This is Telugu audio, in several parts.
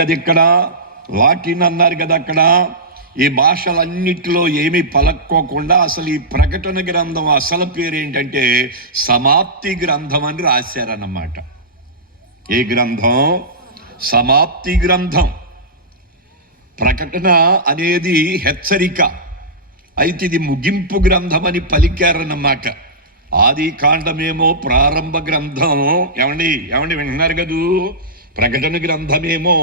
కదా ఇక్కడ, లాటిన్ అన్నారు కదా అక్కడ. ఈ భాషలన్నిటిలో ఏమీ పలక్కోకుండా అసలు ఈ ప్రకటన గ్రంథం అసలు పేరు ఏంటంటే సమాప్తి గ్రంథం అని రాశారన్నమాట. ఏ గ్రంథం? సమాప్తి గ్రంథం. ప్రకటన అనేది హెచ్చరిక, అయితే ఇది ముగింపు గ్రంథం అని పలికారన్నమాట. ఆది కాండమేమో ప్రారంభ గ్రంథం. ఏమండి వింటున్నారు కదూ? ప్రకటన గ్రంథమేమో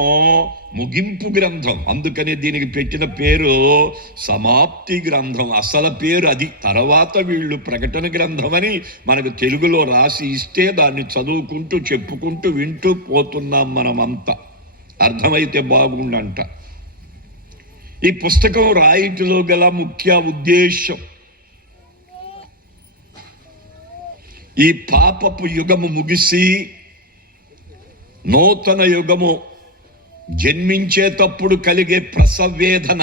ముగింపు గ్రంథం. అందుకనే దీనికి పెట్టిన పేరు సమాప్తి గ్రంథం. అసలు పేరు అది. తర్వాత వీళ్ళు ప్రకటన గ్రంథం అని మనకు తెలుగులో రాసి ఇస్తే దాన్ని చదువుకుంటూ చెప్పుకుంటూ వింటూ పోతున్నాం మనమంతా. అర్థమైతే బాగుండంట. ఈ పుస్తకం రాయటిలో గల ముఖ్య ఉద్దేశం, ఈ పాపపు యుగము ముగిసి నూతన యుగము జన్మించేటప్పుడు కలిగే ప్రసవేదన,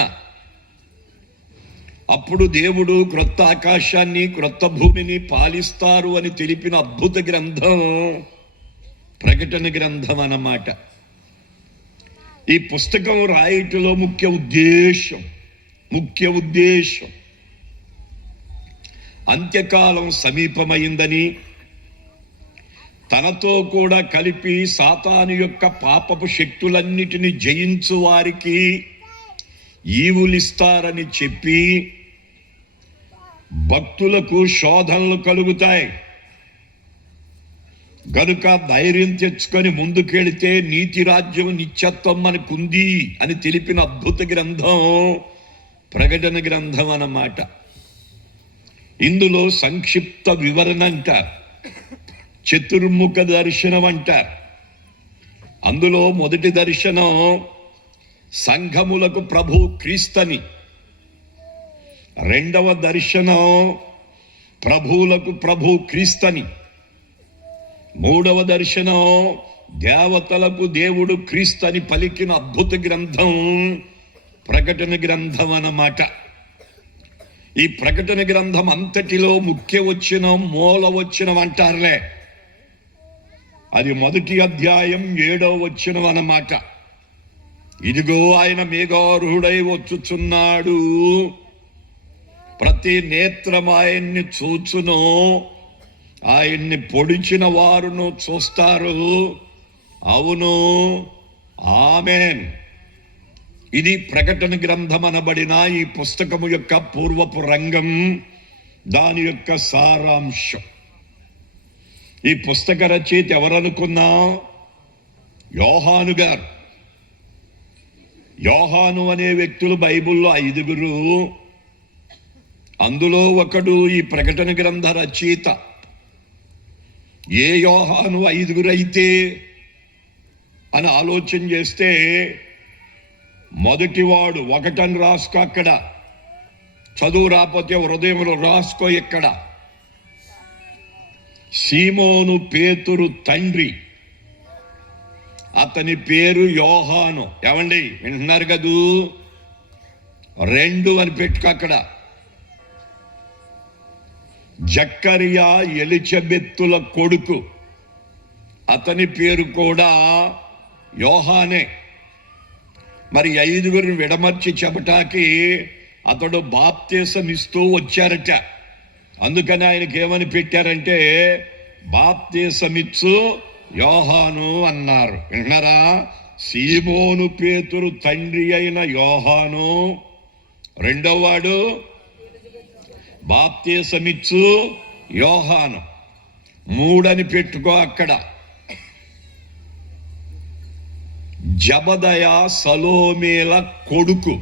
అప్పుడు దేవుడు క్రొత్త ఆకాశాన్ని క్రొత్త భూమిని పాలిస్తారు అని తెలిపిన అద్భుత గ్రంథం ప్రకటన గ్రంథం అన్నమాట. ఈ పుస్తకం రాయటిలో ముఖ్య ఉద్దేశం అంత్యకాలం సమీపమైందని, తనతో కూడా కలిపి సాతాను యొక్క పాపపు శక్తులన్నిటిని జయించు వారికి ఈవులిస్తారని చెప్పి భక్తులకు శోధనలు కలుగుతాయి గనుక ధైర్యం తెచ్చుకొని ముందుకెళితే నీతి రాజ్యం నిత్యత్వం మనకుంది అని తెలిపిన అద్భుత గ్రంథం ప్రకటన గ్రంథం అన్నమాట. ఇందులో సంక్షిప్త వివరణ అంటారు, చతుర్ముఖ దర్శనం అంటారు. అందులో మొదటి దర్శనం సంఘములకు ప్రభు క్రీస్తని, రెండవ దర్శనం ప్రభువులకు ప్రభు క్రీస్తని, మూడవ దర్శనం దేవతలకు దేవుడు క్రీస్తని పలికిన అద్భుత గ్రంథం ప్రకటన గ్రంథం అన్నమాట. ఈ ప్రకటన గ్రంథం అంతటిలో ముఖ్య వచనం, మూల వచనం అంటారులే, అది మొదటి అధ్యాయం 7వ వచనం అన్నమాట. ఇదిగో ఆయన మేఘారూఢై వచ్చుచున్నాడు, ప్రతి నేత్రం ఆయన్ని చూచును, ఆయన్ని పొడిచిన వారును చూస్తారు. అవును, ఆమేన్. ఇది ప్రకటన గ్రంథం అనబడిన ఈ పుస్తకము యొక్క పూర్వపు రంగం, దాని యొక్క సారాంశం. ఈ పుస్తక రచయిత ఎవరనుకున్నా? యోహాను గారు. యోహాను అనే వ్యక్తులు బైబిల్లో 5. అందులో ఒకడు ఈ ప్రకటన గ్రంథ రచయిత. ఏ యోహాను 5 అయితే అని ఆలోచన చేస్తే మొదటివాడు 1 అని రాసుకో, అక్కడ చదువు రాకపోతే హృదయంలో రాసుకో. ఇక్కడ సీమోను పేతురు తండ్రి, అతని పేరు యోహాను. ఏమండి వింటున్నారు కదూ? 2 అని పెట్టుకో అక్కడ. జక్కరియా ఎలిజబెత్తుల కొడుకు, అతని పేరు కూడా యోహానే. మరి 5 విడమర్చి చెప్పటానికి అతడు బాప్తీసం ఇస్తూ వచ్చారట. అందుకని ఆయనకి ఏమని పెట్టారంటే బాప్తీసమిచ్చు యోహాను అన్నారు. విన్నారా? సీమోను పేతురు తండ్రి అయిన యోహాను, రెండవ వాడు బాప్తీసమిచ్చు యోహాను. 3 అని పెట్టుకో అక్కడ. జబదయ సలోమేల కొడుకు,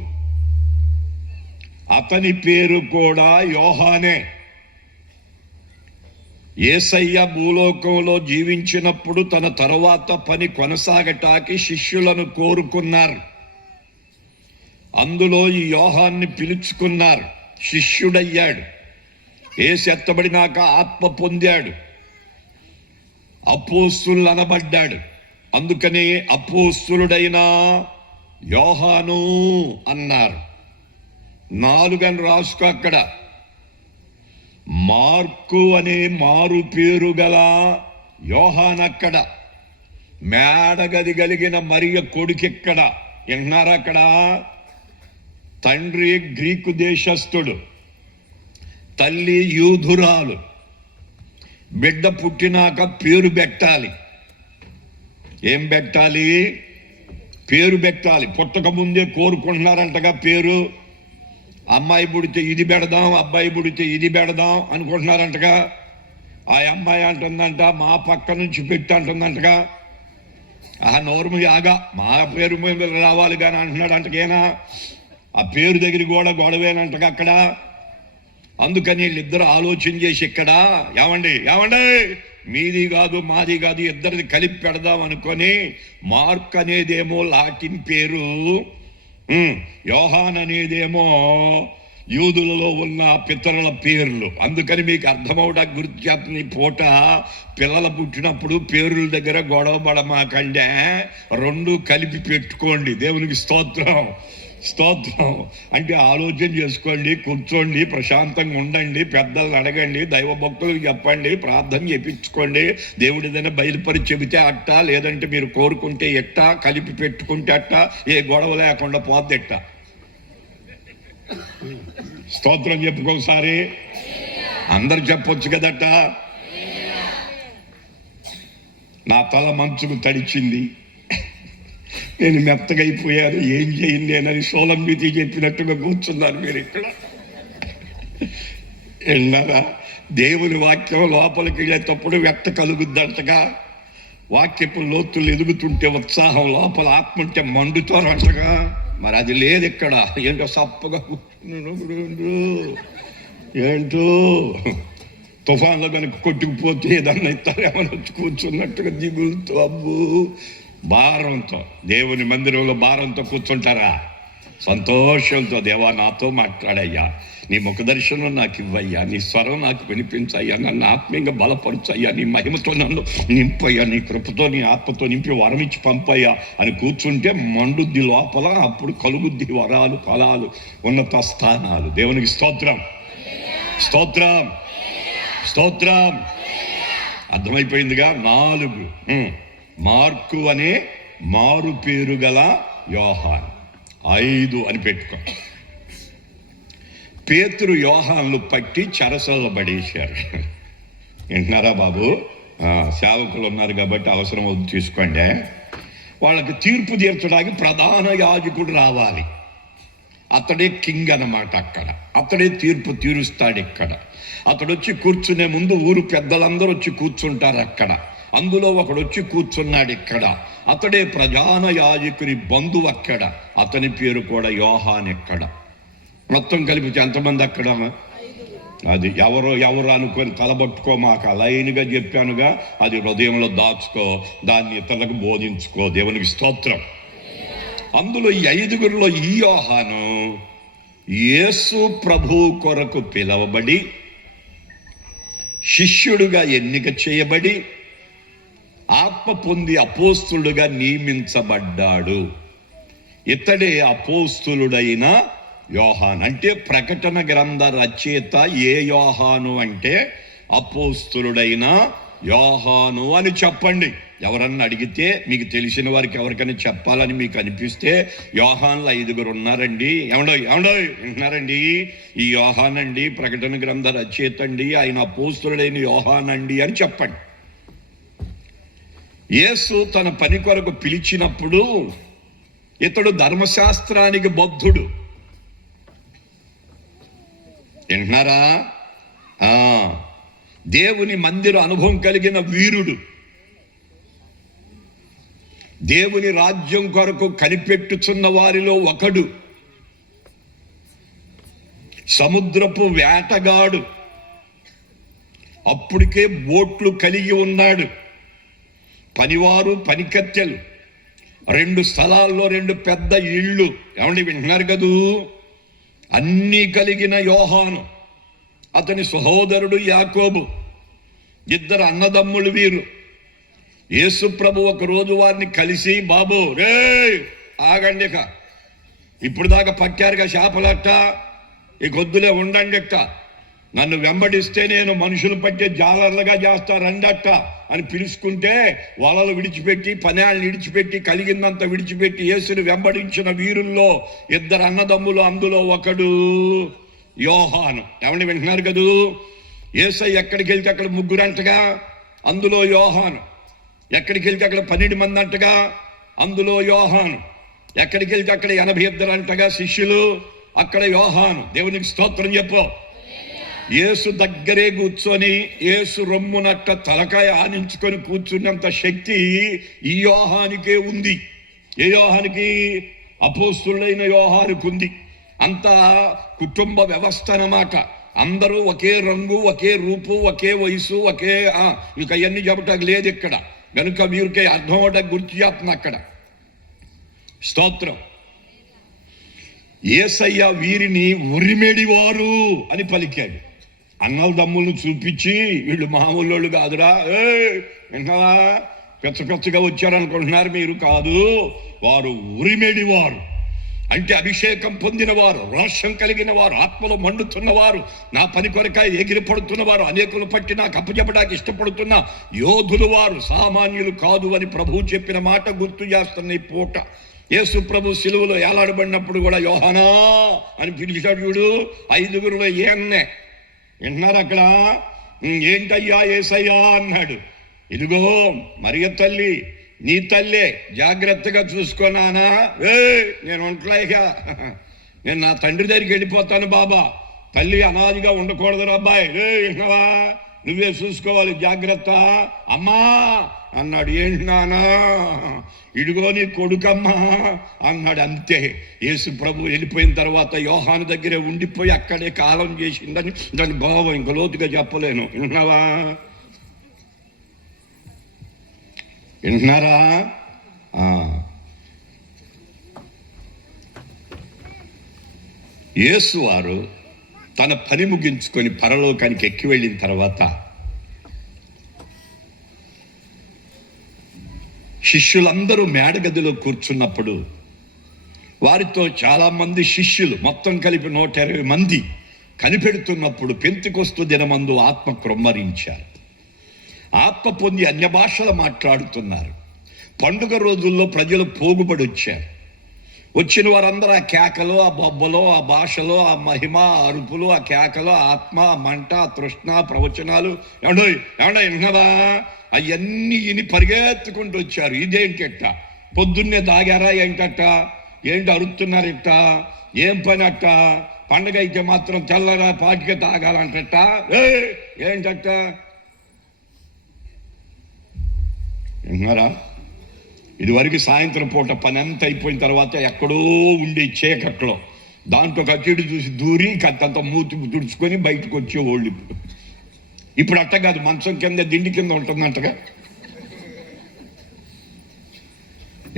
అతని పేరు కూడా యోహానే. యేసయ్య భూలోకంలో జీవించినప్పుడు తన తరువాత పని కొనసాగటానికి శిష్యులను కోరుకున్నారు. అందులో ఈ యోహాన్ని పిలుచుకున్నారు. శిష్యుడయ్యాడు. యేసు ఎత్తబడినాక ఆత్మ పొందాడు, అపోస్తులు అనబడ్డాడు. అందుకని అపోస్తులుడైన యోహాను అన్నారు. 4 అని రాసుకో అక్కడ. మార్కు అనే మారు పేరు గల యోహాన్ అక్కడ. మేడగది కలిగిన మరియ కొడుకెక్కడ వింటున్నారా? అక్కడ తండ్రి గ్రీకు దేశస్థుడు, తల్లి యూదురాలు. బిడ్డ పుట్టినాక పేరు పెట్టాలి. ఏం పెట్టాలి? పేరు పెట్టాలి. పుట్టక ముందే కోరుకుంటున్నారంటగా పేరు. అమ్మాయి పుడితే ఇది పెడదాం, అబ్బాయి పుడితే ఇది పెడదాం అనుకుంటున్నారంటగా. ఆ అమ్మాయి అంటుందంట మా పక్క నుంచి పెట్టి అంటుందంటగా. నోరు ఆగా మా పేరు మీద రావాలి కానీ అంటున్నాడు అంటకేనా. ఆ పేరు దగ్గర కూడా గొడవేనంటగా అక్కడ. అందుకని వీళ్ళిద్దరు ఆలోచన చేసి ఇక్కడ ఏమండి మీది కాదు మాది కాదు ఇద్దరిది కలిపి పెడదాం అనుకొని మార్క్ అనేదేమో లాటిన్ పేరు, యోహాన్ అనేదేమో యూదులలో ఉన్న పితరుల పేర్లు. అందుకని మీకు అర్థమవడానికి గుర్తు చేస్తున్న ఈ పూట పిల్లలు పుట్టినప్పుడు పేర్ల దగ్గర గొడవ పడమాకండే, రెండు కలిపి పెట్టుకోండి. దేవునికి స్తోత్రం. అంటే ఆలోచన చేసుకోండి, కూర్చోండి, ప్రశాంతంగా ఉండండి, పెద్దలు అడగండి, దైవ భక్తులకు చెప్పండి, ప్రార్థన చేపించుకోండి. దేవుడు ఏదైనా బయలుపరి చెబితే అట్ట, లేదంటే మీరు కోరుకుంటే ఎట్ట, కలిపి పెట్టుకుంటే అట్ట, ఏ గొడవ లేకుండా పోద్దెట్ట. స్తోత్రం చెప్పుకోసారి అందరు చెప్పొచ్చు కదట. నా తల మంచుకు తడిచింది, నేను మెత్తగైపోయాను, ఏం చేయండి అని సోలంబితి చెప్పినట్టుగా కూర్చున్నాను. మీరు ఇక్కడ విన్నారా? దేవుని వాక్యం లోపలికి వెళ్ళేటప్పుడు వెట్ట కలుగుద్దంటగా. వాక్యపు లోతులు ఎదుగుతుంటే ఉత్సాహం, లోపల ఆత్మ ఉంటే మండుతారంటగా. మరి అది లేదు ఇక్కడ. ఏంటో సప్పగా ఏంటో తుఫాన్లో కనుక కొట్టుకుపోతే ఏదన్నా ఇస్తారేమని వచ్చి కూర్చున్నట్టుగా దిగులుతో, అబ్బు భారంతో. దేవుని మందిరంలో భారంతో కూర్చుంటారా? సంతోషంతో దేవా నాతో మాట్లాడయ్యా, నీ ముఖ దర్శనం నాకు ఇవ్వయ్యా, నీ స్వరం నాకు వినిపించయ్యా, నన్ను ఆత్మీయంగా బలపరచయ్యా, నీ మహిమతో నన్ను నింపయ్యా, నీ కృపతో నీ ఆత్మతో నింపి వరమిచ్చి పంపయ్యా అని కూర్చుంటే మండుద్ది లోపల. అప్పుడు కలుగుద్ది వరాలు, ఫలాలు, ఉన్నత స్థానాలు. దేవునికి స్తోత్రం. అర్థమైపోయిందిగా. 4 మార్కు అనే మారు పేరు గల యోహాన్. 5 అని పెట్టుకో. పేతురు యోహాన్లు పట్టి చెరసల్లో పడేశారు. వింటున్నారా బాబు? సేవకులు ఉన్నారు కాబట్టి అవసరం అవుతుంది, తీసుకోండి. వాళ్ళకి తీర్పు తీర్చడానికి ప్రధాన యాజకుడు రావాలి. అతడే కింగ్ అన్నమాట. అక్కడ అతడే తీర్పు తీరుస్తాడు. ఇక్కడ అతడు వచ్చి కూర్చునే ముందు ఊరు పెద్దలందరూ వచ్చి కూర్చుంటారు అక్కడ. అందులో ఒకడు వచ్చి కూర్చున్నాడు ఇక్కడ. అతడే ప్రధాన యాజకుని బంధువు అక్కడ. అతని పేరు కూడా యోహాన్. ఎక్కడ మొత్తం కలిపితే ఎంతమంది అక్కడ? అది ఎవరు అనుకొని తలబట్టుకోమాక. లైన్గా చెప్పానుగా, అది హృదయంలో దాచుకో, దాన్ని ఇతరులకు బోధించుకో. దేవునికి స్తోత్రం. అందులో ఈ 5గురిలో ఈ యోహాను యేసు ప్రభు కొరకు పిలవబడి శిష్యుడుగా ఎన్నిక చేయబడి ఆత్మ పొంది అపోస్తులుగా నియమించబడ్డాడు. ఇతడే అపోస్తులుడైన యోహాను. అంటే ప్రకటన గ్రంథ రచయిత ఏ యోహాను అంటే అపోస్తులుడైన యోహాను అని చెప్పండి. ఎవరన్నా అడిగితే మీకు తెలిసిన వారికి ఎవరికైనా చెప్పాలని మీకు అనిపిస్తే యోహాన్లు 5గురు ఉన్నారండి, ఏమండో వింటున్నారండి, ఈ యోహాన్ అండి ప్రకటన గ్రంథ రచయిత అండి, ఆయన అపోస్తులుడైన యోహాన్ అండి అని చెప్పండి. యేసు తన పని కొరకు పిలిచినప్పుడు ఇతడు ధర్మశాస్త్రానికి బద్ధుడు. వింటున్నారా? దేవుని మందిర అనుభవం కలిగిన వీరుడు. దేవుని రాజ్యం కొరకు కనిపెట్టుచున్న వారిలో ఒకడు. సముద్రపు వేటగాడు. అప్పటికే బోట్లు కలిగి ఉన్నాడు. పనివారు, పనికత్తెలు, 2 స్థలాల్లో 2 పెద్ద ఇళ్ళు. ఏమండి వింటున్నారు కదూ? అన్నీ కలిగిన యోహాను, అతని సహోదరుడు యాకోబు, 2 అన్నదమ్ములు వీరు. యేసు ప్రభు ఒక రోజు వారిని కలిసి, బాబు రే ఆగండి, ఇప్పుడు దాకా పక్కారుగా చేపలట్ట, ఈ కొద్దులే ఉండండి అట్ట, నన్ను వెంబడిస్తే నేను మనుషులు పట్టే జాలర్లుగా చేస్తా రండట్ట అని పిలుచుకుంటే వలలు విడిచిపెట్టి పనాలను విడిచిపెట్టి కలిగిందంతా విడిచిపెట్టి యేసుని వెంబడించిన వీరుల్లో 2 అన్నదమ్ములు, అందులో ఒకడు యోహాను. ఏమండి వింటున్నారు కదూ? యేసయ్య ఎక్కడికి వెళ్తే అక్కడ 3 అంటగా, అందులో యోహాను. ఎక్కడికి వెళ్తే అక్కడ 12 మంది అంటగా, అందులో యోహాను. ఎక్కడికి వెళ్తే అక్కడ 82 అంటగా శిష్యులు, అక్కడ యోహాను. దేవునికి స్తోత్రం చెప్పు. యేసు దగ్గరే కూర్చొని యేసు రొమ్మునట్ట తలకాయ ఆనించుకొని కూర్చున్నంత శక్తి ఈ యోహానికే ఉంది. ఏ యోహానికి? అపోస్తులైన యోహానికి ఉంది. అంత కుటుంబ వ్యవస్థ అన్నమాట. అందరూ ఒకే రంగు, ఒకే రూపు, ఒకే వయసు, ఒకే ఇక అవన్నీ చెప్పటానికి లేదు ఇక్కడ. కనుక వీరికే అర్థం అవడానికి గుర్తు చేస్తున్నా అక్కడ. స్తోత్రం. యేసయ్య వీరిని ఉరిమేడివారు అని పలికాడు. అన్నల దమ్ములను చూపించి వీళ్ళు మామూలు కాదురా, వింటావా, పెచ్చగా వచ్చారనుకుంటున్నారు మీరు, కాదు, వారు ఉరిమేడివారు. అంటే అభిషేకం పొందినవారు, రోషం కలిగిన వారు, ఆత్మలో మండుతున్నవారు, నా పని కొరకాయ ఎగిరిపడుతున్నవారు, అనేకులు పట్టి నాకు అప్పచెప్పడానికి ఇష్టపడుతున్న యోధులు వారు, సామాన్యులు కాదు అని ప్రభువు చెప్పిన మాట గుర్తు చేస్తున్న ఈ పూట. యేసు ప్రభు సిలువలో ఏలాడబడినప్పుడు కూడా యోహానా అని పిలిచాడు చూడు. 5గురులో ఏన్నే వింటున్నారు అక్కడ. ఏంటయ్యా యేసయ్యా అన్నాడు. ఇదిగో మరియ తల్లి, నీ తల్లే, జాగ్రత్తగా చూసుకోనానా. నేను ఒంట్లేగా, నేను నా తండ్రి దగ్గరికి వెళ్ళిపోతాను బాబా. తల్లి అనాదిగా ఉండకూడదురా అబ్బాయి, విన్నావా, నువ్వే చూసుకోవాలి, జాగ్రత్త. అమ్మా అన్నాడు. ఏంటి నానా? ఇదిగో నీ కొడుకమ్మా అన్నాడు. అంతే. యేసు ప్రభు వెళ్ళిపోయిన తర్వాత యోహాను దగ్గరే ఉండిపోయి అక్కడే కాలం చేసిందని దాని భావం ఇంక లోతుగా చెప్పలేను. విన్నావా? వింటున్నారా? యేసు వారు తన పని ముగించుకొని పరలోకానికి ఎక్కి వెళ్ళిన తర్వాత శిష్యులందరూ మేడగదిలో కూర్చున్నప్పుడు వారితో చాలామంది శిష్యులు, మొత్తం కలిపి 120 మంది కనిపెడుతున్నప్పుడు పెంతెకొస్తు దినమందు ఆత్మ క్రొమ్మరించారు. ఆత్మ పొంది అన్య భాషలు మాట్లాడుతున్నారు. పండుగ రోజుల్లో ప్రజలు పోగుబడి వచ్చారు. వచ్చిన వారందరూ ఆ కేకలు, ఆ బొబ్బలు, ఆ భాషలు, ఆ మహిమ, ఆ అరుపులు, ఆ కేకలు, ఆత్మ, మంట, తృష్ణ, ప్రవచనాలు, ఏమండో విన్నదా, అవన్నీ ఇని పరిగెత్తుకుంటూ వచ్చారు. ఇదేంటట, పొద్దున్నే తాగారా ఏంటట, ఏంటి అరుస్తున్నారట, ఏం పని అట్ట, పండగ అయితే మాత్రం తెల్లరా పాటికే తాగాలంటట, ఏంటట విన్నారా? ఇదివరకు సాయంత్రం పూట పని అంతా అయిపోయిన తర్వాత ఎక్కడో ఉండే చీకట్లో దాంట్లో కచ్చిడి చూసి దూరి కత్తంత మూతి తుడుచుకొని బయటకు వచ్చేవాళ్ళు. ఇప్పుడు అట్ట కాదు, మంచం కింద దిండి కింద ఉంటుందంటగా.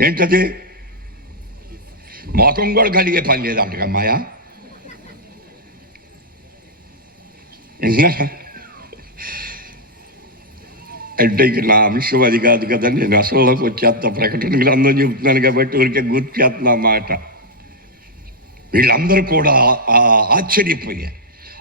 ఏంటది? మోకం కూడా కడిగే పని లేదంటగా మాయా. అంటే ఇక నా అంశం అది కాదు కదా, నేను అసలులోకి వచ్చేస్తా. ప్రకటన గ్రంథం చెబుతున్నాను కాబట్టి ఊరికే గుర్తు చేస్తున్నా మాట. వీళ్ళందరూ కూడా ఆశ్చర్యపోయారు.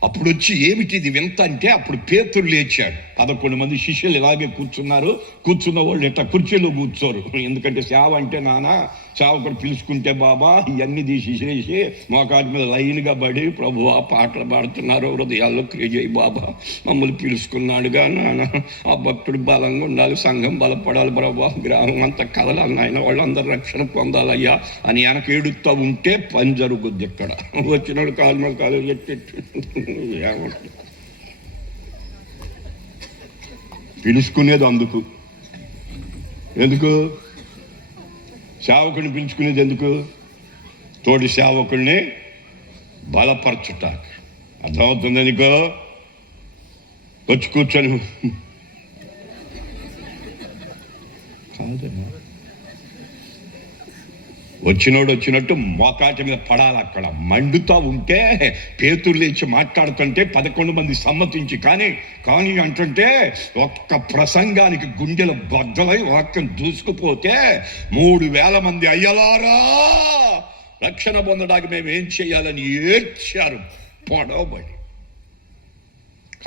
అప్పుడు వచ్చి ఏమిటిది వింత అంటే, అప్పుడు పేతురు లేచాడు. 11 మంది శిష్యులు ఇలాగే కూర్చున్నారు. కూర్చున్న వాళ్ళు ఇట్లా కుర్చీలో కూర్చోరు. ఎందుకంటే సేవ అంటే నానా, సేవకుడు పిలుచుకుంటే బాబా ఇవన్నీ తీసేసి మోకాటి మీద లైన్గా పడి ప్రభువా పాటలు పాడుతున్నారు, హృదయాల్లో క్రియేజ్ బాబా మమ్మల్ని పిలుచుకున్నాడుగా నాన్న, ఆ భక్తుడు బలంగా ఉండాలి, సంఘం బలపడాలి ప్రభా, గ్రామం అంతా కదలాలి నాయన, వాళ్ళందరూ రక్షణ పొందాలయ్యా అని వెనక ఏడుస్తూ ఉంటే పని జరుగుద్ది. ఇక్కడ వచ్చినాడు కాలు మీద కాలు పిలుచుకునేది అందుకు. ఎందుకు సేవకుడిని పిలుచుకునేది? ఎందుకు? తోటి సేవకుడిని బలపరచుటానికి. అర్థమవుతుంది నీకు? వచ్చి కూర్చొని కాదన్నా, వచ్చినోడు వచ్చినట్టు మోకాటి మీద పడాలి. అక్కడ మండుతూ ఉంటే పేతురు లేచి మాట్లాడుతుంటే 11 మంది సమ్మతించి కానీ అంటుంటే ఒక్క ప్రసంగానికి గుండెల బద్దలై వాక్యం దూసుకుపోతే 3000 మంది అయ్యలారా రక్షణ పొందడానికి మేము ఏం చేయాలని ఏడ్చారు పొడవబడి.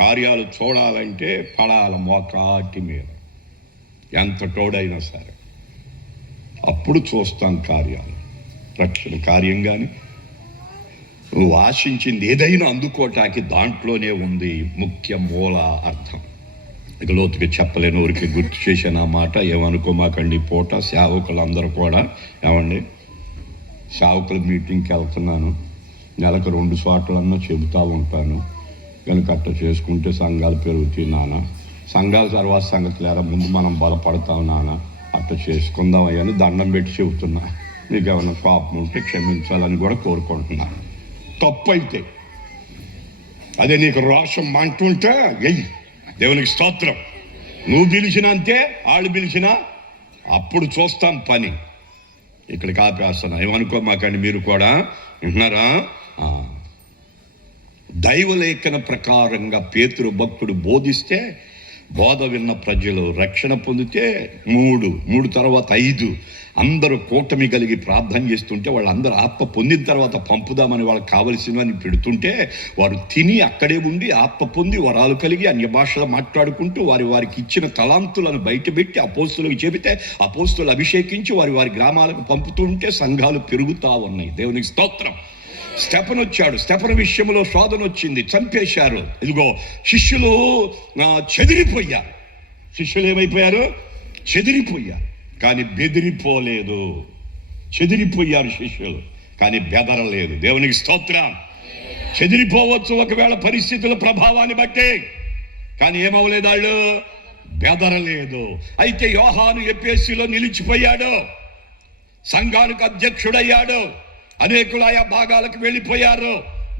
కార్యాలు చూడాలంటే పడాల మోకాటి మీద. ఎంత తోడైనా సరే అప్పుడు చూస్తాం కార్యాలు. రక్షణ కార్యం కానీ నువ్వు ఆశించింది ఏదైనా అందుకోవటానికి దాంట్లోనే ఉంది ముఖ్య మూల అర్థం. ఇక లోతుగా చెప్పలేను, ఊరికి గుర్తు చేసిన ఆ మాట. ఏమనుకోమాకండి, పూట సేవకులందరూ కూడా ఏమండి సేవకుల మీటింగ్కి వెళ్తున్నాను, నెలకు 2 చోట్లన్నా చెబుతూ ఉంటాను, కనుక అట్ట చేసుకుంటే సంఘాలు పెరుగుతాయి నాన్న, సంఘాల తర్వాత సంగతి లేరా, ముందు మనం బలపడతాం నాన్న, అట్ట చేసుకుందాం అయ్యని దండం పెట్టి చెబుతున్నా. మీకు ఏమైనా కోపం ఉంటే క్షమించాలని కూడా కోరుకుంటున్నాను. తప్పు అయితే అదే నీకు రోషం అంటుంటే ఎయ్యి, దేవునికి స్తోత్రం. నువ్వు పిలిచినా అంతే, వాళ్ళు పిలిచినా అప్పుడు చూస్తాం పని. ఇక్కడికి ఆపేస్తున్నా, ఏమనుకోమాకండి మీరు కూడా. వింటున్నారా? దైవలేఖన ప్రకారంగా పేతురు భక్తుడు బోధిస్తే బోధ విన్న ప్రజలు రక్షణ పొందితే 3 తర్వాత 5 అందరూ కూటమి కలిగి ప్రార్థన చేస్తుంటే వాళ్ళందరూ ఆత్మ పొందిన తర్వాత పంపుదామని వాళ్ళకి కావలసినవని పెడుతుంటే వారు తిని అక్కడే ఉండి ఆత్మ పొంది వరాలు కలిగి అన్య భాషలు మాట్లాడుకుంటూ వారికి ఇచ్చిన తలాంతులను బయటపెట్టి అపోస్తులకు చెబితే అపోస్తులు అభిషేకించి వారి గ్రామాలకు పంపుతూ ఉంటే సంఘాలు పెరుగుతూ ఉన్నాయి. దేవునికి స్తోత్రం. స్టెఫను వచ్చాడు, స్టెఫను విషయంలో శోధన వచ్చింది, చంపేశారు. ఇదిగో శిష్యులు చెదిరిపోయారు. శిష్యులు ఏమైపోయారు? చెదిరిపోయారు. కానీ బెదిరిపోలేదు. చెదిరిపోయారు శిష్యులు, కానీ బెదరలేదు. దేవునికి స్తోత్రం. చెదిరిపోవచ్చు ఒకవేళ పరిస్థితుల ప్రభావాన్ని బట్టి, కానీ ఏమవలేదు, వాళ్ళు బెదరలేదు. అయితే యోహాను ఎఫెసీలో నిలిచిపోయాడు, సంఘానికి అధ్యక్షుడయ్యాడు. అనేకులు ఆయా భాగాలకు వెళ్ళిపోయారు.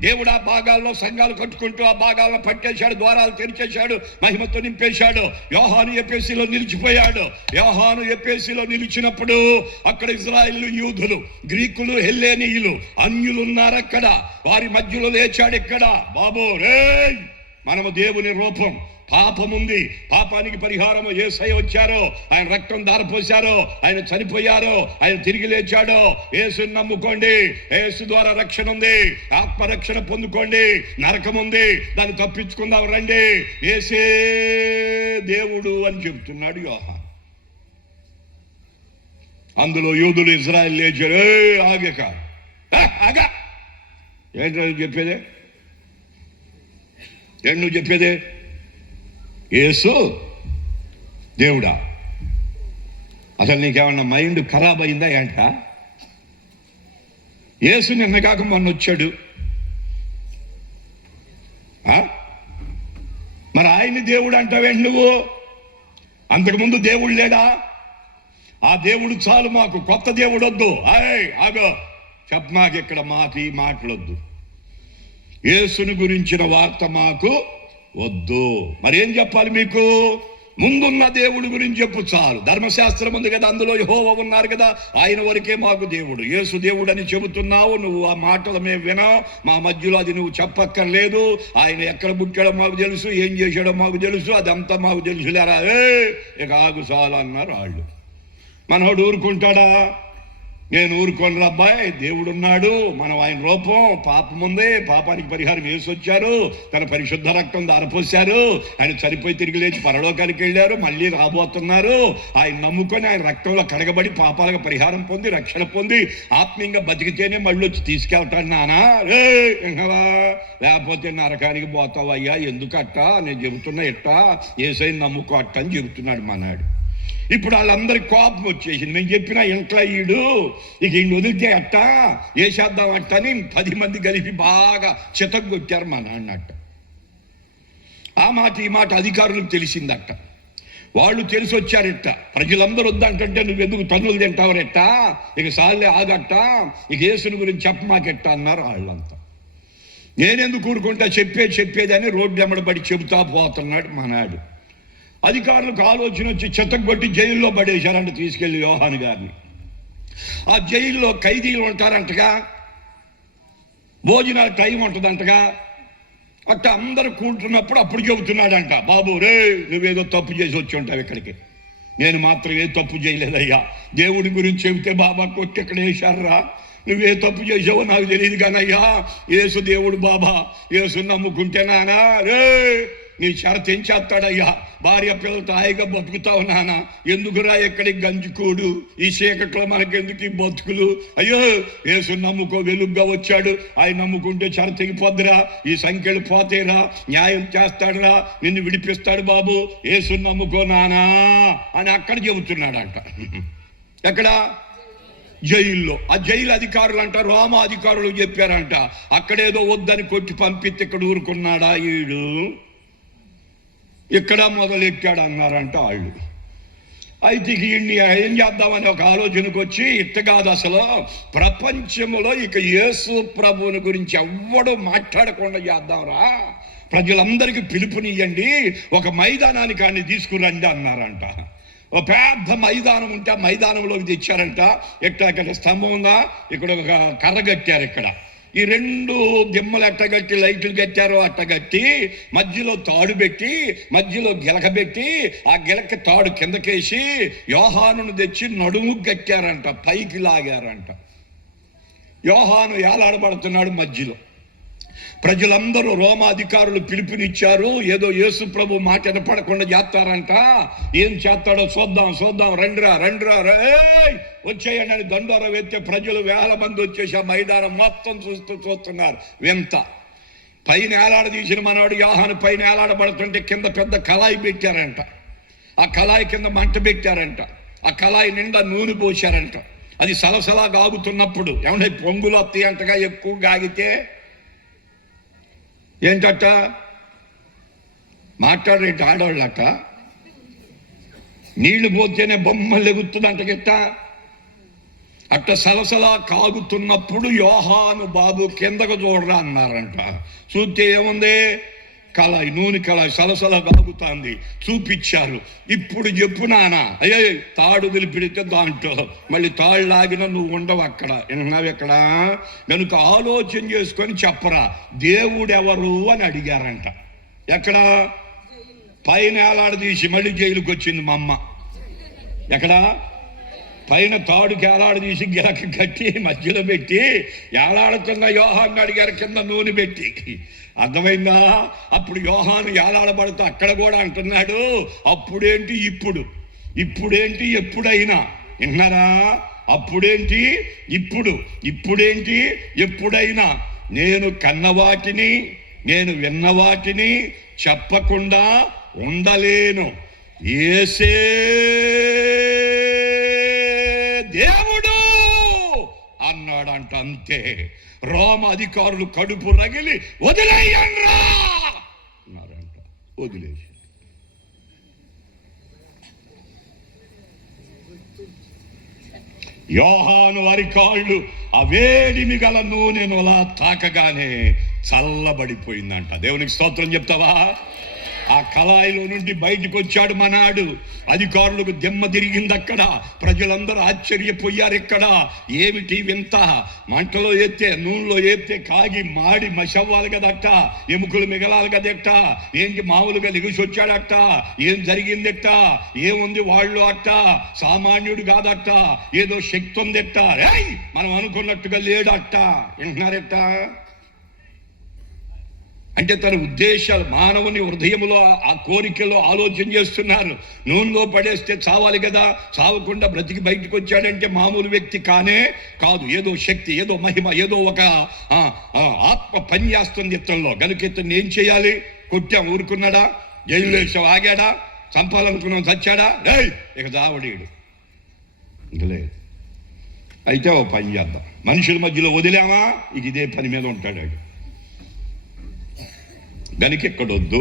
దేవుడు ఆ భాగాల్లో సంఘాలు కట్టుకుంటూ ఆ భాగాలను పట్టేశాడు, ద్వారాలు తెరిచేశాడు, మహిమతో నింపేశాడు. యోహాను ఎఫెసీలో నిలిచిపోయాడు. యోహాను ఎఫెసీలో నిలిచినప్పుడు అక్కడ ఇజ్రాయేలు, యూదులు, గ్రీకులు, హెల్లేనీయులు, అన్యులు ఉన్నారు అక్కడ. వారి మధ్యలో లేచాడు ఇక్కడ. బాబు రే, మనము దేవుని రూపం, పాపం ఉంది, పాపానికి పరిహారము యేసయ్య వచ్చారు, ఆయన రక్తం ధారపోశారు, ఆయన చనిపోయారు, ఆయన తిరిగి లేచాడు. యేసుని నమ్ముకోండి, యేసు ద్వారా రక్షణ ఉంది, ఆత్మరక్షణ పొందుకోండి. నరకం ఉంది, దాన్ని తప్పించుకుందాం రండి. యేసే దేవుడు అని చెబుతున్నాడు యోహాను. అందులో యూదులు, ఇజ్రాయెల్ లేచారు. ఆగక ఆగా, ఏంటో చెప్పేదే, ఏంటి నువ్వు చెప్పేదే? యేసు దేవుడా? అసలు నీకేమన్నా మైండ్ ఖరాబ్ అయిందా ఏంట? యేసు నిన్న కాక మొన్న వచ్చాడు, మరి ఆయన్ని దేవుడు అంటావేంటి నువ్వు? అంతకుముందు దేవుడు లేడా? ఆ దేవుడు చాలు మాకు, కొత్త దేవుడు వద్దు. ఆగో, మాకు ఇక్కడ మాకు ఈ మాటలొద్దు, యేసుని గురించిన వార్త మాకు వద్దు. మరేం చెప్పాలి మీకు? ముందున్న దేవుడి గురించి చెప్పు చాలు. ధర్మశాస్త్రం ఉంది కదా, అందులో యెహోవా ఉన్నారు కదా, ఆయన వరకే మాకు దేవుడు. యేసు దేవుడు అని చెబుతున్నావు, నువ్వు ఆ మాటలు మేము వినాం, మా మధ్యలో అది నువ్వు చెప్పక్కర్లేదు. ఆయన ఎక్కడ పుట్టాడో మాకు తెలుసు, ఏం చేశాడో మాకు తెలుసు, అదంతా మాకు తెలుసులేరా. ఇక ఆగు చాలు అన్నారు వాళ్ళు. మనోడు ఊరుకుంటాడా? నేను ఊరుకోను అబ్బాయి, దేవుడు ఉన్నాడు, మనం ఆయన రూపం, పాపం ఉంది, పాపానికి పరిహారం వేసి వచ్చారు, తన పరిశుద్ధ రక్తం ధారపోశారు, ఆయన చనిపోయి తిరిగి లేచి పరలోకానికి వెళ్ళారు, మళ్ళీ రాబోతున్నారు. ఆయన నమ్ముకొని ఆయన రక్తంలో కడగబడి పాపాలకు పరిహారం పొంది రక్షణ పొంది ఆత్మీయంగా బతికితేనే మళ్ళీ వచ్చి తీసుకెళ్తాడు నానా. లేకపోతే నరకానికి పోతావు అయ్యా, ఎందుకట్టా? నేను చెబుతున్నా ఎట్టా, యేసయ్యని నమ్ముకో అట్ట అని చెబుతున్నాడు మనాడు. ఇప్పుడు వాళ్ళందరికి కోపం వచ్చేసింది. మేము చెప్పిన ఇంట్లో ఈడు ఇక ఈయన వదిలితే అట్టా, వేసేద్దాం అట్ట అని 10 మంది కలిపి బాగా చితగొట్టారు మా నాన్న అట్ట. ఆ మాట ఈ మాట అధికారులకు తెలిసిందట. వాళ్ళు తెలిసి వచ్చారెట్ట. ప్రజలందరూ వద్దంటే నువ్వెందుకు తన్నులు తింటావరెట్ట, ఇక సార్లే ఆగట్ట, ఇక యేసుని గురించి చెప్పమాకెట్ట అన్నారు వాళ్ళంతా. నేనెందుకు ఊరుకుంటా, చెప్పేదని రోడ్డు ఎమ్మడబడి చెబుతా పోతున్నాడు మనాడు. అధికారులకు ఆలోచన వచ్చి చెత్తగొట్టి జైల్లో పడేశారంట, తీసుకెళ్లి యోహాను గారిని. ఆ జైల్లో ఖైదీలు ఉంటారంటగా, భోజనాల టైం ఉంటుందంటగా. అట్ట అందరూ కూర్చున్నప్పుడు అప్పుడు చెబుతున్నాడంట, బాబు రే, నువ్వేదో తప్పు చేసి వచ్చి ఉంటావు ఇక్కడికి, నేను మాత్రం ఏ తప్పు చేయలేదయ్యా, దేవుడి గురించి చెబితే బాబా కొట్టి ఎక్కడ వేశారా, నువ్వే తప్పు చేసావో నాకు తెలియదు కానయ్యా, యేసు దేవుడు బాబా, యేసు నమ్ముకుంటే నానా రే నీ షరతు ఏం చేస్తాడయ్యా? భార్య పిల్లలతో హాయిగా బతుకుతావు నాన్న, ఎందుకురా ఎక్కడికి గంజికోడు, ఈ చీకట్లో మనకెందుకు ఈ బతుకులు? అయ్యో యేసు నమ్ముకో, వెలుగ్గా వచ్చాడు, ఆయన నమ్ముకుంటే షరతు తెగిపోద్దురా, ఈ సంఖ్యలు పోతేరా, న్యాయం చేస్తాడురా, నిన్ను విడిపిస్తాడు బాబు, యేసు నమ్ముకో నానా అని అక్కడ చెబుతున్నాడంట. ఎక్కడ? జైల్లో. ఆ జైలు అధికారులు అంట, రోమ అధికారులు చెప్పారంట, అక్కడేదో వద్దని కొట్టి పంపిస్తే ఇక్కడ ఊరుకున్నాడా ఈడు, ఇక్కడ మొదలెట్టాడు అన్నారంట వాళ్ళు. అయితే ఈయన్ని ఏం చేద్దామని ఒక ఆలోచనకు వచ్చి, ఇట్ట కాదు అసలు ప్రపంచంలో ఇక యేసు ప్రభువుని గురించి ఎవ్వడూ మాట్లాడకుండా చేద్దాంరా, ప్రజలందరికీ పిలుపునియండి, ఒక మైదానానికి ఆయన్ని తీసుకురండి అన్నారంట. ఒక పెద్ద మైదానం ఉంటే ఆ మైదానంలోకి తెచ్చారంట. ఇక్కడ స్తంభం ఉందా, ఇక్కడ ఒక కర్ర కట్టారు, ఇక్కడ ఈ రెండు దిమ్మలు ఎట్టగట్టి లైట్లు కట్టారో అట్టగట్టి మధ్యలో తాడు పెట్టి మధ్యలో గిలక పెట్టి ఆ గిలక తాడు కిందకేసి యోహానును తెచ్చి నడుము కట్టారంట, పైకి లాగారంట. యోహాను ఏలాడబడుతున్నాడు మధ్యలో. ప్రజలందరూ రోమా అధికారులు పిలుపునిచ్చారు, ఏదో యేసు ప్రభు మాట వినపడకుండా చేస్తారంట. ఏం చేస్తాడో చూద్దాం చూద్దాం, రండిరా రండిరా వచ్చేయండి అని దండోర వెత్తే ప్రజలు వేల మంది వచ్చేసి ఆ మైదానం మొత్తం చూస్తున్నారు. వింత. పైన ఏలాడదీసిన మనవాడు యోహాను పైన ఏలాడబడుతుంటే కింద పెద్ద కళాయి పెట్టారంట. ఆ కళాయి కింద మంట పెట్టారంట. ఆ కళాయి నిండా నూనె పోశారంట. అది సలసలా గాగుతున్నప్పుడు ఏమంటే పొంగులు వస్తాయి అంటగా, ఎక్కువ గాగితే ఏంటట మాట్లాడేంటి ఆడవాళ్ళట, నీళ్లు పోతేనే బొమ్మలు ఎగుతుందంట గిట్ట. అట్ట సలసలా కాగుతున్నప్పుడు యోహాను బాబు కిందకు చూడరా అన్నారంట. చూస్తే ఏముంది, కళాయి, నూనె కళాయి సలసలా కాగుతుంది. చూపించారు. ఇప్పుడు చెప్పు నాన్న, అయ్యో తాడు వదిలిపెడితే దాంట్లో మళ్ళీ తాళ్ళు లాగిన నువ్వు ఉండవు అక్కడ, విన్నావు ఎక్కడ, కనుక ఆలోచన చేసుకొని చెప్పరా దేవుడు ఎవరు అని అడిగారంట. ఎక్కడ? పైన ఏలాడదీసి మళ్ళీ జైలుకి వచ్చింది మా అమ్మ. ఎక్కడ? పైన తాడుకి ఏలాడదీసి గిలక కట్టి మధ్యలో పెట్టి ఏలాడుతున్న యోహాను అడిగారు, కింద నూనె పెట్టి. అర్థమైందా? అప్పుడు యోహాను ఏలాడబడుతూ అక్కడ కూడా అంటున్నాడు, అప్పుడేంటి ఇప్పుడు, ఇప్పుడేంటి ఎప్పుడైనా. విన్నారా? అప్పుడేంటి ఇప్పుడు, ఇప్పుడేంటి ఎప్పుడైనా. నేను కన్నవాటిని నేను విన్నవాటిని చెప్పకుండా ఉండలేను. యేసే దేవుడు అన్నాడంట. అంతే. రోమ అధికారులు కడుపు రగిలి వదిలేయండ్రా అన్నారంట. వదిలేసి యోహాను అరికాళ్ళు ఆ వేడిమి గల నూనెను అలా తాకగానే చల్లబడిపోయిందంట. దేవునికి స్తోత్రం చెప్తావా? ఆ కళాయిలో నుండి బయటకు వచ్చాడు మనాడు. అధికారులకు దిమ్మ తిరిగింది అక్కడ. ప్రజలందరూ ఆశ్చర్యపోయారు. ఇక్కడ ఏమిటి వింత, మంటలో ఎత్తే నూనెలో ఎత్తే కాగి మాడి మసవ్వాలి కదట, ఎముకలు మిగలాలి కదట, ఏంటి మామూలుగా లిగిసి వచ్చాడట, ఏం జరిగిందట, ఏముంది వాళ్ళు అట్ట, సామాన్యుడు కాదట, ఏదో శక్తి ఉందట, మనం అనుకున్నట్టుగా లేడట. వింటున్నారట. అంటే తన ఉద్దేశాలు మానవుని హృదయంలో ఆ కోరికలో ఆలోచన చేస్తున్నారు. నూనెలో పడేస్తే చావాలి కదా, చావకుండా బ్రతికి బయటకు వచ్చాడంటే మామూలు వ్యక్తి కానే కాదు. ఏదో శక్తి, ఏదో మహిమ, ఏదో ఒక ఆత్మ పని చేస్తుంది ఇతల్లో. గనుక ఇతన్ని ఏం చేయాలి? కొట్టాం, ఊరుకున్నాడా? జైలు వేసాం, ఆగాడా? చంపాలనుకున్నాం, చచ్చాడా? ఇక దావడీడు లేదు. అయితే ఓ పని చేద్దాం, మనుషుల మధ్యలో వదిలామా ఇక ఇదే పని మీద ఉంటాడు. గనికి ఎక్కడొద్దు,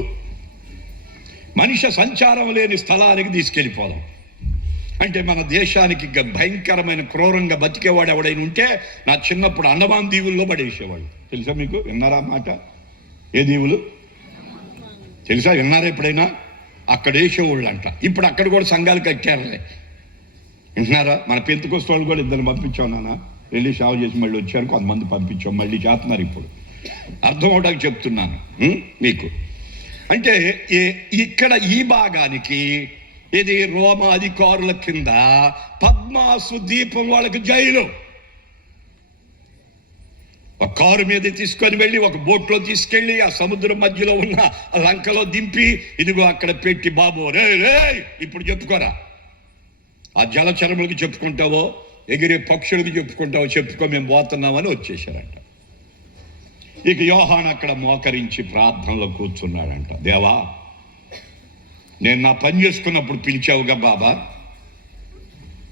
మనిషి సంచారం లేని స్థలానికి తీసుకెళ్ళిపోదాం. అంటే మన దేశానికి భయంకరమైన క్రూరంగా బతికేవాడు ఎవడైనా ఉంటే నా చిన్నప్పుడు అండమాన్ దీవుల్లో పడేసేవాడు. తెలుసా మీకు? విన్నారా మాట? ఏ దీవులు తెలుసా? విన్నారా ఎప్పుడైనా? అక్కడ వేసేవాళ్ళు అంట. ఇప్పుడు అక్కడ కూడా సంఘాలు కట్టారులే. వింటున్నారా? మన పెంతుకొస్తే వాళ్ళు కూడా ఇద్దరు పంపించాం నాన్న, వెళ్ళి సేవ చేసి మళ్ళీ వచ్చారు. కొంతమంది పంపించాం, మళ్ళీ చేస్తున్నారు. ఇప్పుడు అర్థం అవడానికి చెప్తున్నాను మీకు. అంటే ఇక్కడ ఈ భాగానికి ఇది రోమ అధికారుల కింద పద్మాసు దీపం వాళ్ళకి జైలు. ఒక్క కారు మీద తీసుకొని వెళ్ళి ఒక బోట్లో తీసుకెళ్ళి ఆ సముద్రం మధ్యలో ఉన్న ఆ లంకలో దింపి ఇదిగో అక్కడ పెట్టి, బాబు రే రే ఇప్పుడు చెప్పుకోరా, ఆ జలచరములకు చెప్పుకుంటావో ఎగిరే పక్షులకు చెప్పుకుంటావో, చెప్పుకో మేము పోతున్నామని వచ్చేసారంట. ఇక యోహాను అక్కడ మోకరించి ప్రార్థనలో కూర్చున్నాడంట. దేవా, నేను నా పని చేసుకున్నప్పుడు పిలిచావుగా బాబా,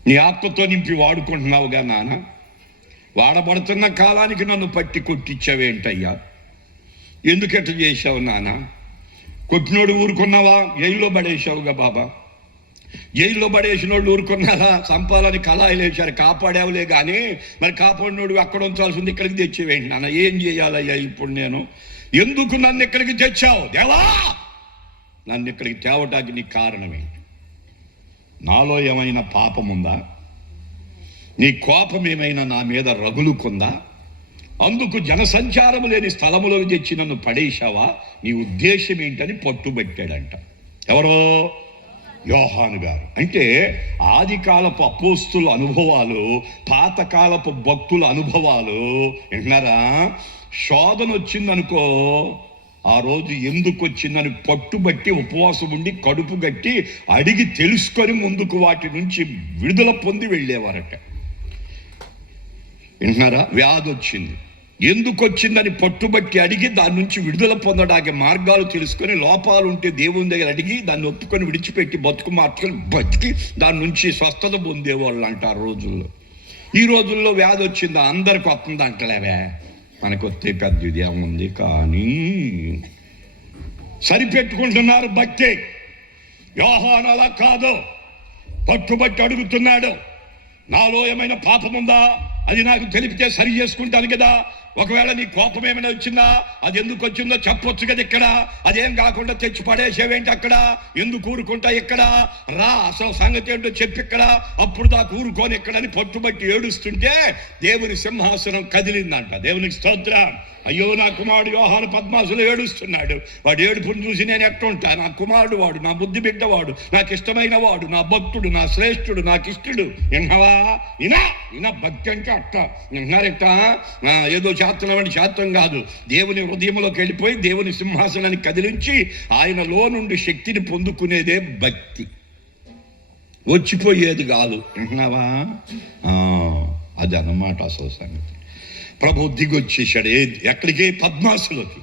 నీ ఆత్మతో నింపి వాడుకుంటున్నావుగా నాన్న, వాడబడుతున్న కాలానికి నన్ను పట్టి కొట్టించావేంటయ్యా, ఎందుకట్లా చేశావు నాన్న? కొట్టినోడు ఊరుకున్నావా? జైల్లో పడేసావుగా బాబా, జైల్లో పడేసిన వాళ్ళు ఊరుకున్నారా? సంపాలని కళాయిలు వేశారు, కాపాడేవలే కానీ మరి కాపాడినోడు అక్కడ ఉంచాల్సింది ఇక్కడికి తెచ్చేవేంటి నాన్న? ఏం చేయాలయ్యా ఇప్పుడు నేను? ఎందుకు నన్ను ఇక్కడికి తెచ్చావు దేవా? నన్ను ఇక్కడికి తేవటానికి నీ కారణమేంటి? నాలో ఏమైనా పాపం ఉందా? నీ కోపం ఏమైనా నా మీద రగులుకుందా? అందుకు జనసంచారము లేని స్థలములో తెచ్చి నన్ను పడేశావా? నీ ఉద్దేశం ఏంటని పట్టుబట్టాడంట. ఎవరో? యోహాను గారు. అంటే ఆది కాలపు అపోస్తుల అనుభవాలు, పాతకాలపు భక్తుల అనుభవాలు విన్నారా? శోధన వచ్చిందనుకో, ఆ రోజు ఎందుకు వచ్చిందని పట్టుబట్టి ఉపవాసం ఉండి కడుపు గట్టి అడిగి తెలుసుకొని ముందుకు వాటి నుంచి విడుదల పొంది వెళ్ళేవారట. వింటున్నారా? వ్యాధి వచ్చింది, ఎందుకు వచ్చిందని పట్టుబట్టి అడిగి దాని నుంచి విడుదల పొందడానికి మార్గాలు తెలుసుకొని, లోపాలు ఉంటే దేవుని దగ్గర అడిగి దాన్ని ఒప్పుకొని విడిచిపెట్టి బతుకు మార్చుకొని బతికి దాని నుంచి స్వస్థత పొందేవాళ్ళు అంట ఆ రోజుల్లో. ఈ రోజుల్లో వ్యాధి వచ్చిందా? అందరికి వస్తుంది అంటలేవే, మనకు వస్తే పెద్ద ఇది ఏముంది, కానీ సరిపెట్టుకుంటున్నారు భక్తి. యోహాను అలా కాదు, పట్టుబట్టి అడుగుతున్నాడు, నాలో ఏమైనా పాపం ఉందా? అది నాకు తెలిపితే సరి చేసుకుంటాను కదా. ఒకవేళ నీ కోపం ఏమైనా వచ్చిందా? అది ఎందుకు వచ్చిందో చెప్పొచ్చు కదా ఇక్కడ. అదేం కాకుండా తెచ్చి పడేసేవేంటి అక్కడ? ఎందుకు ఊరుకుంటా ఇక్కడ? రా, అసలు సంగతి ఏంటో చెప్పి ఇక్కడ, అప్పుడు దాకా ఊరుకోని ఎక్కడని పట్టుబట్టి ఏడుస్తుంటే దేవుని సింహాసనం కదిలిందంట. దేవునికి స్తోత్రం. అయ్యో, నా కుమారుడు యోహాను పద్మాసులో ఏడుస్తున్నాడు, వాడు ఏడుపుని చూసి నేను ఎట్టుంటా? నా కుమారుడు వాడు, నా బుద్ధి బిడ్డవాడు, నాకు ఇష్టమైన వాడు, నా భక్తుడు, నా శ్రేష్ఠుడు, నాకు ఇష్టడు. విన్నావా? ఇనా భక్తి అంటే అట్ట విన్నారెట్ట. ఏదో శాస్త్రం శాస్త్రం కాదు, దేవుని హృదయంలోకి వెళ్ళిపోయి దేవుని సింహాసనాన్ని కదిలించి ఆయనలో నుండి శక్తిని పొందుకునేదే భక్తి, వచ్చిపోయేది కాదు. విన్నావా? అది అన్నమాట అసలు సంగతి. ప్రభు దిగొచ్చేసాడు. ఎక్కడికి? పద్మాసులోకి.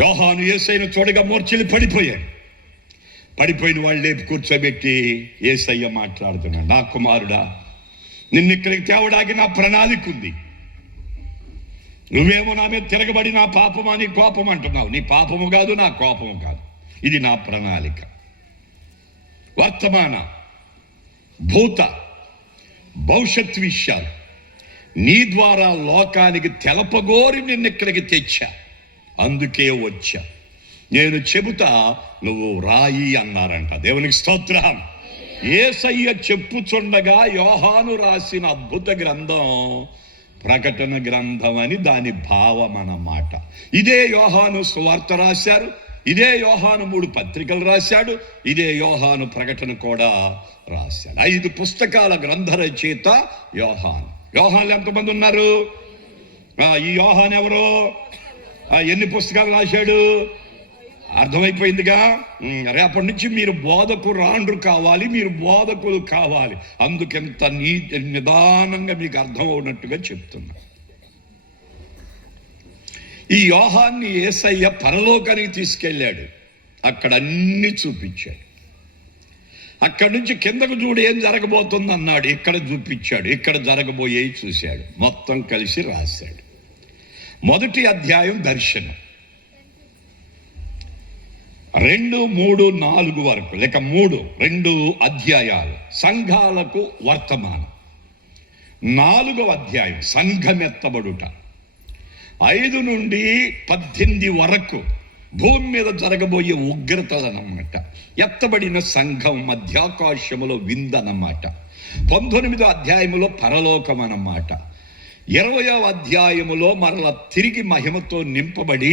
యోహాను యేసయ్యను చూడగా మూర్ఛలు పడిపోయాడు. పడిపోయిన వాళ్ళు లేపి కూర్చోబెట్టి యేసయ్య మాట్లాడుతున్నాడు, నా కుమారుడా, నిన్ను ఇక్కడికి తేవడానికి నా ప్రణాళిక ఉంది. నువ్వేమో నా మీద తిరగబడి నా పాపమా నీ కోపం అంటున్నావు. నీ పాపము కాదు, నా కోపము కాదు, ఇది నా ప్రణాళిక. వర్తమాన, భూత, భవిష్యత్ విషయాలు నీ ద్వారా లోకానికి తెలపగోరి నిన్ను ఇక్కడికి తెచ్చా, అందుకే వచ్చా. నేను చెబుతా, నువ్వు రాయి అన్నారంట. దేవునికి స్తోత్రం. యేసయ్య చెప్పుచుండగా యోహాను రాసిన అద్భుత గ్రంథం ప్రకటన గ్రంథం అని దాని భావం అన్నమాట. ఇదే యోహాను సువార్త రాశారు, ఇదే యోహాను 3 పత్రికలు రాశాడు, ఇదే యోహాను ప్రకటన కూడా రాశాడు. 5 పుస్తకాల గ్రంథ రచయిత యోహాను. యోహాన్లు ఎంతమంది ఉన్నారు? ఈ యోహాను ఎవరు? ఎన్ని పుస్తకాలు రాశాడు? అర్థమైపోయిందిగా. రేపటి నుంచి మీరు బోధకురాండ్రు కావాలి, మీరు బోధకులు కావాలి. అందుకెంత నిదానంగా మీకు అర్థం అవునట్టుగా చెప్తున్నా. ఈ యోహాన్ని యేసయ్య పరలోకానికి తీసుకెళ్ళాడు, అక్కడ అన్ని చూపించాడు. అక్కడి నుంచి కిందకు చూడు ఏం జరగబోతుంది అన్నాడు, ఇక్కడ చూపించాడు, ఇక్కడ జరగబోయేవి చూశాడు, మొత్తం కలిసి రాశాడు. మొదటి అధ్యాయం దర్శనం, 2, 3, 4 వరకు, లేక 2 అధ్యాయాలు సంఘాలకు వర్తమానం. 4వ అధ్యాయం సంఘమెత్తబడుట. 5 నుండి 18 వరకు భూమి మీద జరగబోయే ఉగ్రతలన్నమాట. ఎత్తబడిన సంఘం మధ్యాకాశములో విందన్నమాట. 19వ అధ్యాయములో పరలోకం అన్నమాట. 20వ అధ్యాయములో మరలా తిరిగి మహిమతో నింపబడి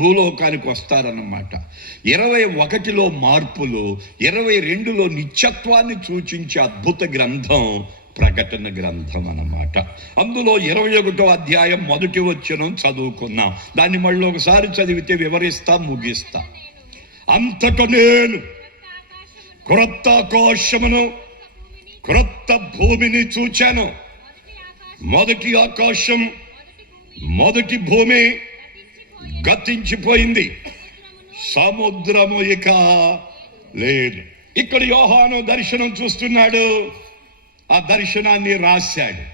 భూలోకానికి వస్తారన్నమాట. 21లో మార్పులు, 22లో నిత్యత్వాన్ని సూచించే అద్భుత గ్రంథం ప్రకటన గ్రంథం అన్నమాట. అందులో 21వ అధ్యాయం మొదటి వచనం చదువుకున్నాం. దాన్ని మళ్ళీ ఒకసారి చదివితే వివరిస్తా, ముగిస్తా. అంతట నేను క్రొత్త ఆకాశమును క్రొత్త భూమిని చూచాను. మొదటి ఆకాశం మొదటి భూమి గతించిపోయింది, సముద్రము ఇక లేదు. ఇక్కడ యోహాను దర్శనం చూస్తున్నాడు. ఆ దర్శనాన్ని రాశాడు.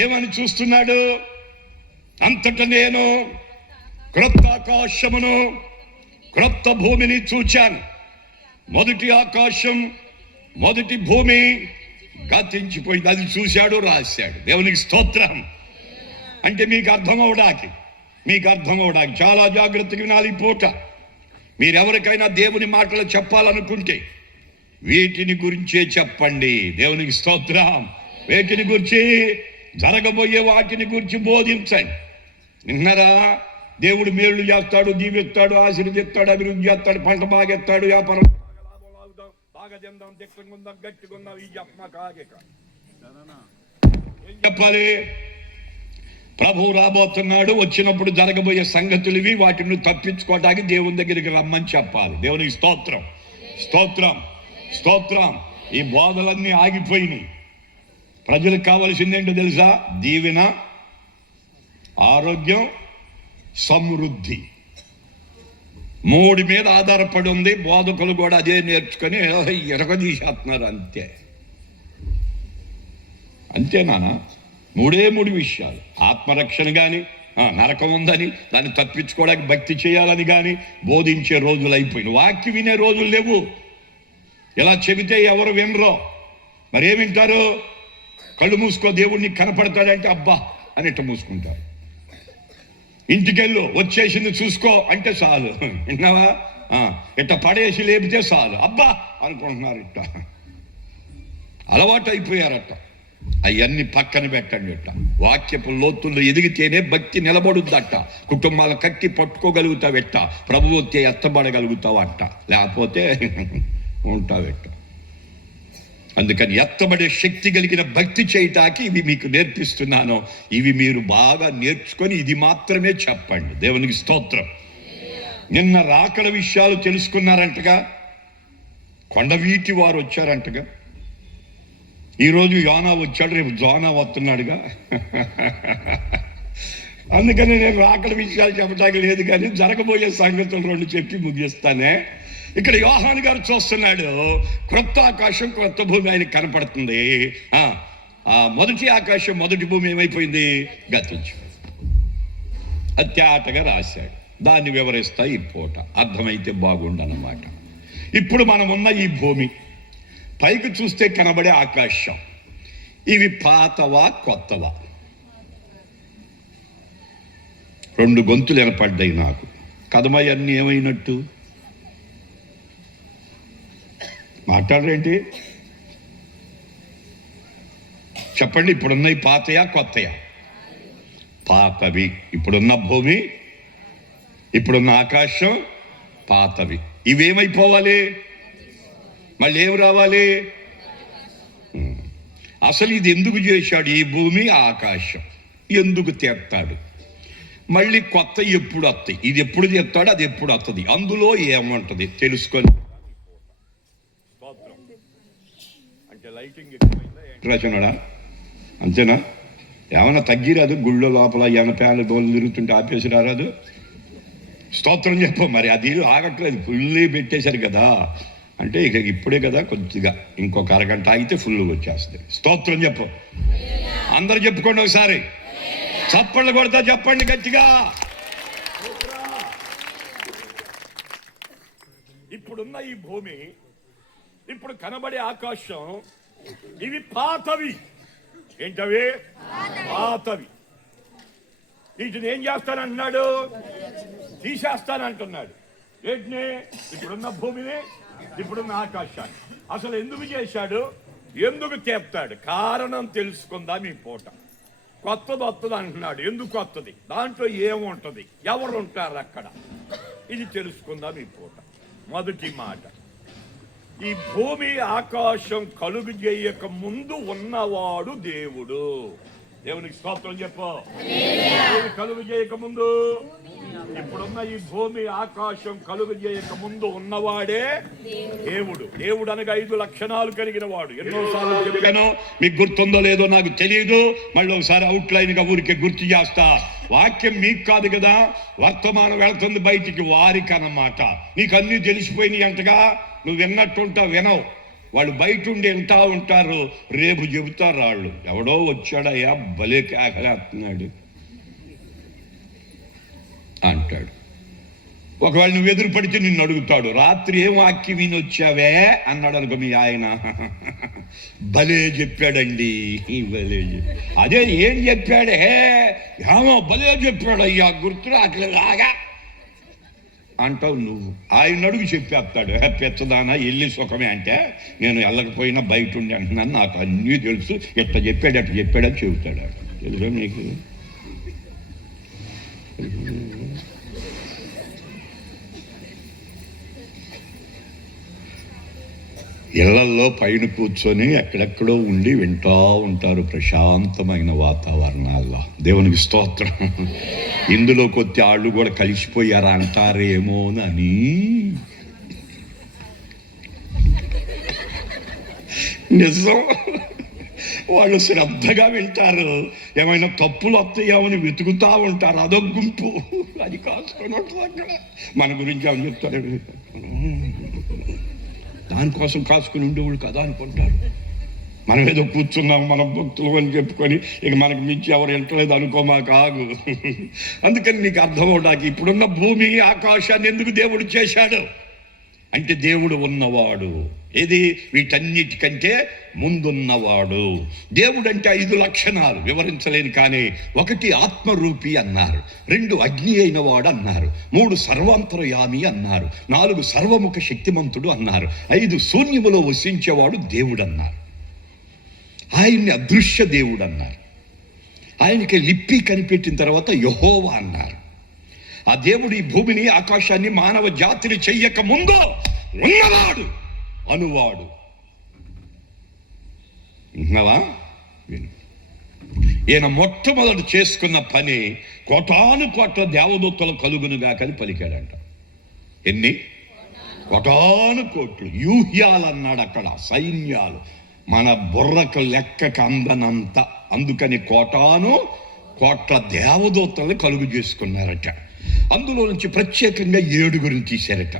ఏమని చూస్తున్నాడు? అంతట నేను క్రొత్త ఆకాశమును క్రొత్త భూమిని చూచాను. మొదటి ఆకాశం మొదటి భూమి గతించిపోయింది. అది చూశాడు, రాశాడు. దేవునికి స్తోత్రం. అంటే మీకు అర్థమవడానికి చాలా జాగ్రత్తగా వినాలి. పూట మీరెవరికైనా దేవుని మాటలు చెప్పాలనుకుంటే వీటిని గురించే చెప్పండి. దేవునికి స్తోత్రం. వీటిని గురించి, జరగబోయే వాటిని గురించి బోధించండి. విన్నారా? దేవుడు మేలు చేస్తాడు, దీవిస్తాడు, ఆశీర్వదిస్తాడు, అభివృద్ధి చేస్తాడు, పంట బాగెత్తాడు, వ్యాపారం బాగా చెందాం, దిక్కుందాం, గట్టిగుందాం. ఈ ఏం చెప్పాలి? ప్రభువు రాబోతున్నాడు, వచ్చినప్పుడు జరగబోయే సంగతులు ఇవి, వాటిని తప్పించుకోవడానికి దేవుని దగ్గరికి రమ్మని చెప్పాలి. దేవునికి స్తోత్రం, స్తోత్రం, స్తోత్రం. ఈ బోధలన్నీ ఆగిపోయినాయి. ప్రజలకు కావాల్సిందేంటో తెలుసా? దీవెన, ఆరోగ్యం, సమృద్ధి. 3 మీద ఆధారపడి ఉంది. బోధకులు కూడా అదే నేర్చుకొని ఎరగదీసేస్తున్నారు. అంతేనా? 3 విషయాలు. ఆత్మరక్షణ కానీ, నరకం ఉందని, దాన్ని తప్పించుకోవడానికి భక్తి చేయాలని కానీ బోధించే రోజులు అయిపోయినాయి. వాక్యం వినే రోజులు లేవు. ఇలా చెబితే ఎవరు వినరో. మరి ఏమి వింటారు? కళ్ళు మూసుకో, దేవుడిని కనపడతాడంటే అబ్బా అని ఇట్ట మూసుకుంటారు. ఇంటికెళ్ళు, వచ్చేసింది చూసుకో అంటే చాలు. విన్నావా? ఇట్ట పడేసి లేపితే చాలు, అబ్బా అనుకుంటున్నారు. ఇట్ట అలవాటు అయిపోయారట. అవన్నీ పక్కన పెట్టండి. ఇట్ట వాక్యపు లోతుల్లో ఎదిగితేనే భక్తి నిలబడుద్దట. కుటుంబాలు కట్టి పట్టుకోగలుగుతావెట్ట, ప్రభువు ఎత్తబడగలుగుతావట. లేకపోతే ఉంటావెట్ట. అందుకని ఎత్తబడే శక్తి కలిగిన భక్తి చేయటానికి ఇవి మీకు నేర్పిస్తున్నాను. ఇవి మీరు బాగా నేర్చుకొని ఇది మాత్రమే చెప్పండి. దేవునికి స్తోత్రం. నిన్న రాకడ విషయాలు తెలుసుకున్నారంటగా. కొండవీటి వారు వచ్చారంటగా. ఈరోజు యోనా వచ్చాడు, రేపు జోనా వస్తున్నాడుగా. అందుకని నేను రాకడ విషయాలు చెప్పడానికి లేదు, కానీ జరగబోయే సంగతులు 2 చెప్పి ముగిస్తానే. ఇక్కడ యోహాను గారు చూస్తున్నాడు, క్రొత్త ఆకాశం క్రొత్త భూమి ఆయనకు కనపడుతుంది. మొదటి ఆకాశం మొదటి భూమి ఏమైపోయింది? గతించి. అత్యాటగా రాశాడు. దాన్ని వివరిస్తా ఈ పూట, అర్థమైతే బాగుండనమాట. ఇప్పుడు మనం ఉన్న ఈ భూమి పైకి చూస్తే కనబడే ఆకాశం, ఇవి పాతవా కొత్తవా? 2 గొంతులు ఏర్పడ్డాయి నాకు. కదమయన్నీ ఏమైనట్టు? మాట్లాడరేంటి? చెప్పండి. ఇప్పుడున్న పాతయా కొత్తయా? పాతవి. ఇప్పుడున్న భూమి, ఇప్పుడున్న ఆకాశం పాతవి. ఇవేమైపోవాలి? మళ్ళీ ఏమి రావాలి? అసలు ఇది ఎందుకు చేశాడు? ఈ భూమి ఆకాశం ఎందుకు తీస్తాడు? మళ్ళీ కొత్త ఎప్పుడు వస్తాయి? ఇది ఎప్పుడు తీస్తాడు, అది ఎప్పుడు వస్తుంది? అందులో ఏముంటుంది తెలుసుకొని. అంటే లైటింగ్ ఎక్కువైందా? అంతేనా? ఏమన్నా తగ్గిరాదు? గుళ్ళో లోపల ఎనపేళ్ళ దోళ్ళు తిరుగుతుంటే ఆపేసి రారాదు? స్తోత్రం చెప్పు. మరి అది ఆగట్లేదు, ఫుల్లీ పెట్టేశారు కదా. అంటే ఇక ఇప్పుడే కదా, కొద్దిగా ఇంకొక అరగంట ఆగితే ఫుల్గా వచ్చేస్తుంది. స్తోత్రం చెప్పు. అందరు చెప్పుకోండి ఒకసారి. చప్పట్లు కొడతా చెప్పండి గట్టిగా. ఇప్పుడున్న ఈ భూమి, ఇప్పుడు కనబడే ఆకాశం, ఇవి పాతవి. ఏంటవి? పాతవి. వీటిని ఏం చేస్తానంటున్నాడు? తీసేస్తానంటున్నాడు. ఏంటిని? ఇప్పుడున్న భూమిని, ఇప్పుడున్న ఆకాశాన్ని. అసలు ఎందుకు చేశాడు? ఎందుకు తీస్తాడు? కారణం తెలుసుకుందాం ఈ పూట. కొత్తది వస్తుంది అంటున్నాడు. ఎందుకు వస్తుంది? దాంట్లో ఏముంటుంది? ఎవరు ఉంటారు అక్కడ? ఇది తెలుసుకుందాం ఈ పూట. మొదటి మాట, ఈ భూమి ఆకాశం కలుగు చేయక ముందు ఉన్నవాడు దేవుడు. దేవునికి స్తోత్రం చెప్పు. కలుగు చేయక ముందు, ఇప్పుడున్న ఈ భూమి ఆకాశం కలుగు చేయక ముందు ఉన్నవాడే దేవుడు. దేవుడు అనగా 5 లక్షణాలు కలిగిన వాడు. ఎన్నోసార్లు చెప్పాను, మీకు గుర్తుందో లేదో నాకు తెలియదు. మళ్ళీ ఒకసారి అవుట్లైన్ గా ఊరికే గుర్తు చేస్తా. వాక్యం మీకు కాదు కదా, వర్తమానం వెళ్తుంది బయటికి, వారికి అన్నమాట. నీకు అన్ని తెలిసిపోయినాయి అంటగా, నువ్వు విన్నట్టుంటా వినవు. వాళ్ళు బయట ఉండి వింటా ఉంటారు, రేపు చెబుతారు వాళ్ళు. ఎవడో వచ్చాడయ్యా భలే కేకలేస్తున్నాడు అంటాడు. ఒకవేళ నువ్వు ఎదురు పడితే నిన్ను అడుగుతాడు, రాత్రి ఏం వాక్యం విని వచ్చావే అన్నాడు అనుకో మీ ఆయన, భలే చెప్పాడండి, భలే అదే ఏం చెప్పాడే, ఏమో భలే చెప్పాడయ్యా గుర్తు రాట్లేలాగా అంటావు నువ్వు. ఆయన అడుగు చెప్పేస్తాడు, పెచ్చదానా వెళ్ళి సుఖమే అంటే, నేను వెళ్ళకపోయినా బయట ఉండి అంటున్నాను, నాకు అన్నీ తెలుసు, ఎట్లా చెప్పాడు అట్లా చెప్పాడని చెబుతాడు. తెలుసా నీకు? ఇళ్లల్లో పైన కూర్చొని ఎక్కడెక్కడో ఉండి వింటూ ఉంటారు ప్రశాంతమైన వాతావరణాల్లో. దేవునికి స్తోత్రం. ఇందులో కొద్ది ఆళ్ళు కూడా కలిసిపోయారా అంటారేమోనని. నిజం, వాళ్ళు శ్రద్ధగా వింటారు. ఏమైనా తప్పులు వస్తాయేమని వెతుకుతా ఉంటారు. అదొక గుంపు, అది కాసుకొని ఉంటుంది అక్కడ. మన గురించి అని చెప్తారు, దానికోసం కాసుకుని ఉండేవాళ్ళు కదా అనుకుంటారు. మనం ఏదో కూర్చున్నాం, మనం భక్తులు అని చెప్పుకొని ఇక మనకు మించి ఎవరు ఎంటలేదు అనుకో, మాకు ఆగు. అందుకని నీకు అర్థం అవడానికి, ఇప్పుడున్న భూమి ఆకాశాన్ని ఎందుకు దేవుడు చేశాడు అంటే, దేవుడు ఉన్నవాడు. ఏది? వీటన్నిటికంటే ముందున్నవాడు. దేవుడు అంటే 5 లక్షణాలు వివరించలేని, కానీ 1 ఆత్మరూపి అన్నారు, 2 అగ్ని అయిన వాడు అన్నారు, 3 సర్వాంతరయామి అన్నారు, 4 సర్వముఖ శక్తిమంతుడు అన్నారు, 5 శూన్యములో వసించేవాడు దేవుడు అన్నారు. ఆయన్ని అదృశ్య దేవుడు అన్నారు. ఆయనకి లిప్పి కనిపెట్టిన తర్వాత యెహోవా అన్నారు. ఆ దేవుడు ఈ భూమిని ఆకాశాన్ని మానవ జాతిని చెయ్యక ముందు ఉన్నవాడు అనువాడు. విన్నావా? విను. ఈయన మొట్టమొదటి చేసుకున్న పని కోటాను కోట్ల దేవదూతలు కలుగునుగా అని పలికాడంట. ఎన్ని? కోటాను కోట్లు. యూహ్యాలన్నాడు అక్కడ, సైన్యాలు. మన బుర్రకు లెక్కకు అందనంత. అందుకని కోటాను కోట్ల దేవదూతల్ని కలుగు చేసుకున్నారట. అందులో నుంచి ప్రత్యేకంగా 7 తీశారట.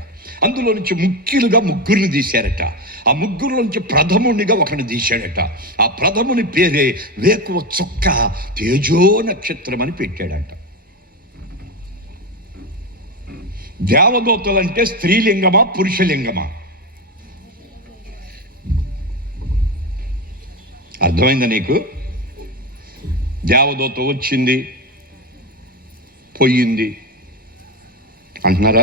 అందులో నుంచి ముఖ్యులుగా 3 తీశారట. ఆ 3 నుంచి ప్రథమునిగా ఒకరిని తీశాడట. ఆ ప్రథముని పేరే వేకువ చుక్క తేజో నక్షత్రం అని పెట్టాడట. దేవదూతలంటే స్త్రీలింగమా పురుషలింగమా? అర్థమైందా నీకు? దేవదూత వచ్చింది పోయింది అంటున్నారా?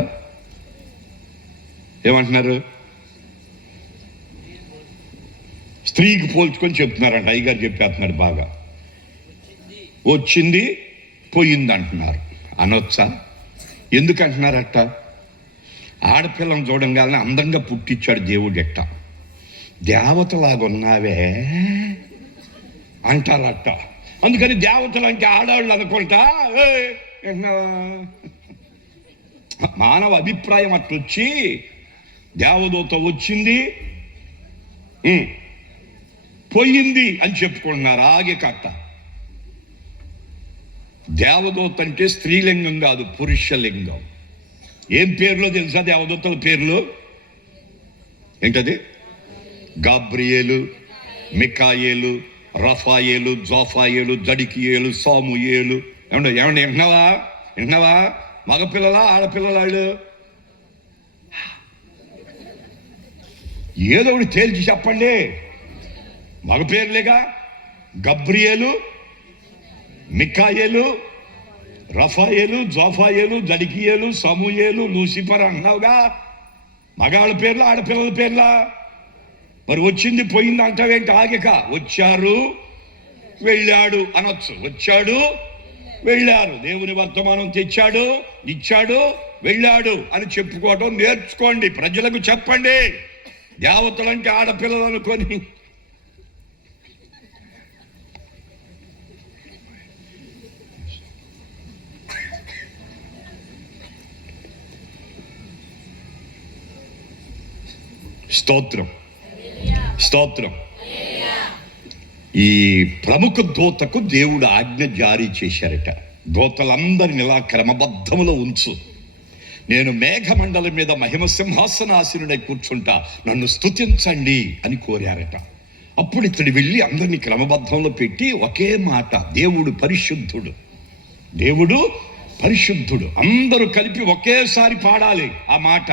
ఏమంటున్నారు? స్త్రీకి పోల్చుకొని చెప్తున్నారంట. అయ్యగారు చెప్పేస్తున్నాడు బాగా. వచ్చింది పోయింది అంటున్నారు. అనొచ్చా? ఎందుకు అంటున్నారట? ఆడపిల్లను చూడంగానే అందంగా పుట్టించాడు దేవుడు. ఎట్ట దేవతలాగున్నావే అంటారట. అందుకని దేవతలు అంటే ఆడవాళ్ళు అనుకుంటా. మానవ అభిప్రాయం అట్లొచ్చి దేవదూత వచ్చింది పోయింది అని చెప్పుకుంటున్నారు. ఆగే కట్ట. దేవదూత అంటే స్త్రీలింగం కాదు, పురుషలింగం. ఏం పేర్లో తెలుసా దేవదూతల పేర్లు? ఏంటది? గాబ్రియేలు, మికాయేలు, రఫాయేలు, జోఫాయేలు, జడికియేలు, సాముయేలు. ఏమండి విన్నావా? మగపిల్లలా ఆడపిల్లలాళ్ళు? ఏదో ఒకటి తేల్చి చెప్పండి. మగ పేర్లేగా. గబ్రియేలు, మికాయేలు, రఫాయేలు, జోఫాయేలు, జడికియేలు, సమూయేలు, లూసిఫర్ అన్నావుగా. మగాళ్ళ పేర్లు ఆడపిల్లల పేర్లా? మరి వచ్చింది పోయింది అంటావేంటి? ఆగిక వచ్చారు వెళ్ళాడు అనొచ్చు. వచ్చాడు వెళ్ళారు. దేవుని వర్తమానం తెచ్చాడు, ఇచ్చాడు, వెళ్ళాడు అని చెప్పుకోవటం నేర్చుకోండి. ప్రజలకు చెప్పండి. దేవతలంటే ఆడపిల్లలు అనుకొని స్తోత్రం స్తోత్రం. ఈ ప్రముఖ దూతకు దేవుడు ఆజ్ఞ జారీ చేశారట. దూతలందరిని ఇలా క్రమబద్ధములో ఉంచు, నేను మేఘమండలం మీద మహిమ సింహాసనాసీనుడై కూర్చుంటా, నన్ను స్తుతించండి అని కోరారట. అప్పుడు ఇతడు వెళ్ళి అందరినీ క్రమబద్ధంలో పెట్టి ఒకే మాట, దేవుడు పరిశుద్ధుడు, దేవుడు పరిశుద్ధుడు. అందరూ కలిపి ఒకేసారి పాడాలి ఆ మాట,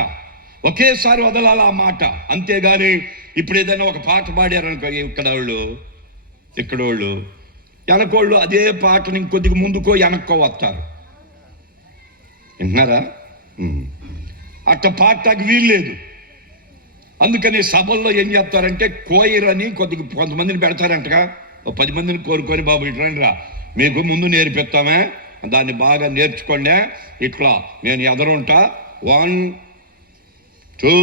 ఒకేసారి వదలాలి ఆ మాట. అంతేగాని ఇప్పుడు ఏదైనా ఒక పాట పాడారనుకో, ఇక్కడోళ్ళు వెనకోళ్ళు అదే పాటని ఇంకొద్దిగా ముందుకో వెనక్కో వస్తారు. వింటున్నారా? అట్ట పాటకి వీల్లేదు. అందుకని సభల్లో ఏం చెప్తారంటే కోయిర్ అని కొంతమందిని పెడతారంటగా. 10 మందిని కోరుకొని, బాబు ఇట్లా రా, మీకు ముందు నేర్పిస్తామే, దాన్ని బాగా నేర్చుకోండి, ఇట్లా నేను ఎదరుంటా, 1 2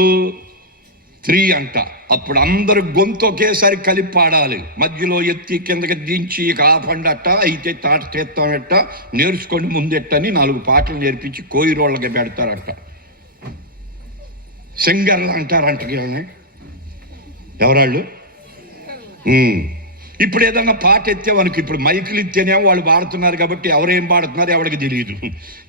3 అంట. అప్పుడు అందరు గొంతు ఒకేసారి కలిపి పాడాలి. మధ్యలో ఎత్తి కిందకి దించి కాపండి అట్ట, అయితే తాట తీస్తామట, నేర్చుకోండి ముందెట్టని 4 పాటలు నేర్పించి కోయిరోళ్ళకి పెడతారట. సింగర్లు అంటారంట. ఎవరాళ్ళు? ఇప్పుడు ఏదన్నా పాట ఎత్తేవనుకు, ఇప్పుడు మైకులు ఇస్తేనేమో వాళ్ళు పాడుతున్నారు కాబట్టి ఎవరేం పాడుతున్నారు ఎవరికి తెలియదు.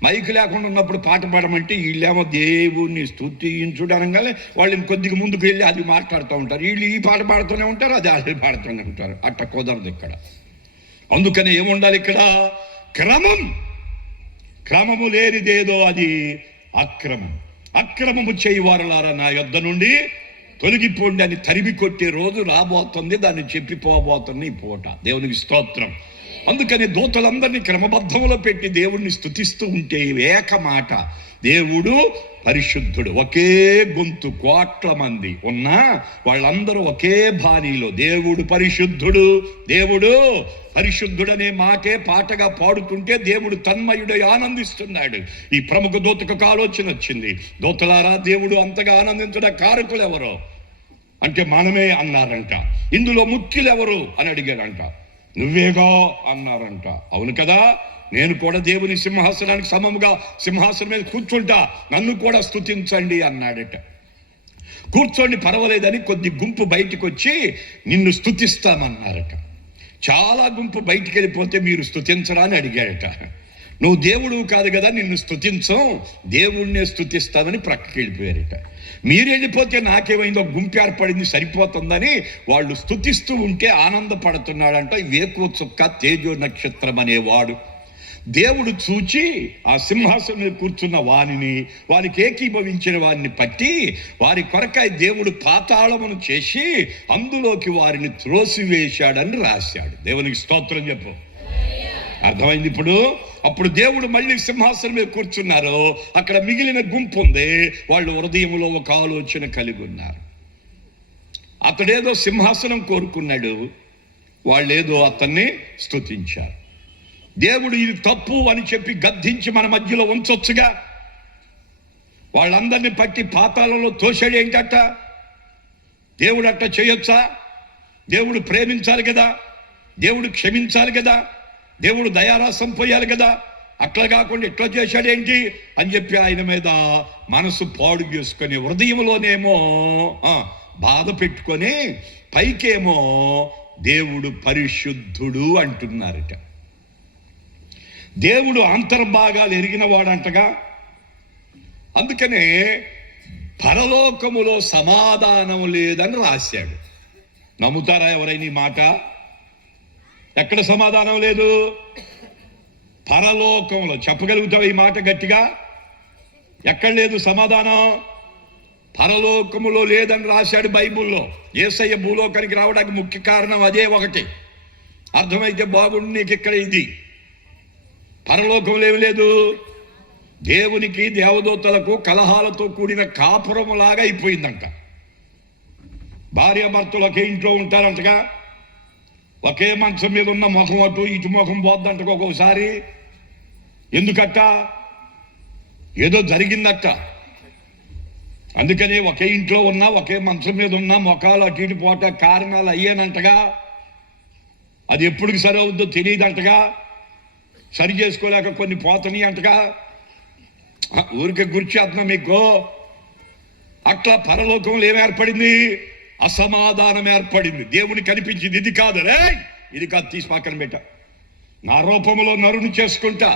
మైకు లేకుండా ఉన్నప్పుడు పాట పాడమంటే వీళ్ళేమో దేవుణ్ణి స్తుతించుడు అనగానే వాళ్ళు ఇంకొద్దిగా ముందుకు వెళ్ళి అది మాట్లాడుతూ ఉంటారు. వీళ్ళు ఈ పాట పాడుతూనే ఉంటారు, అది వాళ్ళు పాడుతూనే ఉంటారు. అట్ట కుదరదు ఇక్కడ. అందుకని ఏముండాలి ఇక్కడ? క్రమము లేనిదేదో అది అక్రమం. అక్రమము చేయవారులారా నా యొద్ద నుండి తొలగిపోండి అని తరిమి కొట్టే రోజు రాబోతుంది. దాన్ని చెప్పిపోబోతుంది ఈ పూట. దేవునికి స్తోత్రం. అందుకని దూతలందరినీ క్రమబద్ధంలో పెట్టి దేవుణ్ణి స్తుతిస్తూ ఉంటే ఏక మాట, దేవుడు పరిశుద్ధుడు. ఒకే గొంతు, కోట్ల మంది ఉన్నా వాళ్ళందరూ ఒకే బాణీలో దేవుడు పరిశుద్ధుడు, దేవుడు పరిశుద్ధుడనే మాటే పాటగా పాడుతుంటే దేవుడు తన్మయుడై ఆనందిస్తున్నాడు. ఈ ప్రముఖ దూతకు ఆలోచన వచ్చింది, దూతలారా దేవుడు అంతగా ఆనందించడ కారకులు ఎవరో అంటే మనమే అన్నారంట. ఇందులో ముఖ్యులు ఎవరు అని అడిగారంట. నువ్వేగా అన్నారంట. అవును కదా, నేను కూడా దేవుని సింహాసనానికి సమముగా సింహాసనం మీద కూర్చుంటా, నన్ను కూడా స్తుతించండి అన్నాడట. కూర్చోండి పర్వాలేదని కొద్ది గుంపు బయటికి వచ్చి నిన్ను స్తుతిస్తామన్నారట. చాలా గుంపు బయటికి వెళ్ళిపోతే మీరు స్తుతించరా అని అడిగాడట. నువ్వు దేవుడు కాదు కదా, నిన్ను స్తుతించం, దేవుణ్ణే స్తుతిస్తామని ప్రక్కకి వెళ్ళిపోయారట. మీరు వెళ్ళిపోతే నాకేమైందో, గుంపు ఏర్పడింది సరిపోతుందని వాళ్ళు స్తుతిస్తూ ఉంటే ఆనందపడుతున్నాడంట. వేకువ చుక్క తేజో నక్షత్రం అనేవాడు దేవుడు చూచి ఆ సింహాసనం కూర్చున్న వారిని, వారికి ఏకీభవించిన వారిని పట్టి వారి కొరకై దేవుడు పాతాళమును చేసి అందులోకి వారిని త్రోసివేశాడని రాశాడు. దేవునికి స్తోత్రం చెప్పు. అర్థమైంది ఇప్పుడు? అప్పుడు దేవుడు మళ్ళీ సింహాసనం మీద కూర్చున్నారు. అక్కడ మిగిలిన గుంపు ఉంది, వాళ్ళు హృదయంలో ఒక ఆలోచన కలిగి ఉన్నారు. అతడేదో సింహాసనం కోరుకున్నాడు, వాళ్ళేదో అతన్ని స్తుతించారు. దేవుడు ఇది తప్పు అని చెప్పి గద్దించి మన మధ్యలో ఉంచొచ్చుగా. వాళ్ళందరినీ పట్టి పాతాళంలో తోసాడు. ఏంటట? దేవుడు అట్ట చేయొచ్చా? దేవుడు ప్రేమించాలి కదా, దేవుడు క్షమించాలి కదా, దేవుడు దయారాసం పోయాలి కదా. అట్లా కాకుండా ఇట్లా చేశాడేంటి అని చెప్పి ఆయన మీద మనసు పాడు చేసుకొని హృదయంలోనేమో బాధ పెట్టుకొని పైకేమో దేవుడు పరిశుద్ధుడు అంటున్నారట. దేవుడు అంతర్భాగాలు ఎరిగిన వాడంటగా. అందుకనే పరలోకములో సమాధానం లేదని రాశాడు. నమ్ముతారా ఎవరైనా ఈ మాట? ఎక్కడ సమాధానం లేదు? పరలోకంలో. చెప్పగలుగుతావు ఈ మాట గట్టిగా? ఎక్కడ లేదు సమాధానం? పరలోకములో లేదని రాశాడు బైబుల్లో. యేసయ్య భూలోకానికి రావడానికి ముఖ్య కారణం అదే ఒకటి. అర్థమైతే బాగుండు నీకు. ఇక్కడ ఇది పరలోకంలో ఏమి లేదు. దేవునికి దేవదూతలకు కలహాలతో కూడిన కాపురములాగా అయిపోయిందంట. భార్యాభర్తలు ఒకే ఇంట్లో ఉంటారంటగా. ఒకే మంచం మీద ఉన్న ముఖం అటు ఇటు ముఖం పోద్దంట ఒక్కొక్కసారి. ఎందుకట్ట? ఏదో జరిగిందట. అందుకని ఒకే ఇంట్లో ఉన్నా, ఒకే మంచం మీద ఉన్నా మొఖాలు అటు ఇటు పోట కారణాలు అయ్యానంటగా, అది ఎప్పుడు సరి అవుద్దో తెలియదంటగా, సరి చేసుకోలేక కొన్ని పోతని అంటగా, ఊరికే గుర్చేస్తున్నా మీకు. అట్లా పరలోకంలో ఏమేర్పడింది? అసమాధానం ఏర్పడింది. దేవుని కనిపించింది, ఇది కాదు రే, ఇది కాదు, తీసి పక్కన పెట్ట, నా రూపంలో నరుని చేసుకుంటా,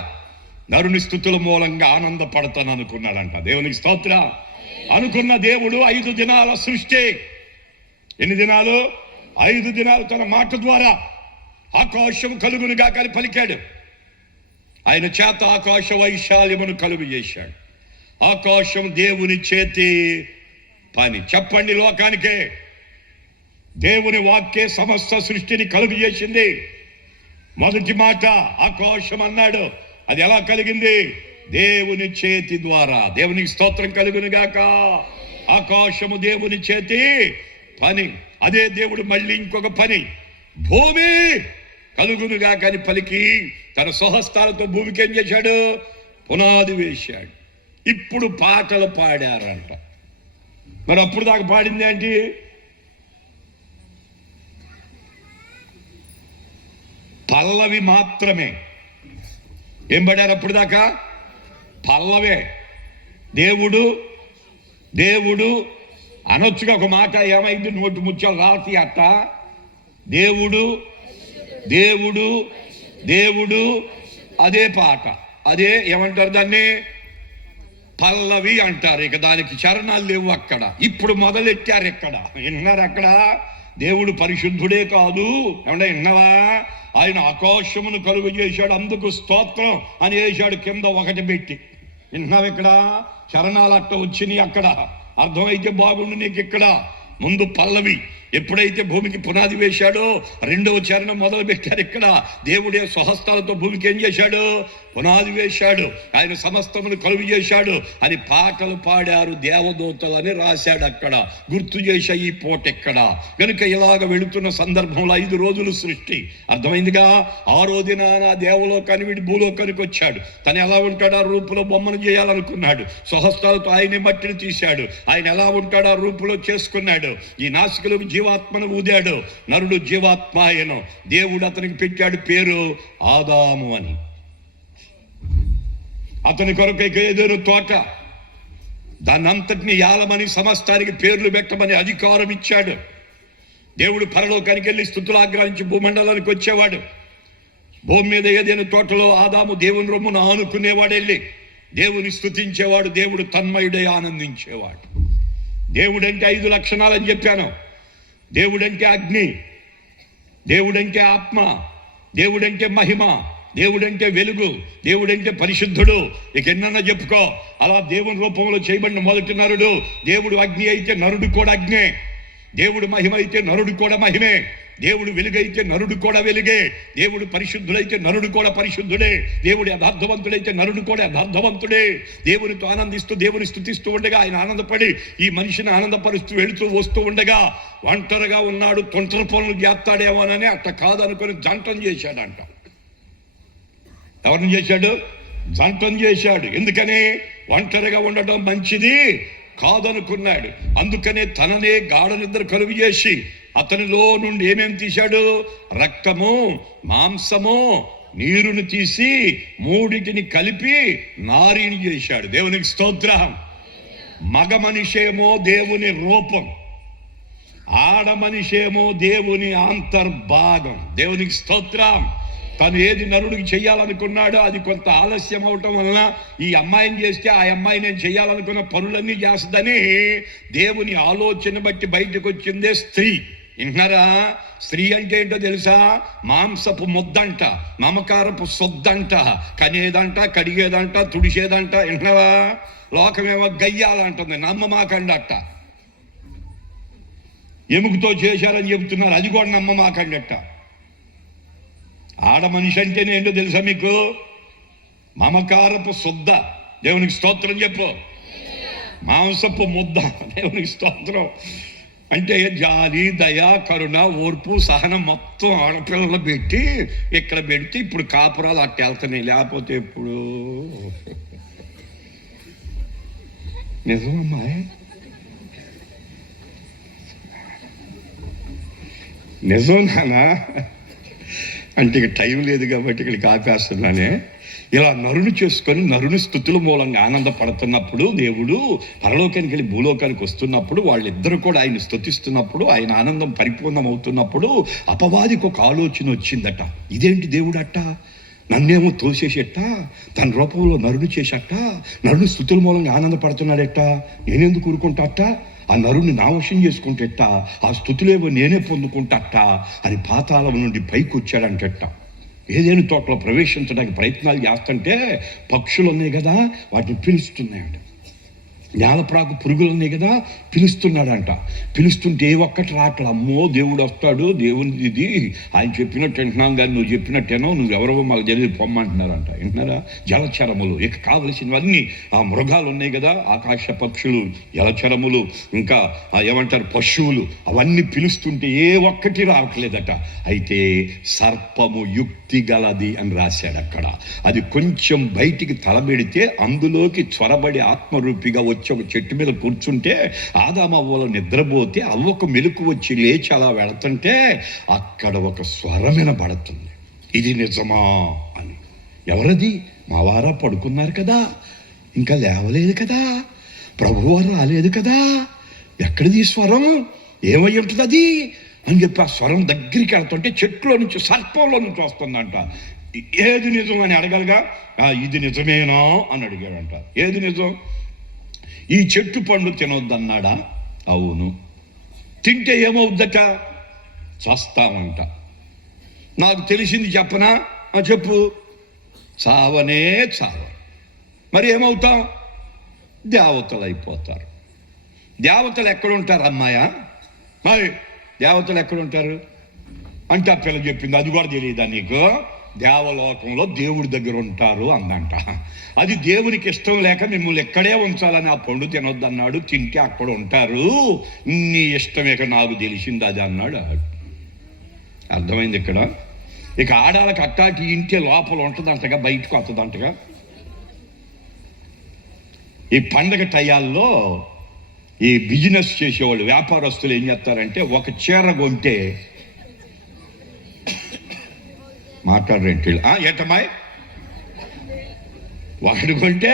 నరుని స్థుతుల మూలంగా ఆనందపడతాను అనుకున్నాడంట. దేవునికి స్తోత్రం. అనుకున్న దేవుడు 5 దినాల సృష్టి, ఎన్ని దినాలు? 5 దినాలు తన మాట ద్వారా ఆకాశం కలుగునుగా అని పలికాడు. ఆయన చేత ఆకాశ వైశాల్యమును కలుగు చేశాడు. ఆకాశం దేవుని చేతి పని. చెప్పండి లోకానికే, దేవుని వాక్యే సమస్త సృష్టిని కలుగు చేసింది. మొదటి మాట ఆకాశం అన్నాడు, అది ఎలా కలిగింది? దేవుని చేతి ద్వారా. దేవునికి స్తోత్రం కలుగును గాక. ఆకాశము దేవుని చేతి పని. అదే దేవుడు మళ్ళీ ఇంకొక పని, భూమి కలుగును గాక అని పలికి తన స్వహస్తాలతో భూమికి ఏం చేశాడు? పునాది వేశాడు. ఇప్పుడు పాటలు పాడారంట. మరి అప్పుడు దాకా పాడింది ఏంటి? పల్లవి మాత్రమే. ఏం పాడారు అప్పుడు దాకా? పల్లవే. దేవుడు దేవుడు అనొచ్చుగా ఒక మాట, ఏమైంది నోటి ముత్యాలు రాతి అట్ట. దేవుడు దేవుడు దేవుడు, అదే పాట, అదే ఏమంటారు దాన్ని? పల్లవి అంటారు. ఇక దానికి చరణాలు లేవు అక్కడ. ఇప్పుడు మొదలెట్టారు ఇక్కడ. విన్నారు అక్కడ? దేవుడు పరిశుద్ధుడే కాదు, ఏమంటే విన్నావా? ఆయన ఆకాశమును కలుగు చేశాడు, అందుకు స్తోత్రం అని వేశాడు కింద ఒకటి పెట్టి. విన్నావు? ఇక్కడ చరణాలు అట్ట వచ్చినాయి. అక్కడ అర్థమైతే బాగుండు నీకు. ఇక్కడ ముందు పల్లవి, ఎప్పుడైతే భూమికి పునాది వేశాడో 2వ చరణం మొదలు పెట్టారు. ఇక్కడ దేవుడే స్వహస్తాలతో భూమికి ఏం చేశాడు? పునాది వేశాడు. ఆయన సమస్తమును కలుగు చేశాడు అని పాటలు పాడారు దేవదూతలు అని రాశాడు అక్కడ. గుర్తు చేశా ఈ పూట ఇక్కడ. కనుక ఇలాగ వెళుతున్న సందర్భంలో 5 రోజులు సృష్టి. అర్థమైందిగా? 6వ దినాన దేవలోకాన్ని వీడి భూలోకానికి వచ్చాడు. తను ఎలా ఉంటాడు? ఆ రూపులో బొమ్మను చేయాలనుకున్నాడు. స్వహస్తాలతో ఆయనే మట్టిని తీశాడు. ఆయన ఎలా ఉంటాడు? ఆ రూపులో చేసుకున్నాడు. ఈ నాసికలకు జీవాత్మను ఊదాడు. నరుడు జీవాత్మాయను. దేవుడు అతనికి పెట్టాడు పేరు ఆదాము అని. అతని కొరకు ఏదైనా తోట, దాన్ని అంతటిని యాలమని, సమస్తానికి పేర్లు పెట్టమని అధికారం ఇచ్చాడు. దేవుడు పరలోకానికి వెళ్ళి స్తుతులు ఆగ్రహించి భూమండలానికి వచ్చేవాడు. భూమి మీద ఏదైనా తోటలో ఆదాము దేవుని రొమ్మును ఆనుకునేవాడు. వెళ్ళి దేవుని స్తుతించేవాడు. దేవుడు తన్మయుడై ఆనందించేవాడు. దేవుడంటే 5 లక్షణాలు అని చెప్పాను. దేవుడంటే అగ్ని, దేవుడంటే ఆత్మ, దేవుడంటే మహిమ, దేవుడంటే వెలుగు, దేవుడంటే పరిశుద్ధుడు. ఇక ఎన్నన్నా చెప్పుకో. అలా దేవుని రూపంలో చేయబడిన మొదటి నరుడు. దేవుడు అగ్ని అయితే నరుడు కూడా అగ్నే. దేవుడు మహిమ అయితే నరుడు కూడా మహిమే. దేవుడు వెలుగైతే నరుడు కూడా వెలుగే. దేవుడు పరిశుద్ధుడైతే నరుడు కూడా పరిశుద్ధుడే. దేవుడు యథార్థవంతుడైతే నరుడు కూడా యథార్థవంతుడే. దేవునితో ఆనందిస్తూ దేవుని స్తుతిస్తూ ఉండగా ఆయన ఆనందపడి ఈ మనిషిని ఆనందపరుస్తూ వెళుతూ వస్తూ ఉండగా ఒంటరిగా ఉన్నాడు, తొంటర పనులు చేస్తాడేమోనని అట్ట కాదనుకొని జంటం చేశాడంట. ఎవరిని చేశాడు? జంటం చేశాడు. ఎందుకని? ఒంటరిగా ఉండటం మంచిది కాదనుకున్నాడు. అందుకనే తననే గాఢ నిద్ర కలుగు చేసి అతనిలో నుండి ఏమేమి తీశాడు? రక్తము, మాంసము, నీరుని తీసి మూడిటిని కలిపి నారిని చేశాడు. దేవునికి స్తోత్రం. మగ మనిషేమో దేవుని రూపం, ఆడ మనిషేమో దేవుని అంతర్భాగం. దేవునికి స్తోత్రం. తను ఏది నరుడికి చెయ్యాలనుకున్నాడో అది కొంత ఆలస్యం అవటం వలన ఈ అమ్మాయిని చేస్తే ఆ అమ్మాయి నేను చెయ్యాలనుకున్న పనులన్నీ చేస్తుందని దేవుని ఆలోచన బట్టి బయటకు వచ్చిందే స్త్రీ. విన్నారా? స్త్రీ అంటే ఏంటో తెలుసా? మాంసపు ముద్దంట, మమకారపు సొద్దంట, కనేదంట, కడిగేదంట, తుడిసేదంట. విన్నావా? లోకమేమో గయ్యాలంటుంది, నమ్మమాకండట. ఎముకతో చేశారని చెబుతున్నారు, అది కూడా నమ్మమాకండట. ఆడ మనిషి అంటేనే ఏంటో తెలుసా మీకు? మమకారపు శుద్ధ. దేవునికి స్తోత్రం చెప్పు. మాంసపు ముద్ద. దేవునికి స్తోత్రం. అంటే జాలి, దయ, కరుణ, ఓర్పు, సహనం మొత్తం ఆడపిల్లలు పెట్టి ఇక్కడ పెడితే ఇప్పుడు కాపురాలు అట్ట వెళ్తున్నాయి. లేకపోతే ఎప్పుడు నిజమమ్మాయి నిజం నానా అంటే ఇక టైం లేదు కాబట్టి ఇక్కడికి ఆపేస్తున్నానే. ఇలా నరుని చేసుకొని నరుని స్తుతుల మూలంగా ఆనందపడుతున్నప్పుడు దేవుడు పరలోకానికి వెళ్ళి భూలోకానికి వస్తున్నప్పుడు వాళ్ళిద్దరూ కూడా ఆయన స్తుతిస్తున్నప్పుడు ఆయన ఆనందం పరిపూర్ణం అవుతున్నప్పుడు అపవాదికి ఒక ఆలోచన వచ్చిందట. ఇదేంటి దేవుడు అట్ట నన్నేమో తోసేసేట, తన రూపంలో నరుని చేసేట, నరుని స్తుతుల మూలంగా ఆనందపడుతున్నాడట, నేనెందుకు ఊరుకుంటాట, ఆ నరుని నావశం చేసుకుంటేట, ఆ స్తుతులేవో నేనే పొందుకుంటాట అని పాతాళం నుండి పైకి వచ్చాడంటట. ఏదైనా తోటలో ప్రవేశించడానికి ప్రయత్నాలు చేస్తుంటే పక్షులు ఉన్నాయి కదా, వాటిని పిలుస్తున్నాయంట. నేలప్రాకు పురుగులు ఉన్నాయి కదా, పిలుస్తున్నాడంట. పిలుస్తుంటే ఏ ఒక్కటి రావట్లా. అమ్మో దేవుడు వస్తాడు, దేవుని ఇది ఆయన చెప్పినట్టు వింటున్నాం కానీ నువ్వు చెప్పినట్టేనో, నువ్వెవరో మాకు తెలియదు పొమ్మంటున్నారంట. వింటున్నారా? జలచరములు, ఇక కావలసినవన్నీ ఆ మృగాలు ఉన్నాయి కదా, ఆకాశ పక్షులు, జలచరములు, ఇంకా ఏమంటారు పశువులు, అవన్నీ పిలుస్తుంటే ఏ ఒక్కటి రావట్లేదట. అయితే సర్పము యుక్తి గలది అని రాశాడు అక్కడ. అది కొంచెం బయటికి తలబెడితే అందులోకి చొరబడి ఆత్మరూపిగా వచ్చి ఒక చెట్టు మీద కూర్చుంటే ఆదాము అవ్వలో నిద్రపోతే అవ్వకు మెలకు వచ్చి లేచి అలా వెళుతుంటే అక్కడ ఒక స్వరం వినబడుతుంది, ఇది నిజమా అని. ఎవరది? మా వారా పడుకున్నారు కదా, ఇంకా లేవలేదు కదా, ప్రభువారు రాలేదు కదా, ఎక్కడిది స్వరం, ఏమై ఉంటుంది అది అని చెప్పి ఆ స్వరం దగ్గరికి వెళ్తుంటే చెట్లో నుంచి సర్పంలో నుంచి వస్తుందంట. ఏది నిజం అని అడగలుగా, ఇది నిజమేనా అని అడిగాడంట. ఏది నిజం? ఈ చెట్టు పండు తినొద్దన్నాడా? అవును. తింటే ఏమవుద్దట? చస్తామంట. నాకు తెలిసింది చెప్పనా? చెప్పు. చావనే చావ. మరి ఏమవుతాం? దేవతలు అయిపోతారు. దేవతలు ఎక్కడుంటారు అమ్మాయా? మరి దేవతలు ఎక్కడుంటారు అంటే ఆ పిల్ల చెప్పింది, అది కూడా తెలియదా నీకు? దేవలోకంలో దేవుడి దగ్గర ఉంటారు అందంట. అది దేవునికి ఇష్టం లేక మిమ్మల్ని ఎక్కడే ఉంచాలని ఆ పండు తినొద్దన్నాడు. తింటే అక్కడ ఉంటారు, నీ ఇష్టమేక నాకు తెలిసింది అది అన్నాడు. అర్థమైంది ఇక్కడ? ఇక ఆడాలకు అట్టాకి ఇంటి లోపల ఉంటుందంటగా, బయటకు వస్తుందంటగా. ఈ పండగ టయాల్లో ఈ బిజినెస్ చేసేవాళ్ళు, వ్యాపారస్తులు ఏం చేస్తారంటే, ఒక చీర కొంటే మాట్లాడరేంటి ఏంటమ్మాయి, ఒకటి కొంటే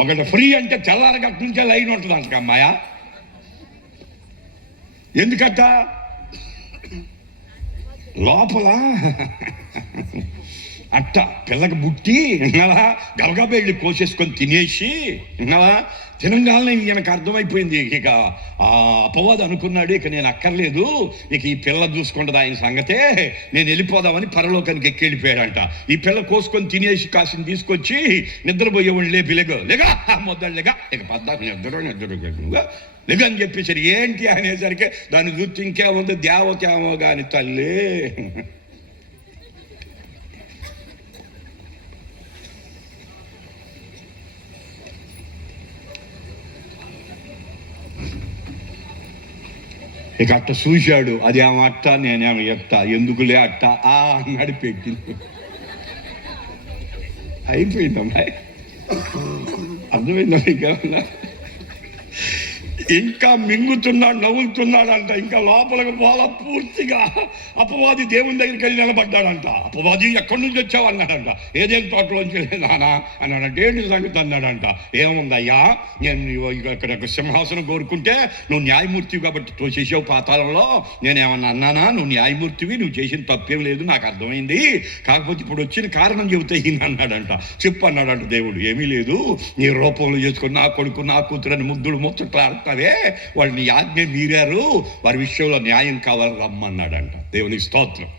ఒకటి ఫ్రీ అంటే తెల్లారగట్టు నుంచే లైన్ ఉంటుంది అంట అమ్మాయా. ఎందుకట? లోపల అట్ట పిల్లకి బుట్టి విన్నావా, గబగబా వెళ్ళి కోసేసుకొని తినేసి విన్నావా, తినంగానే ఈయనకు అర్థమైపోయింది. ఇక ఆ అపవాదు అనుకున్నాడు, ఇక నేను అక్కర్లేదు, ఇక ఈ పిల్ల చూసుకుంటుంది ఆయన సంగతే, నేను వెళ్ళిపోదామని పరలోకానికి ఎక్కి వెళ్ళిపోయాడంట. ఈ పిల్ల కోసుకొని తినేసి కాసిన తీసుకొచ్చి నిద్రపోయేవాళ్ళు లేపి లేగా మొదలు లేగా, ఇక పద్దాకు నిద్ర లేక అని చెప్పేసరి ఏంటి అనేసరికి దాన్ని చూస్తే ఇంకేముంది, దేవత ఏమో కానీ తల్లి. ఇక అట్ట చూశాడు, అదేమో అట్ట, నేనేమో ఎట్ట, ఎందుకులే అట్ట అన్నాడు, పెట్టింది. అయిపోయిందమ్మాయి. అర్థమైందా మీకేమన్నా? ఇంకా మింగుతున్నాడు, నవ్వుతున్నాడంట. ఇంకా లోపలికి పోలా పూర్తిగా. అపవాది దేవుని దగ్గరికి వెళ్ళి నిలబడ్డాడంట. అపవాది ఎక్కడి నుంచి వచ్చావు అన్నాడంట. ఏదేం తోటలోంచి నానా అన్నాడంట. ఏంటి సంగతి అన్నాడంట. ఏముందయ్యా, నేను ఇక్కడ సింహాసనం కోరుకుంటే నువ్వు న్యాయమూర్తివి కాబట్టి తోసేసావు పాతాళంలో, నేనేమన్నా అన్నానా? నువ్వు న్యాయమూర్తివి, నువ్వు చేసిన తప్పేం లేదు, నాకు అర్థమైంది. కాకపోతే ఇప్పుడు వచ్చిన కారణం చెబుతా ఈయన అన్నాడంట. చెప్పు అన్నాడంట దేవుడు. ఏమీ లేదు, నీ రూపంలో చేసుకుని నా కొడుకు నా కూతురు అని ముద్దుడు ముచ్చట్లాడతావే, వాళ్ళు నీ ఆజ్ఞ మీరారు, వారి విషయంలో న్యాయం కావాలి రమ్మన్నాడంట. దేవునికి స్తోత్రం.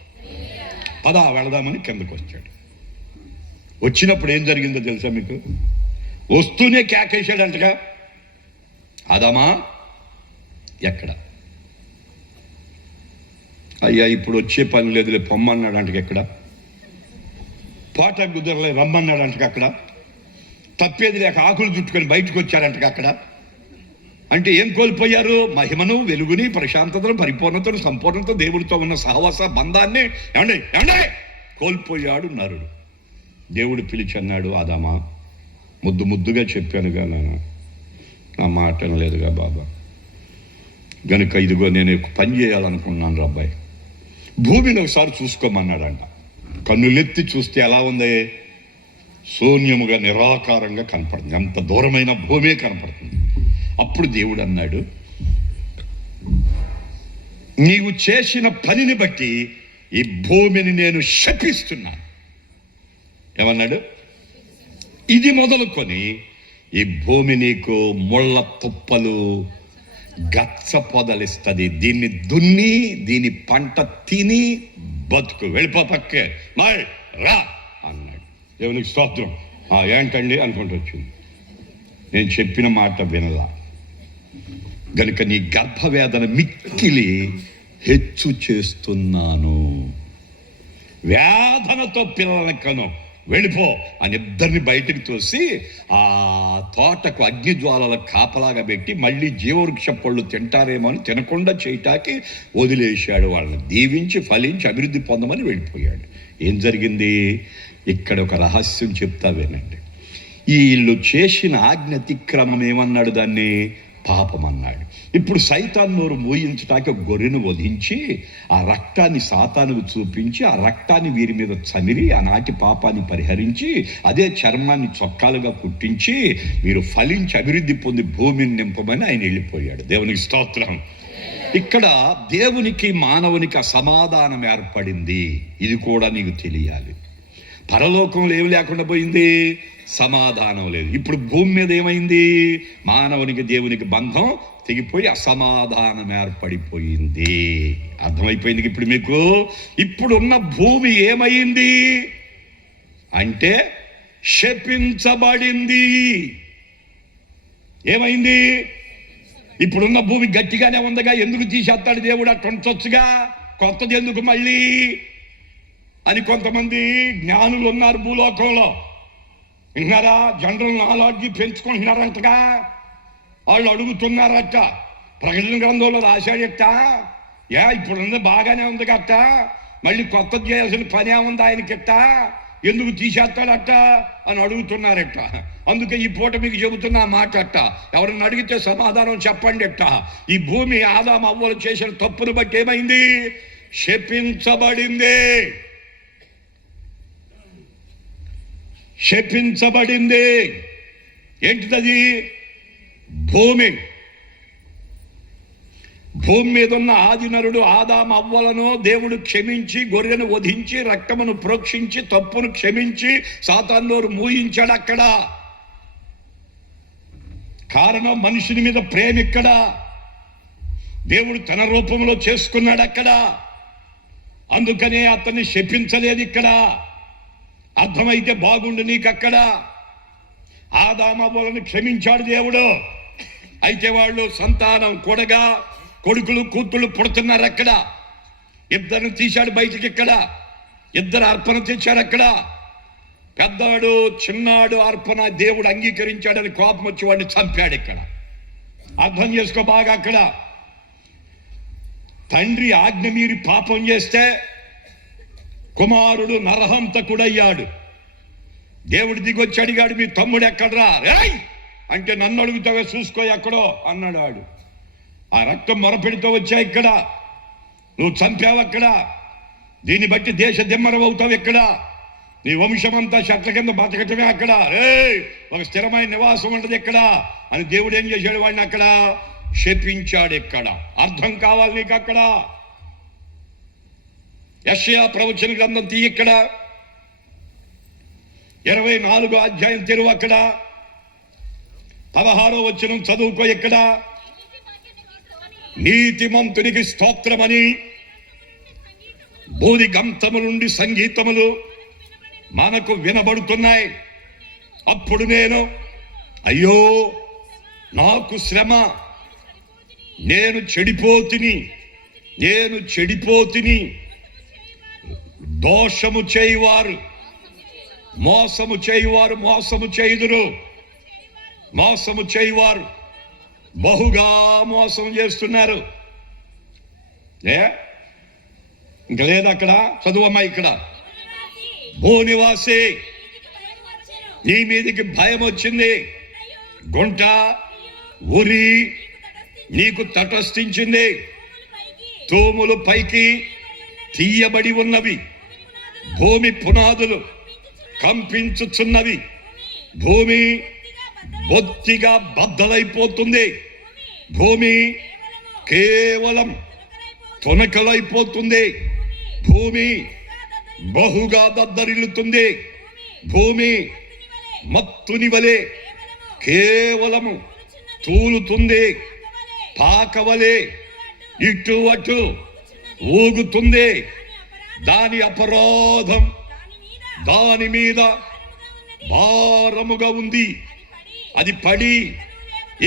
పదా వెళదామని కిందకు వచ్చాడు. వచ్చినప్పుడు ఏం జరిగిందో తెలుసా మీకు? వస్తూనే కేకేశాడంటగా, ఆదామా ఎక్కడ? అయ్యా ఇప్పుడు వచ్చే పని లేదులే పొమ్మన్నాడంటగా. ఎక్కడ? పాట కుదరలే రమ్మన్నాడంటగా. అక్కడ తప్పేది లేక ఆకులు చుట్టుకొని బయటకు వచ్చారంటగా. అక్కడ అంటే ఏం కోల్పోయారు? మహిమను, వెలుగుని, ప్రశాంతతను, పరిపూర్ణతను, సంపూర్ణత, దేవుడితో ఉన్న సహవాస బంధాన్ని ఏమండి కోల్పోయాడు నరుడు. దేవుడు పిలిచి అన్నాడు, ఆదామా, ముద్దుగా చెప్పానుగా నాన్న, నా మాట లేదుగా బాబా, గనుక ఇదిగో నేను పని చేయాలనుకున్నాను అబ్బాయి, భూమిని ఒకసారి చూసుకోమన్నాడంట. కన్నులెత్తి చూస్తే ఎలా ఉంది? శూన్యముగా నిరాకారంగా కనపడుతుంది. ఎంత దూరమైన భూమే కనపడుతుంది. అప్పుడు దేవుడు అన్నాడు, నీవు చేసిన పనిని బట్టి ఈ భూమిని నేను శపిస్తున్నాను. ఏమన్నాడు? ఇది మొదలుకొని ఈ భూమి నీకు ముళ్ళ తుప్పలు గచ్చ పొదలిస్తుంది. దీన్ని దున్ని దీని పంట తిని బతుకు, వెళ్ళిపో పక్కే మాయ్ రా అన్నాడు. దేవునికి స్తోత్రం. ఏంటండి అనుకుంటూ వచ్చింది. నేను చెప్పిన మాట వినలా గనుక నీ గర్భవేదన మిక్కిలి హెచ్చు చేస్తున్నాను. వేదనతో పిల్లల కను వెళ్ళిపో అని ఇద్దరిని బయటికి తోసి ఆ తోటకు అగ్నిజ్వాలల కాపలాగా పెట్టి మళ్ళీ జీవవృక్ష పళ్ళు తింటారేమో అని తినకుండా చేయటానికి వదిలేశాడు. వాళ్ళని దీవించి ఫలించి అభివృద్ధి పొందమని వెళ్ళిపోయాడు. ఏం జరిగింది? ఇక్కడ ఒక రహస్యం చెప్తా వినండి. వీళ్ళు చేసిన ఆజ్ఞ అతిక్రమం ఏమన్నాడు? దాన్ని పాపం అన్నాడు. ఇప్పుడు సైతాన్ నోరు మూయించటానికి ఒక గొర్రెను వధించి ఆ రక్తాన్ని సాతానుకు చూపించి ఆ రక్తాన్ని వీరి మీద చమిరి ఆనాటి పాపాన్ని పరిహరించి అదే చర్మాన్ని చొక్కాలుగా కుట్టించి మీరు ఫలించి అభివృద్ధి పొంది భూమిని నింపమని ఆయన వెళ్ళిపోయాడు. దేవునికి స్తోత్రం. ఇక్కడ దేవునికి మానవునికి అసమాధానం ఏర్పడింది. ఇది కూడా నీకు తెలియాలి. పరలోకంలో ఏమి లేకుండా పోయింది? సమాధానం లేదు. ఇప్పుడు భూమి మీద ఏమైంది? మానవునికి దేవునికి బంధం తెగిపోయి అసమాధానం ఏర్పడిపోయింది. అర్థమైపోయింది ఇప్పుడు మీకు? ఇప్పుడున్న భూమి ఏమైంది అంటే శపించబడింది. ఏమైంది? ఇప్పుడున్న భూమి గట్టిగానే ఉందిగా, ఎందుకు తీసేస్తాడు దేవుడు? అట్లా ఉంచొచ్చుగా, కొత్తది ఎందుకు మళ్ళీ అని కొంతమంది జ్ఞానులు ఉన్నారు భూలోకంలో. విన్నారా? జనరల్ నాలెడ్జ్ పెంచుకుంటున్నారంటగా. వాళ్ళు అడుగుతున్నారట, ప్రకటన గ్రంథంలో రాశాడట, ఇప్పుడున్నది బాగానే ఉంది కట్ట, మళ్ళీ కొత్తది చేయాల్సిన పని ఏముంది ఆయనకిట్ట, ఎందుకు తీసేస్తాడట అని అడుగుతున్నారట. అందుకే ఈ పూట మీకు చెబుతున్న మాట అట్ట. ఎవరన్నా అడిగితే సమాధానం చెప్పండి అట్ట. ఈ భూమి ఆదాము అవ్వలు చేసిన తప్పును బట్టి ఏమైంది? శపించబడింది. శపించబడింది. ఏంటిది? భూమి. భూమి మీద ఉన్న ఆది నరుడు ఆదాము అవ్వలను దేవుడు క్షమించి గొర్రెను వధించి రక్తమును ప్రోక్షించి తప్పును క్షమించి సాతాను నోరు మూయించాడు. అక్కడ కారణం మనుషుని మీద ప్రేమ. ఇక్కడ దేవుడు తన రూపంలో చేసుకున్నాడు అక్కడ. అందుకనే అతన్ని శపించలేదు. ఇక్కడ అర్థమైతే బాగుండు నీకు. అక్కడ ఆదాము అవ్వలను క్షమించాడు దేవుడు. అయితే వాళ్ళు సంతానం కూడగా కొడుకులు కూతుళ్ళు పుడుతున్నారు. అక్కడ ఇద్దరిని తీశాడు బయటికి. ఇక్కడ ఇద్దరు అర్పణ తెచ్చాడు. అక్కడ పెద్దవాడు చిన్నాడు అర్పణ దేవుడు అంగీకరించాడని కోపం వచ్చి వాడిని చంపాడు. ఇక్కడ అర్థం చేసుకో బాగా. అక్కడ తండ్రి ఆజ్ఞ మీరి పాపం చేస్తే కుమారుడు నరహంతకుడయ్యాడు. దేవుడు దిగొచ్చి అడిగాడు, మీ తమ్ముడు ఎక్కడరా అంటే, నన్ను అడుగుతావే చూసుకో ఎక్కడో అన్నాడు వాడు. ఆ రక్తం మొరపెడితో వచ్చా. ఇక్కడ నువ్వు చంపావు. అక్కడ దీన్ని బట్టి దేశ దిమ్మరం అవుతావు. ఇక్కడ నీ వంశమంతా చెట్ల కింద బతకటమే. అక్కడ ఒక స్థిరమైన నివాసం ఉండదు ఇక్కడ అని దేవుడు ఏం చేశాడు? వాడిని అక్కడ శపించాడు. ఇక్కడ అర్థం కావాలి నీకు. అక్కడ యెషయా ప్రవచన గ్రంథం తీయి. ఇక్కడ 24వ అధ్యాయం తెరువు. అక్కడ 16వ వచనం చదువుకో. ఇక్కడ నీతిమంతునికి స్తోత్రమని బోధి గంతముల నుండి సంగీతములు మనకు వినబడుతున్నాయి. అప్పుడు నేను, అయ్యో నాకు శ్రమ, నేను చెడిపోతిని, నేను చెడిపోతిని. దోషము చేయువారు మోసము చేయువారు మోసము చేయుదురు. మోసము చేయువారు బహుగా మోసం చేస్తున్నారు. ఇంకా లేదు అక్కడ. చదువమ్మా. ఇక్కడ భూనివాసి నీ మీదికి భయం వచ్చింది. గుంట ఉరి నీకు తటస్థించింది. తూములు పైకి తీయబడి ఉన్నవి, భూమి పునాదులు కంపించుచున్నవి, భూమి బొత్తిగా బద్దలైపోతుంది, భూమి కేవలం తొనకలైపోతుంది, భూమి బహుగా దద్దరిల్లుతుంది, భూమి మత్తుని వలె కేవలము తూలుతుంది, పాకవలే ఇటు అటు ఊగుతుంది, దాని అపరాధం దాని మీద భారముగా ఉంది, అది పడి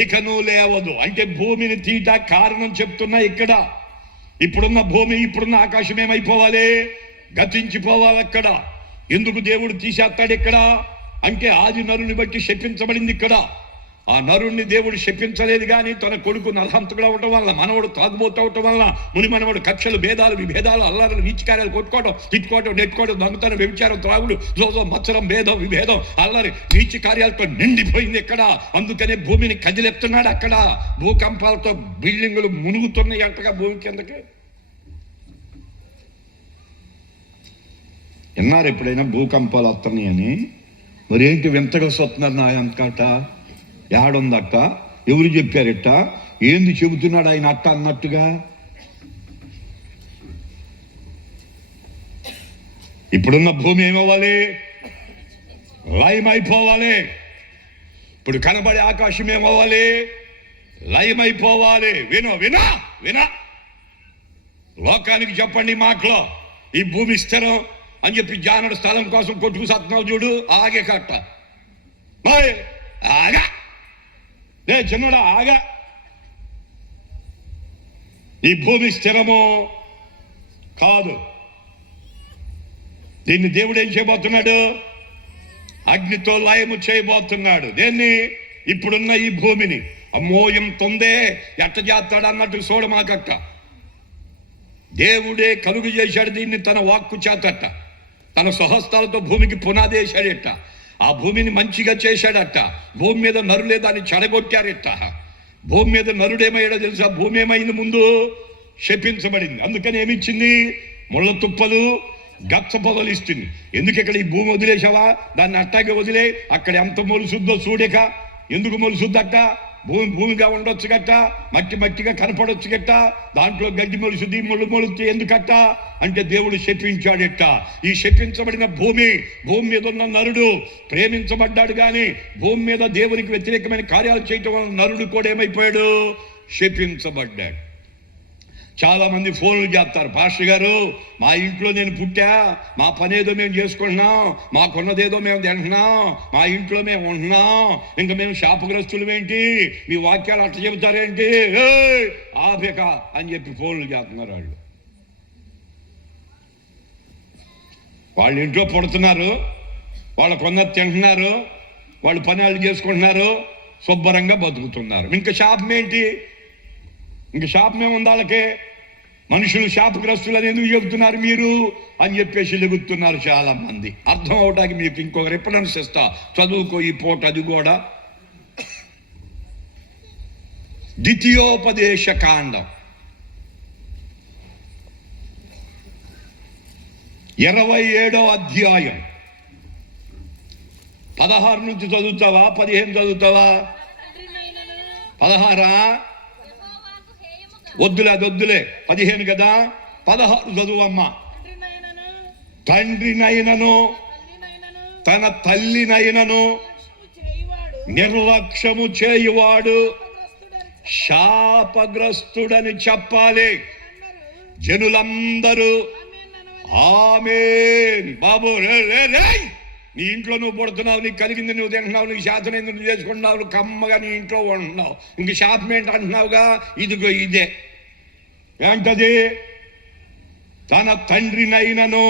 ఇకను లేవదు. అంటే భూమిని తీట కారణం చెప్తున్నా ఇక్కడ. ఇప్పుడున్న భూమి, ఇప్పుడున్న ఆకాశం ఏమైపోవాలి? గతించిపోవాలి. అక్కడ ఎందుకు దేవుడు తీసేస్తాడు ఇక్కడ అంటే ఆది నరుని బట్టి శపించబడింది ఇక్కడ. ఆ నరుణ్ణి దేవుడు శపించలేదు, కానీ తన కొడుకు నరహంతకుడు అవటం వల్ల, మనవడు తాగుబోతు అవటం వల్ల, ముని మనవడు కక్షలు, భేదాలు, విభేదాలు, అల్లారులు, నీచికార్యాలు, కొట్టుకోవడం, తిట్టుకోవడం, నెట్టుకోవడం, దొంగతనం, వ్యభిచారం, త్రాగుడు, దోషం, మత్సరం, భేదం, విభేదం, అల్లరి, నీచి కార్యాలతో నిండిపోయింది ఇక్కడ. అందుకనే భూమిని కదిలెత్తున్నాడు అక్కడ. భూకంపాలతో బిల్డింగులు మునుగుతున్నాయి అంటగా భూమి కిందకి. విన్నారు ఎప్పుడైనా భూకంపాలు వస్తున్నాయి అని? మరి ఏంటి వింతగా వస్తున్నారు నా అంతకట? ఏడుందట? ఎవరు చెప్పారట? ఏంది చెబుతున్నాడు ఆయన అట్ట అన్నట్టుగా? ఇప్పుడున్న భూమి ఏమవ్వాలి? లయమైపోవాలి. ఇప్పుడు కనబడే ఆకాశం ఏమవ్వాలి? లయమైపోవాలి. విను వినా వినా లోకానికి చెప్పండి మాటలో, ఈ భూమి స్థిరం అని చెప్పి జానుడు స్థలం కోసం కొట్టుకు సత్తున్నావు చూడు, ఆగే కట్ట. ఆగా లే చిన్నడా, ఆగా. ఈ భూమి స్థిరము కాదు. దీన్ని దేవుడు ఏం చేయబోతున్నాడు? అగ్నితో లయము చేయబోతున్నాడు. దేన్ని? ఇప్పుడున్న ఈ భూమిని. అమ్మో ఎంత ఉందే, ఎట్ట చేస్తాడు అన్నట్టు చూడమాకక్క. దేవుడే కలుగు చేశాడు దీన్ని తన వాక్కు చేతట. తన స్వహస్తాలతో భూమికి పునాది వేశాడట. ఆ భూమిని మంచిగా చేశాడట. భూమి మీద నరులే దాన్ని చెడగొట్టారట. భూమి మీద నరుడేమయ్యాడో తెలుసా? భూమి ఏమైంది? ముందు శపించబడింది. అందుకని ఏమిచ్చింది? ముళ్ళ తుప్పలు, గచ్చ పొదలు ఇస్తుంది. ఎందుకు ఇక్కడ ఈ భూమి వదిలేసావా? దాన్ని అట్టాగే వదిలే. అక్కడ ఎంత మొలుసుద్దో చూడక. ఎందుకు మొలుసుద్దట? భూమి భూమిగా ఉండొచ్చు గట్ట, మట్టి మట్టిగా కనపడొచ్చు గట్ట, దాంట్లో గడ్డి మొలుసుద్ది, ముళ్ళు మొలుస్తుంది. ఎందుకట్ట అంటే దేవుడు శపించాడట. ఈ శపించబడిన భూమి మీద ఉన్న నరుడు ప్రేమించబడ్డాడు, కానీ భూమి మీద దేవునికి వ్యతిరేకమైన కార్యాలు చేయటం వల్ల నరుడు కూడా ఏమైపోయాడు? శపించబడ్డాడు. చాలా మంది ఫోన్లు చేస్తారు, పాస్టర్ గారు మా ఇంట్లో నేను పుట్టా, మా పని ఏదో మేము చేసుకుంటున్నాం, మాకున్నదేదో మేము తింటున్నాం, మా ఇంట్లో మేము ఉంటున్నాం, ఇంకా మేము శాపగ్రస్తులు ఏంటి, మీ వాక్యాలు అట్ట చెబుతారేంటి, ఆపేక అని చెప్పి ఫోన్లు చేస్తున్నారు. వాళ్ళు ఇంట్లో పడుతున్నారు, వాళ్ళకున్నది తింటున్నారు, వాళ్ళు పనులు చేసుకుంటున్నారు, శుభ్రంగా బతుకుతున్నారు. ఇంకా శాపం ఏంటి? ఇంక శాపమేముంది వాళ్ళకి? మనుషులు శాపగ్రస్తులు అని ఎందుకు చెబుతున్నారు మీరు అని చెప్పేసి లెగుతున్నారు చాలా మంది. అర్థం అవడానికి మీకు ఇంకొక రిఫరెన్స్ ఇస్తా, చదువుకో ఈ పూట. అది కూడా ద్వితీయోపదేశ కాండం 27వ అధ్యాయం 16 నుంచి చదువుతావా 15 చదువుతావా? 16 వద్దులే, అది వద్దులే. 15 కదా, 16 చదువమ్మా. తండ్రినైనను తన తల్లినైనను నిర్లక్ష్యము చేయువాడు శాపగ్రస్తుడని చెప్పాలి. జనులందరూ ఆమేన్. బాబు నీ ఇంట్లో నువ్వు పడుతున్నావు, నీకు కలిగింది నువ్వు తింటున్నావు, నీకు శాతం ఎందుకు నువ్వు చేసుకుంటున్నావు, నువ్వు కమ్మగా నీ ఇంట్లో ఉంటున్నావు, ఇంక శాపం ఏంటి అంటున్నావుగా? ఇదిగో ఇదే. ఏంటది? తన తండ్రినైనను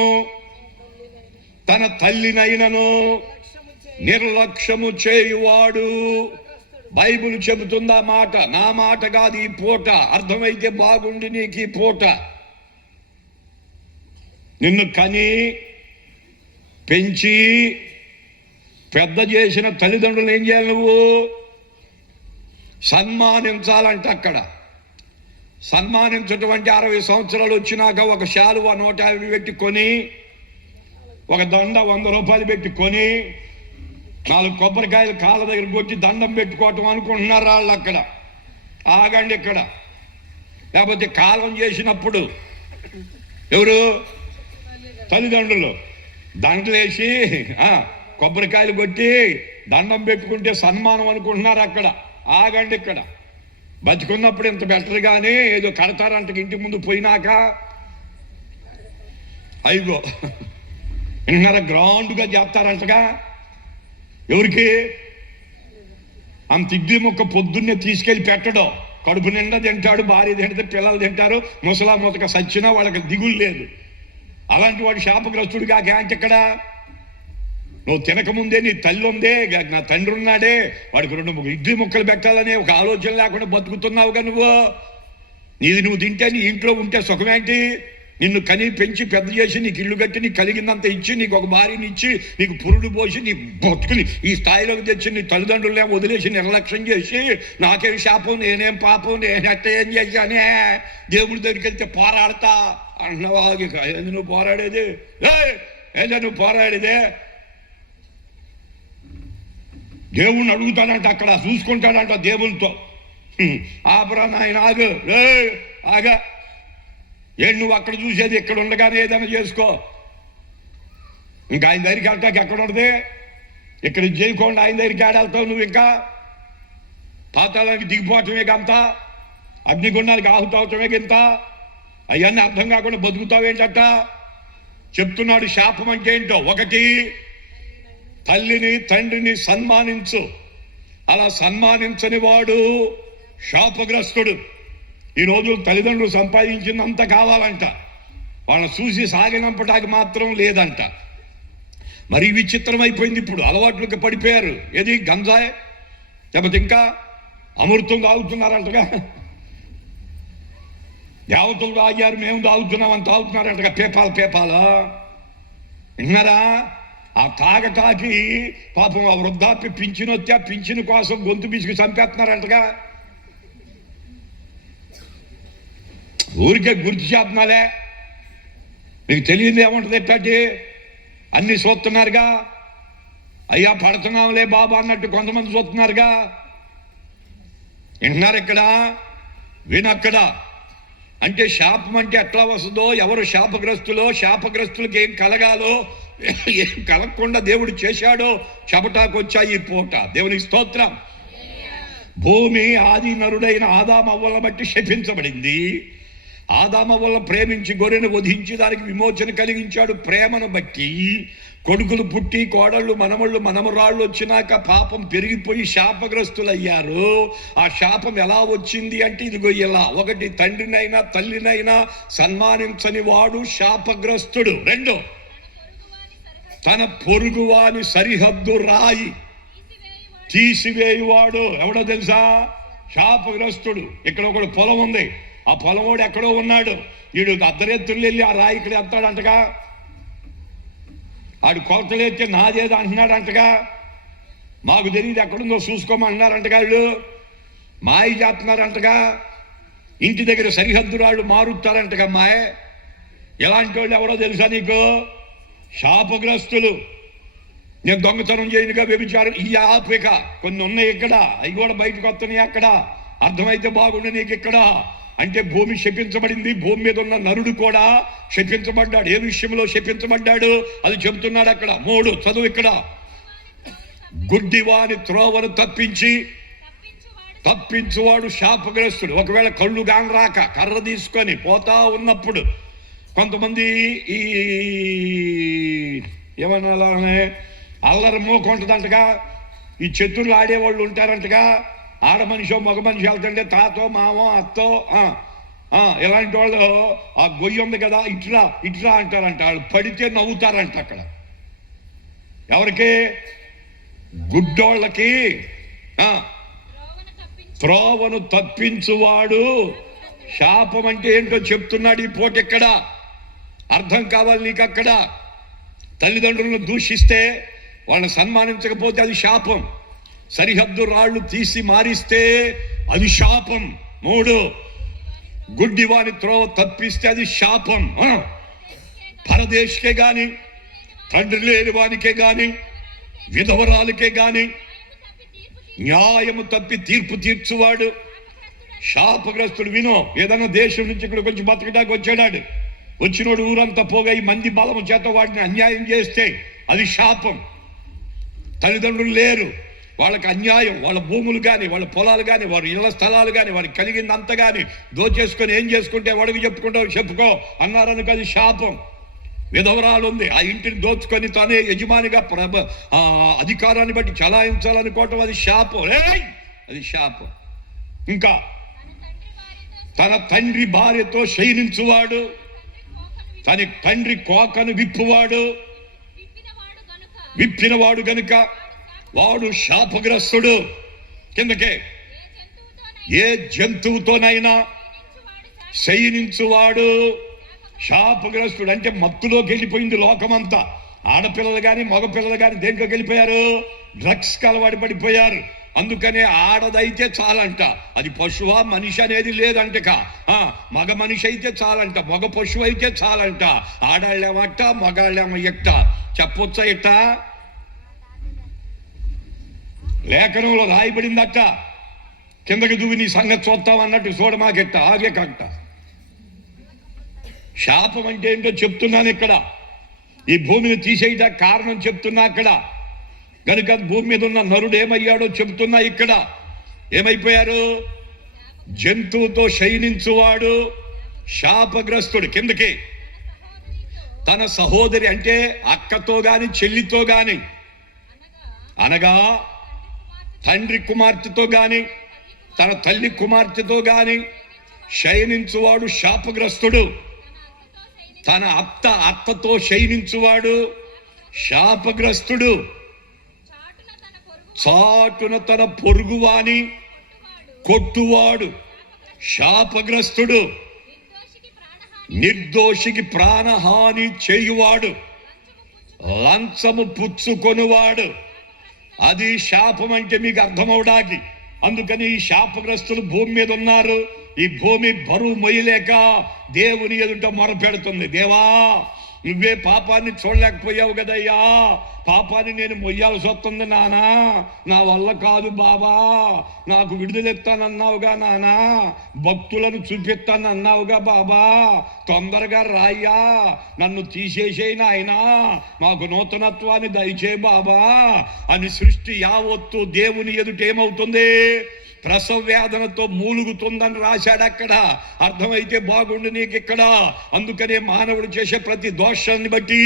తన తల్లినైనను నిర్లక్ష్యము చేయువాడు. బైబిల్ చెబుతుందా మాట, నా మాట కాదు. ఈ పూట అర్థమైతే బాగుండి నీకు. ఈ పూట నిన్ను కని పెంచి పెద్ద చేసిన తల్లిదండ్రులు ఏం చేయాలి? నువ్వు సన్మానించాలంట. అక్కడ సన్మానించటం అంటే 60 సంవత్సరాలు వచ్చినాక ఒక శాలువ 150 పెట్టి కొని, ఒక దండ 100 రూపాయలు పెట్టి కొని, 4 కొబ్బరికాయలు కాళ్ళ దగ్గర కొట్టి దండం పెట్టుకోవటం అనుకుంటున్నారు వాళ్ళు. అక్కడ ఆగండి. ఇక్కడ లేకపోతే కాలం చేసినప్పుడు ఎవరు? తల్లిదండ్రులు దండలేసి కొబ్బరికాయలు కొట్టి దండం పెట్టుకుంటే సన్మానం అనుకుంటున్నారు. అక్కడ ఆగండి. ఇక్కడ బతికున్నప్పుడు ఇంత బెటర్ కానీ ఏదో కడతారంట ఇంటి ముందు పోయినాక అయిగో విన్నారా, గ్రౌండ్గా చేస్తారంటగా. ఎవరికి? అంత ఇడ్లీ ముక్క పొద్దున్నే తీసుకెళ్ళి పెట్టడం, కడుపు నిండా తింటాడు, భార్య తింటే పిల్లలు తింటారు, ముసలా మొతక సచ్చినా వాళ్ళకి దిగులు లేదు. అలాంటి వాడు శాపగ్రస్తుడిగా గ్యాంట్ ఇక్కడ. నువ్వు తినకముందే నీ తల్లి ఉందే, నా తండ్రి ఉన్నాడే, వాడికి 2 ఇడ్లీ ముక్కలు పెట్టాలనే ఒక ఆలోచన లేకుండా బతుకుతున్నావుగా నువ్వు. నీది నువ్వు తింటే, నీ ఇంట్లో ఉంటే సుఖమేంటి? నిన్ను కని పెంచి పెద్ద చేసి నీకు ఇల్లు కట్టి నీకు కలిగిందంత ఇచ్చి నీకు ఒక భార్యని ఇచ్చి నీకు పురుడు పోసి నీ బతుకుని ఈ స్థాయిలోకి తెచ్చి నీ తల్లిదండ్రులే వదిలేసి నిర్లక్ష్యం చేసి నాకేం శాపం, నేనేం పాపం, నేనెట్ట ఏం చేశానే, దేవుడి దగ్గరికి వెళ్తే పోరాడతా అంటున్నావా? ఏంది నువ్వు పోరాడేది? ఏంటో నువ్వు పోరాడేదే? దేవుణ్ణి అడుగుతాడంట, అక్కడ చూసుకుంటాడంట దేవునితో. ఆపరా నాయన, ఆగు, ఆగా. ఏంటి నువ్వు అక్కడ చూసేది? ఇక్కడ ఉండగానే ఏదైనా చేసుకో. ఇంకా ఆయన దగ్గరికి వెళ్తాకి ఎక్కడ ఉండదు? ఇక్కడ చేయకుండా ఆయన దగ్గరికి ఆడెళ్తావు నువ్వు. ఇంకా పాతాళానికి దిగిపోవటమే గంత, అగ్నిగుండానికి ఆహుతవటమే గింత. అవన్నీ అర్థం కాకుండా బతుకుతావేంటట? చెప్తున్నాడు శాపం అంటే ఏంటో. 1, తల్లిని తండ్రిని సన్మానించు. అలా సన్మానించని వాడు శాపగ్రస్తుడు. ఈ రోజు తల్లిదండ్రులు సంపాదించిందంత కావాలంట, వాళ్ళని చూసి సాగినంపటానికి మాత్రం లేదంట. మరి విచిత్రం అయిపోయింది. ఇప్పుడు అలవాట్లకు పడిపోయారు. ఏది? గంజాయ్, లేకపోతే ఇంకా అమృతం తాగుతున్నారంటగా. దేవతలు తాగారు, మేము తాగుతున్నామని తాగుతున్నారంటగా. పేపాలు విన్నారా? ఆ తాగటాకి పాపం ఆ వృద్ధాప్య పింఛను వచ్చి ఆ పింఛను కోసం గొంతు బిసికి చంపేస్తున్నారంటగా. ఊరికే గుర్తు చేస్తున్నాలే, మీకు తెలియదు ఏముంటుంది ఎట్టండి. అన్ని చూస్తున్నారుగా. అయ్యా పడుతున్నాంలే బాబా అన్నట్టు కొంతమంది చూస్తున్నారుగా. వింటున్నారు ఇక్కడ, వినక్కడ. అంటే శాపం అంటే ఎట్లా వస్తుందో, ఎవరు శాపగ్రస్తులో, శాపగ్రస్తులకి ఏం కలగాలో ఏం కలగకుండా దేవుడు చేశాడో చెబటాకొచ్చా ఈ పూట. దేవునికి స్తోత్రం. భూమి ఆది నరుడైన ఆదామవ్వలను బట్టి శపించబడింది. ఆదామవ్వలను ప్రేమించి గొర్రెను వధించి దానికి విమోచన కలిగించాడు. ప్రేమను బట్టి కొడుకులు పుట్టి కోడళ్ళు మనమళ్ళు మనమరాళ్ళు వచ్చినాక పాపం పెరిగిపోయి శాపగ్రస్తులయ్యారు. ఆ శాపం ఎలా వచ్చింది అంటే ఇదిగో ఇలా. 1, తండ్రినైనా తల్లినైనా సన్మానించని వాడు శాపగ్రస్తుడు. 2, తన పొరుగువాని సరిహద్దు రాయి తీసివేయువాడు. ఎవడో తెలుసా? శాపగ్రస్తుడు. ఇక్కడ ఒకడు పొలం ఉంది, ఆ పొలమోడు ఎక్కడో ఉన్నాడు. వీడు అర్ధరెత్తులు వెళ్ళి ఆ రాయి ఇక్కడ ఎత్తాడంటగా. ఆడు కొలతలు ఎత్తే నాదేదో అంటున్నాడంటగా. మాకు తెలియదు ఎక్కడుందో చూసుకోమంటున్నారంటగా. వీళ్ళు మాయ చేస్తున్నారంటగా. ఇంటి దగ్గర సరిహద్దు రాళ్ళు మారుతారంటగా. మాయ. ఎలాంటి వాళ్ళు ఎవడో తెలుసా నీకు? శాపగ్రస్తులు. నేను దొంగతనం చేయనుగా, వ్యభిచారం, ఈ ఆపిక కొన్ని ఉన్నాయి ఇక్కడ, అవి కూడా బయటకు వస్తున్నాయి అక్కడ. అర్థమైతే బాగుండు నీకు ఇక్కడ. అంటే భూమి శపించబడింది. భూమి మీద ఉన్న నరుడు కూడా శపించబడ్డాడు. ఏ విషయంలో శపించబడ్డాడు అది చెబుతున్నాడు అక్కడ. 3 చదువు ఇక్కడ. గుడ్డివాని త్రోవను తప్పించువాడు శాపగ్రస్తుడు. ఒకవేళ కళ్ళు గాని రాక కర్ర తీసుకొని పోతా ఉన్నప్పుడు కొంతమంది ఈ ఏమన్నానే అల్లరి మోకుంటుందంటగా. ఈ చెత్తులు ఆడేవాళ్ళు ఉంటారంటగా. ఆడ మనిషో మగ మనిషి వెళ్తుంటే తాతో మామో అత్తో ఇలాంటి వాళ్ళు ఆ గొయ్యి ఉంది కదా, ఇట్రా అంటారంట. వాళ్ళు పడితే నవ్వుతారంట అక్కడ. ఎవరికి? గుడ్డోళ్ళకి. త్రోవను తప్పించువాడు. శాపం అంటే ఏంటో చెప్తున్నాడు ఈ పూట ఇక్కడ. అర్థం కావాలి నీకు అక్కడ. తల్లిదండ్రులను దూషిస్తే, వాళ్ళని సన్మానించకపోతే అది శాపం. సరిహద్దు రాళ్ళు తీసి మారిస్తే అది శాపం. 3, గుడ్డివాని త్రోవ తప్పిస్తే అది శాపం. పరదేశకే గాని, తండ్రి లేని వానికే గాని, విధవరాలకే గాని న్యాయము తప్పి తీర్పు తీర్చువాడు శాపగ్రస్తుడు. వినో, ఏదైనా దేశం నుంచి ఇక్కడ కొంచెం బతకడానికి వచ్చాడాడు, వచ్చినోడు ఊరంతా పోగా ఈ మంది బలము చేత వాడిని అన్యాయం చేస్తే అది శాపం. తల్లిదండ్రులు లేరు, వాళ్ళకి అన్యాయం, వాళ్ళ భూములు కానీ, వాళ్ళ పొలాలు కానీ, వారి ఇళ్ల స్థలాలు కానీ, వారికి కలిగిందంత కానీ దోచేసుకొని ఏం చేసుకుంటే వాడికి చెప్పుకో అన్నారనుక అది శాపం. విధవరాలు ఉంది, ఆ ఇంటిని దోచుకొని తానే యజమానిగా అధికారాన్ని బట్టి చలాయించాలనుకోవటం అది శాపం. అది శాపం. ఇంకా తన తండ్రి భార్యతో శయనించువాడు, తన తండ్రి కోకను విప్పినవాడు గనుక వాడు శాపగ్రస్తుడు. కిందకే, ఏ జంతువుతోనైనా శయనించువాడు శాపగ్రస్తుడు. అంటే మత్తులోకి వెళ్ళిపోయింది లోకమంతా. ఆడపిల్లలు కానీ మగపిల్లలు కానీ దేంట్లోకి వెళ్ళిపోయారు? డ్రగ్స్కి అలవాటు పడిపోయారు. అందుకనే ఆడదైతే చాలంట, అది పశువా మనిషి అనేది లేదంటక. మగ మనిషి అయితే చాలంట, మగ పశువు అయితే చాలంట. ఆడాళ్ళేమట, మగాళ్ళేమో ఎట్ట చెప్పొచ్చా? ఎట్ట లేఖనంలో రాయబడిందట. కిందకి దువ్వి నీ సంగతి చూస్తామన్నట్టు చూడమాకెట్ట ఆగే కట్ట. శాపం అంటే ఏంటో చెప్తున్నాను ఇక్కడ. ఈ భూమిని తీసేయడానికి కారణం చెప్తున్నా అక్కడ. కనుక భూమి మీద ఉన్న నరుడు ఏమయ్యాడో చెబుతున్నా ఇక్కడ. ఏమైపోయారు? జంతువుతో శయనించువాడు శాపగ్రస్తుడు. కిందకి, తన సహోదరి అంటే అక్కతో గాని చెల్లితో గాని, అనగా తండ్రి కుమార్తెతో గాని తన తల్లి కుమార్తెతో గాని శయనించువాడు శాపగ్రస్తుడు. తన అత్తతో శయనించువాడు శాపగ్రస్తుడు. చాటున తన పొరుగువాని కొట్టువాడు శాపగ్రస్తుడు. నిర్దోషికి ప్రాణహాని చేయువాడు, లంచము పుచ్చుకొనువాడు, అది శాపం అంటే మీకు అర్థమవడానికి. అందుకని ఈ శాపగ్రస్తులు భూమి మీద ఉన్నారు. ఈ భూమి బరువు మొయ్యలేక దేవుని ఎదుట మొరపెడుతుంది. దేవా, నువ్వే పాపాన్ని చూడలేకపోయావు కదయ్యా, పాపాన్ని నేను మొయ్యాల్సి వస్తుంది నానా, నా వల్ల కాదు బాబా, నాకు విడుదలెత్తానన్నావుగా నానా, భక్తులను చూపిస్తానన్నావుగా బాబా, తొందరగా రాయ్యా, నన్ను తీసేసేయి నాయనా, మాకు నూతనత్వాన్ని దయచే బాబా అని సృష్టి యావత్తు దేవుని ఎదుట ఏమవుతుంది? ప్రసవ వేదనతో మూలుగుతుందని రాశాడు అక్కడ. అర్థమైతే బాగుండు నీకు ఇక్కడ. అందుకనే మానవుడు చేసే ప్రతి దోషాన్ని బట్టి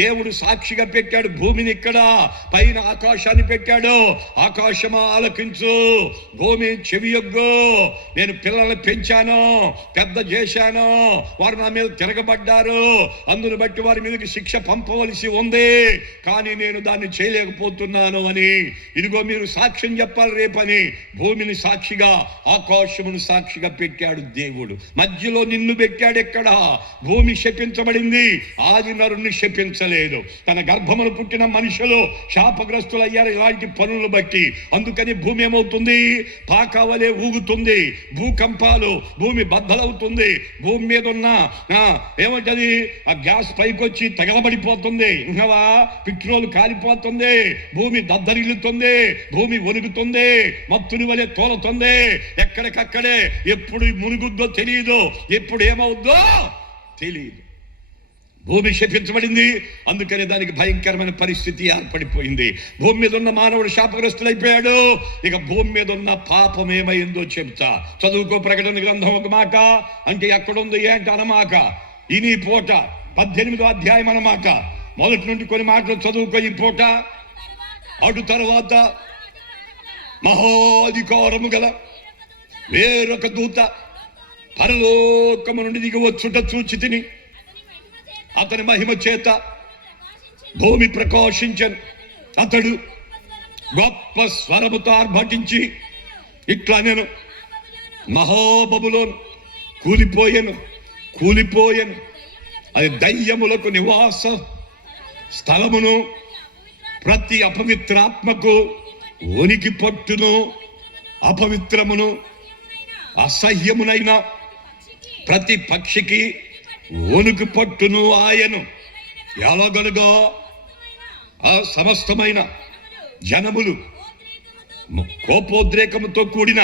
దేవుడు సాక్షిగా పెట్టాడు భూమిని. ఇక్కడ పైన ఆకాశాన్ని పెట్టాడు. ఆకాశమా ఆలకించు, భూమి చెవియొగ్గు, నేను పిల్లల్ని పెంచాను, పెద్ద చేశాను, వారు నా మీద తిరగబడ్డారు, అందును బట్టి వారి మీదకి శిక్ష పంపవలసి ఉంది, కానీ నేను దాన్ని చేయలేకపోతున్నాను అని. ఇదిగో మీరు సాక్ష్యం చెప్పాలి రేపని భూమిని సాక్షిగా, ఆకాశమును సాక్షిగా పెట్టాడు దేవుడు. మధ్యలో నిన్ను పెట్టాడు. ఎక్కడ? భూమి శపించబడింది, ఆది నరుణ్ణి శపించలేదు. తన గర్భమును పుట్టిన మనుషులు శాపగ్రస్తులు అయ్యారు ఇలాంటి పనులను బట్టి. అందుకని భూమి ఏమవుతుంది? పాకావలే ఊగుతుంది, భూకంపాలు, భూమి బద్దలవుతుంది. భూమి మీద ఉన్న ఏమంటది, ఆ గ్యాస్ పైకొచ్చి తగలబడిపోతుంది, ఇంకా పెట్రోల్ కాలిపోతుంది, భూమి దద్దరిల్లుతుంది, భూమి వణుకుతుంది, మత్తుని వలె తోలుతుంది. ఎక్కడికక్కడే ఎప్పుడు మునుగుద్దో తెలియదు, ఎప్పుడు ఏమవుద్దో తెలియదు. భూమి శపించబడింది. అందుకని దానికి భయంకరమైన పరిస్థితి ఏర్పడిపోయింది. భూమి మీద ఉన్న మానవుడు శాపగ్రస్తులైపోయాడు. ఇక భూమి మీద ఉన్న పాపం ఏమైందో చెప్తా. చదువుకో ప్రకటన గ్రంథం ఒక మాట. అంటే ఎక్కడుంది ఏంటి అనమాక. ఇని పూట 18వ అధ్యాయం అనమాట. మొదటి నుండి కొన్ని మాటలు చదువుకో ఈ పూట. అటు తర్వాత మహాధికారము గల వేరొక దూత పరలోకము నుండి దిగి వచ్చుట చూచి తిని, అతని మహిమ చేత భూమి ప్రకాశించను. అతడు గొప్ప స్వరముతో ఆర్భటించి ఇట్లా, నేను మహాబబులోను కూలిపోయాను, అది దయ్యములకు నివాస స్థలమును, ప్రతి అపవిత్రాత్మకు ఉనికి పట్టును, అపవిత్రమును, అసహ్యమునైన ప్రతి పక్షికి వణుకు పట్టును ఆయను. ఎలాగనగా ఆ సమస్తమైన జనములు కోపోద్రేకముతో కూడిన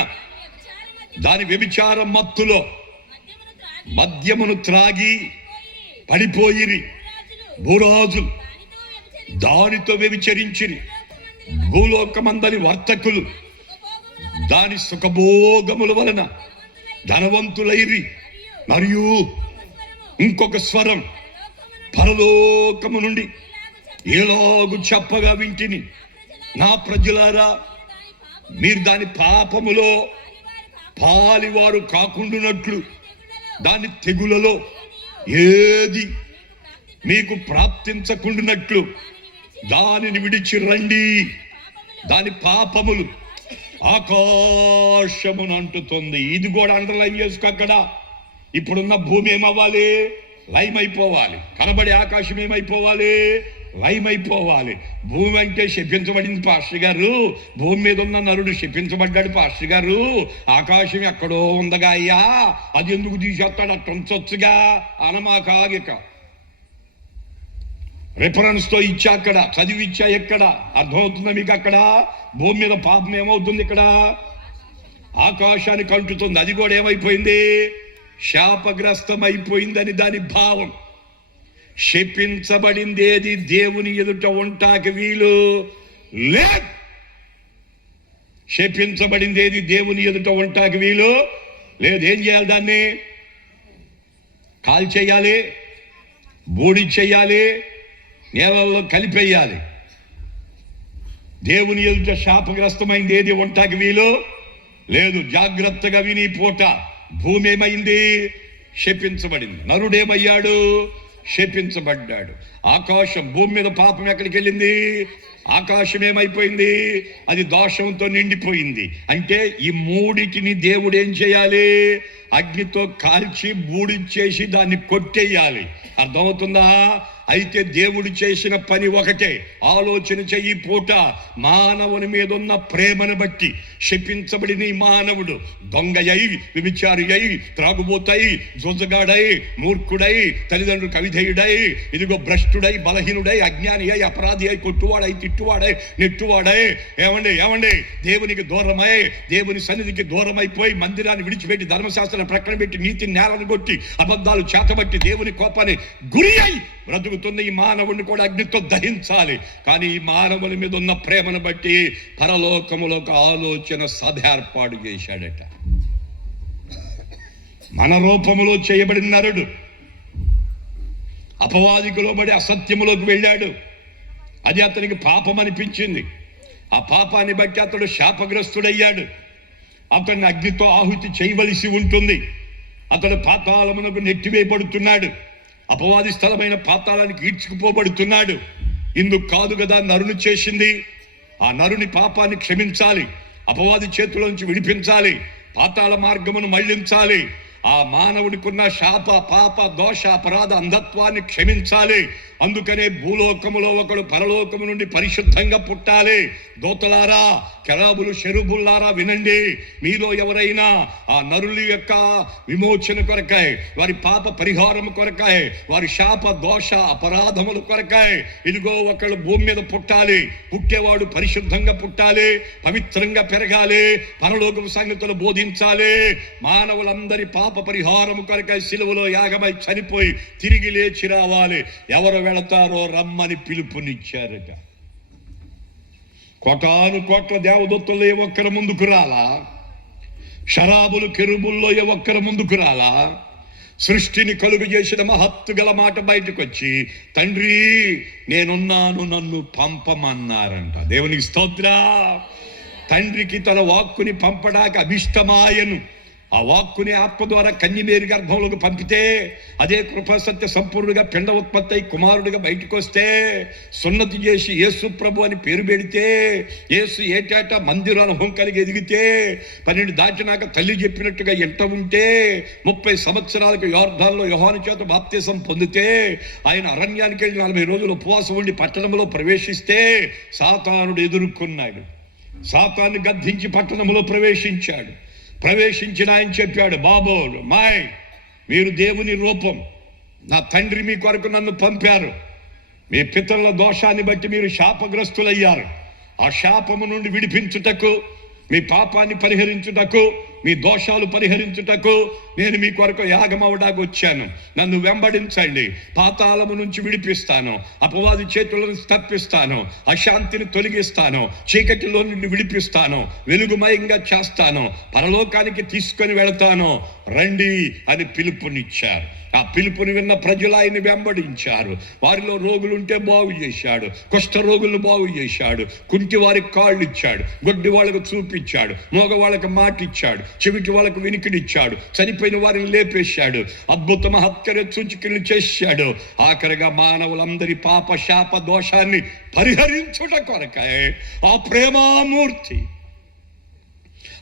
దాని వ్యభిచారం మత్తులో మద్యమును త్రాగి పడిపోయిరి. భూరాజులు దానితో వ్యభిచరించిరి. భూలోకమందలి వర్తకులు దాని సుఖభోగముల వలన ధనవంతులైరి. మరియు ఇంకొక స్వరం పరలోకము నుండి ఎలాగు చెప్పగా వింటిని, నా ప్రజలారా, మీరు దాని పాపములో పాలివారు కాకుండానట్లు దాని తెగులలో ఏది మీకు ప్రాప్తించకుండానట్లు దానిని విడిచి రండి. దాని పాపములు ఆకాశమును అంటుతుంది. ఇది కూడా అండర్లైన్ చేసుకో. అక్కడ ఇప్పుడున్న భూమి ఏమవ్వాలి? లయమైపోవాలి. కనబడే ఆకాశం ఏమైపోవాలి? లయమైపోవాలి. భూమి అంటే శపించబడింది పాస్టర్ గారు, భూమి మీద ఉన్న నరుడు శపించబడ్డాడు పాస్టర్ గారు, ఆకాశం ఎక్కడో ఉందగా అయ్యా, అది ఎందుకు తీసేస్తాడు? అట్టు ఉంచొచ్చుగా అనమాకాగిక రిఫరెన్స్ తో ఇచ్చా, అక్కడ చదివిచ్చా. ఎక్కడ అర్థమవుతుందా మీకు? అక్కడ భూమి మీద పాపం ఏమవుతుంది? ఇక్కడ ఆకాశానికి అంటుతుంది. అది కూడా ఏమైపోయింది? శాపగ్రస్తం అయిపోయిందని దాని భావం. శపించబడింది ఏది దేవుని ఎదుట ఉంటాకి వీలు లేదు. శపించబడింది ఏది దేవుని ఎదుట ఉంటాకి వీలు లేదు. ఏం చేయాలి? దాన్ని కాల్ చేయాలి, బూడి చేయాలి, నేలల్లో కలిపేయాలి. దేవుని ఎదుట శాపగ్రస్తమైంది ఏది ఉంటాకి వీలు లేదు. జాగ్రత్తగా విని పూట. భూమి ఏమైంది? శపించబడింది. నరుడేమయ్యాడు? శపించబడ్డాడు. ఆకాశం, భూమి మీద పాపం ఎక్కడికి వెళ్ళింది? ఆకాశం ఏమైపోయింది? అది దోషంతో నిండిపోయింది. అంటే ఈ మూడిటిని దేవుడు ఏం చేయాలి? అగ్నితో కాల్చి బూడిచ్చేసి దాన్ని కొట్టేయాలి. అర్థమవుతుందా? అయితే దేవుడు చేసిన పని ఒకటే. ఆలోచన చెయ్యి పూట. మానవుని మీద ఉన్న ప్రేమను బట్టి శపించబడిన ఈ మానవుడు దొంగ అయి, విభిచారి అయి, త్రాగుబోతాయి, జొజగాడై, మూర్ఖుడై, తల్లిదండ్రులు కవిధేయుడై, ఇదిగో భ్రష్టుడై, బలహీనుడై, అజ్ఞాని అయి, అపరాధి అయి, కొట్టువాడై, తిట్టువాడై, నెట్టువాడై, ఏమండి దేవునికి దూరమై, దేవుని సన్నిధికి దూరమైపోయి, మందిరాన్ని విడిచిపెట్టి, ధర్మశాస్త్రాన్ని ప్రక్కన పెట్టి, నీతిని నేలను కొట్టి, అబద్ధాలు చేతబట్టి, దేవుని కోపాన్ని గురి అయి బ్రతుకుతున్న ఈ మానవుడిని కూడా అగ్నితో దహించాలి. కానీ ఈ మానవుని మీద ఉన్న ప్రేమను బట్టి పరలోకములో ఒక ఆలోచన సభ ఏర్పాటు చేశాడట. మన రూపములో చేయబడిన నరుడు అపవాదికి లోబడి అసత్యములోకి వెళ్ళాడు. అది అతనికి పాపం అనిపించింది. ఆ పాపాన్ని బట్టి అతడు శాపగ్రస్తుడయ్యాడు. అతన్ని అగ్నితో ఆహుతి చేయవలసి ఉంటుంది. అతడు పాతాళమునకు నెట్టివేయబడుతున్నాడు. అపవాది స్థలమైన పాతాళానికి ఈడ్చుకుపోబడుతున్నాడు. ఇందుకు కాదు కదా నరుని చేసింది. ఆ నరుని పాపాన్ని క్షమించాలి, అపవాది చేతుల నుంచి విడిపించాలి, పాతాళ మార్గమును మళ్లించాలి. ఆ మానవుడికున్న శాప, పాప, దోష, అపరాధ, అంధత్వాన్ని క్షమించాలి. అందుకనే భూలోకములో ఒకడు పరలోకము నుండి పరిశుద్ధంగా పుట్టాలి. దోతలారా, కెరాబులు, షెరుబుల్లారా వినండి. మీలో ఎవరైనా ఆ నరుల యొక్క విమోచన కొరకాయ, వారి పాప పరిహారము కొరకాయ, వారి శాప, దోష, అపరాధముల కొరకాయ ఇదిగో ఒకళ్ళు భూమి మీద పుట్టాలి. పుట్టేవాడు పరిశుద్ధంగా పుట్టాలి, పవిత్రంగా పెరగాలి, పరలోకపు సంగతులు బోధించాలి. మానవులందరి పాప పరిహారము కొరకాయ సిలువలో యాగమై చనిపోయి తిరిగి లేచి రావాలి. ఎవరు వెళతారో రమ్మని పిలుపునిచ్చారట. కోటాను కోట్ల దేవదూతల్లో ఏ ఒక్కరు ముందుకు రాలా? షరాబులు, కెరూబుల్లో ఏ ఒక్కరు ముందుకు రాలా? సృష్టిని కలుగు చేసిన మహత్తు గల మాట బయటకు వచ్చి, తండ్రి నేనున్నాను, నన్ను పంపమన్నారంట. దేవునికి స్తోత్ర. తండ్రికి తన వాక్కుని పంపడానికి అభిష్టమాయను. ఆ వాక్కుని ఆత్మ ద్వారా కన్యమేరి గర్భంలోకి పంపితే అదే కృపా సత్య సంపూర్ణుడిగా పిండ ఉత్పత్తి అయి కుమారుడిగా బయటకు వస్తే, సున్నతి చేసి యేసు ప్రభు అని పేరు పెడితే, యేసు ఏటేటా మందిర అనుభవం కలిగి ఎదిగితే, 12 దాటినాక తల్లి చెప్పినట్టుగా ఎంట ఉంటే, 30 సంవత్సరాలకు యోర్దాన్లో యోహాను చేత బాప్తిసం పొందితే, ఆయన అరణ్యానికి వెళ్ళి 40 రోజులు ఉపవాసం ఉండి పట్టణంలో ప్రవేశిస్తే సాతానుడు ఎదుర్కొన్నాడు. సాతాను గద్దించి పట్టణంలో ప్రవేశించాడు. ప్రవేశించిన ఆయన చెప్పాడు, బాబు మాయ్ మీరు దేవుని రూపం. నా తండ్రి మీ కొరకు నన్ను పంపారు. మీ పితరుల దోషాన్ని బట్టి మీరు శాపగ్రస్తులయ్యారు. ఆ శాపము నుండి విడిపించుటకు, మీ పాపాన్ని పరిహరించుటకు, మీ దోషాలు పరిహరించుటకు నేను మీ కొరకు యాగమవడానికి వచ్చాను. నన్ను వెంబడించండి. పాతాళము నుంచి విడిపిస్తాను, అపవాది చేతులను తప్పిస్తాను, అశాంతిని తొలగిస్తాను, చీకటిలో నుండి విడిపిస్తాను, వెలుగుమయంగా చేస్తాను, పరలోకానికి తీసుకొని వెళతాను, రండి అని పిలుపునిచ్చారు. ఆ పిలుపుని విన్న ప్రజలు ఆయన్ని వెంబడించారు. వారిలో రోగులుంటే బాగు చేశాడు, కుష్ఠ రోగులను బాగు చేశాడు, కుంటి వారికి కాళ్ళు ఇచ్చాడు, గొడ్డి వాళ్ళకు చూపించాడు, మోగ వాళ్ళకి మాట ఇచ్చాడు, చెవిటి వాళ్ళకు వినికిడిచ్చాడు, చనిపోయిన వారిని లేపేశాడు, అద్భుత మహత్కర సూచికలు చేశాడు. ఆఖరిగా మానవులందరి పాప శాప దోషాన్ని పరిహరించుట కొరకై ఆ ప్రేమామూర్తి,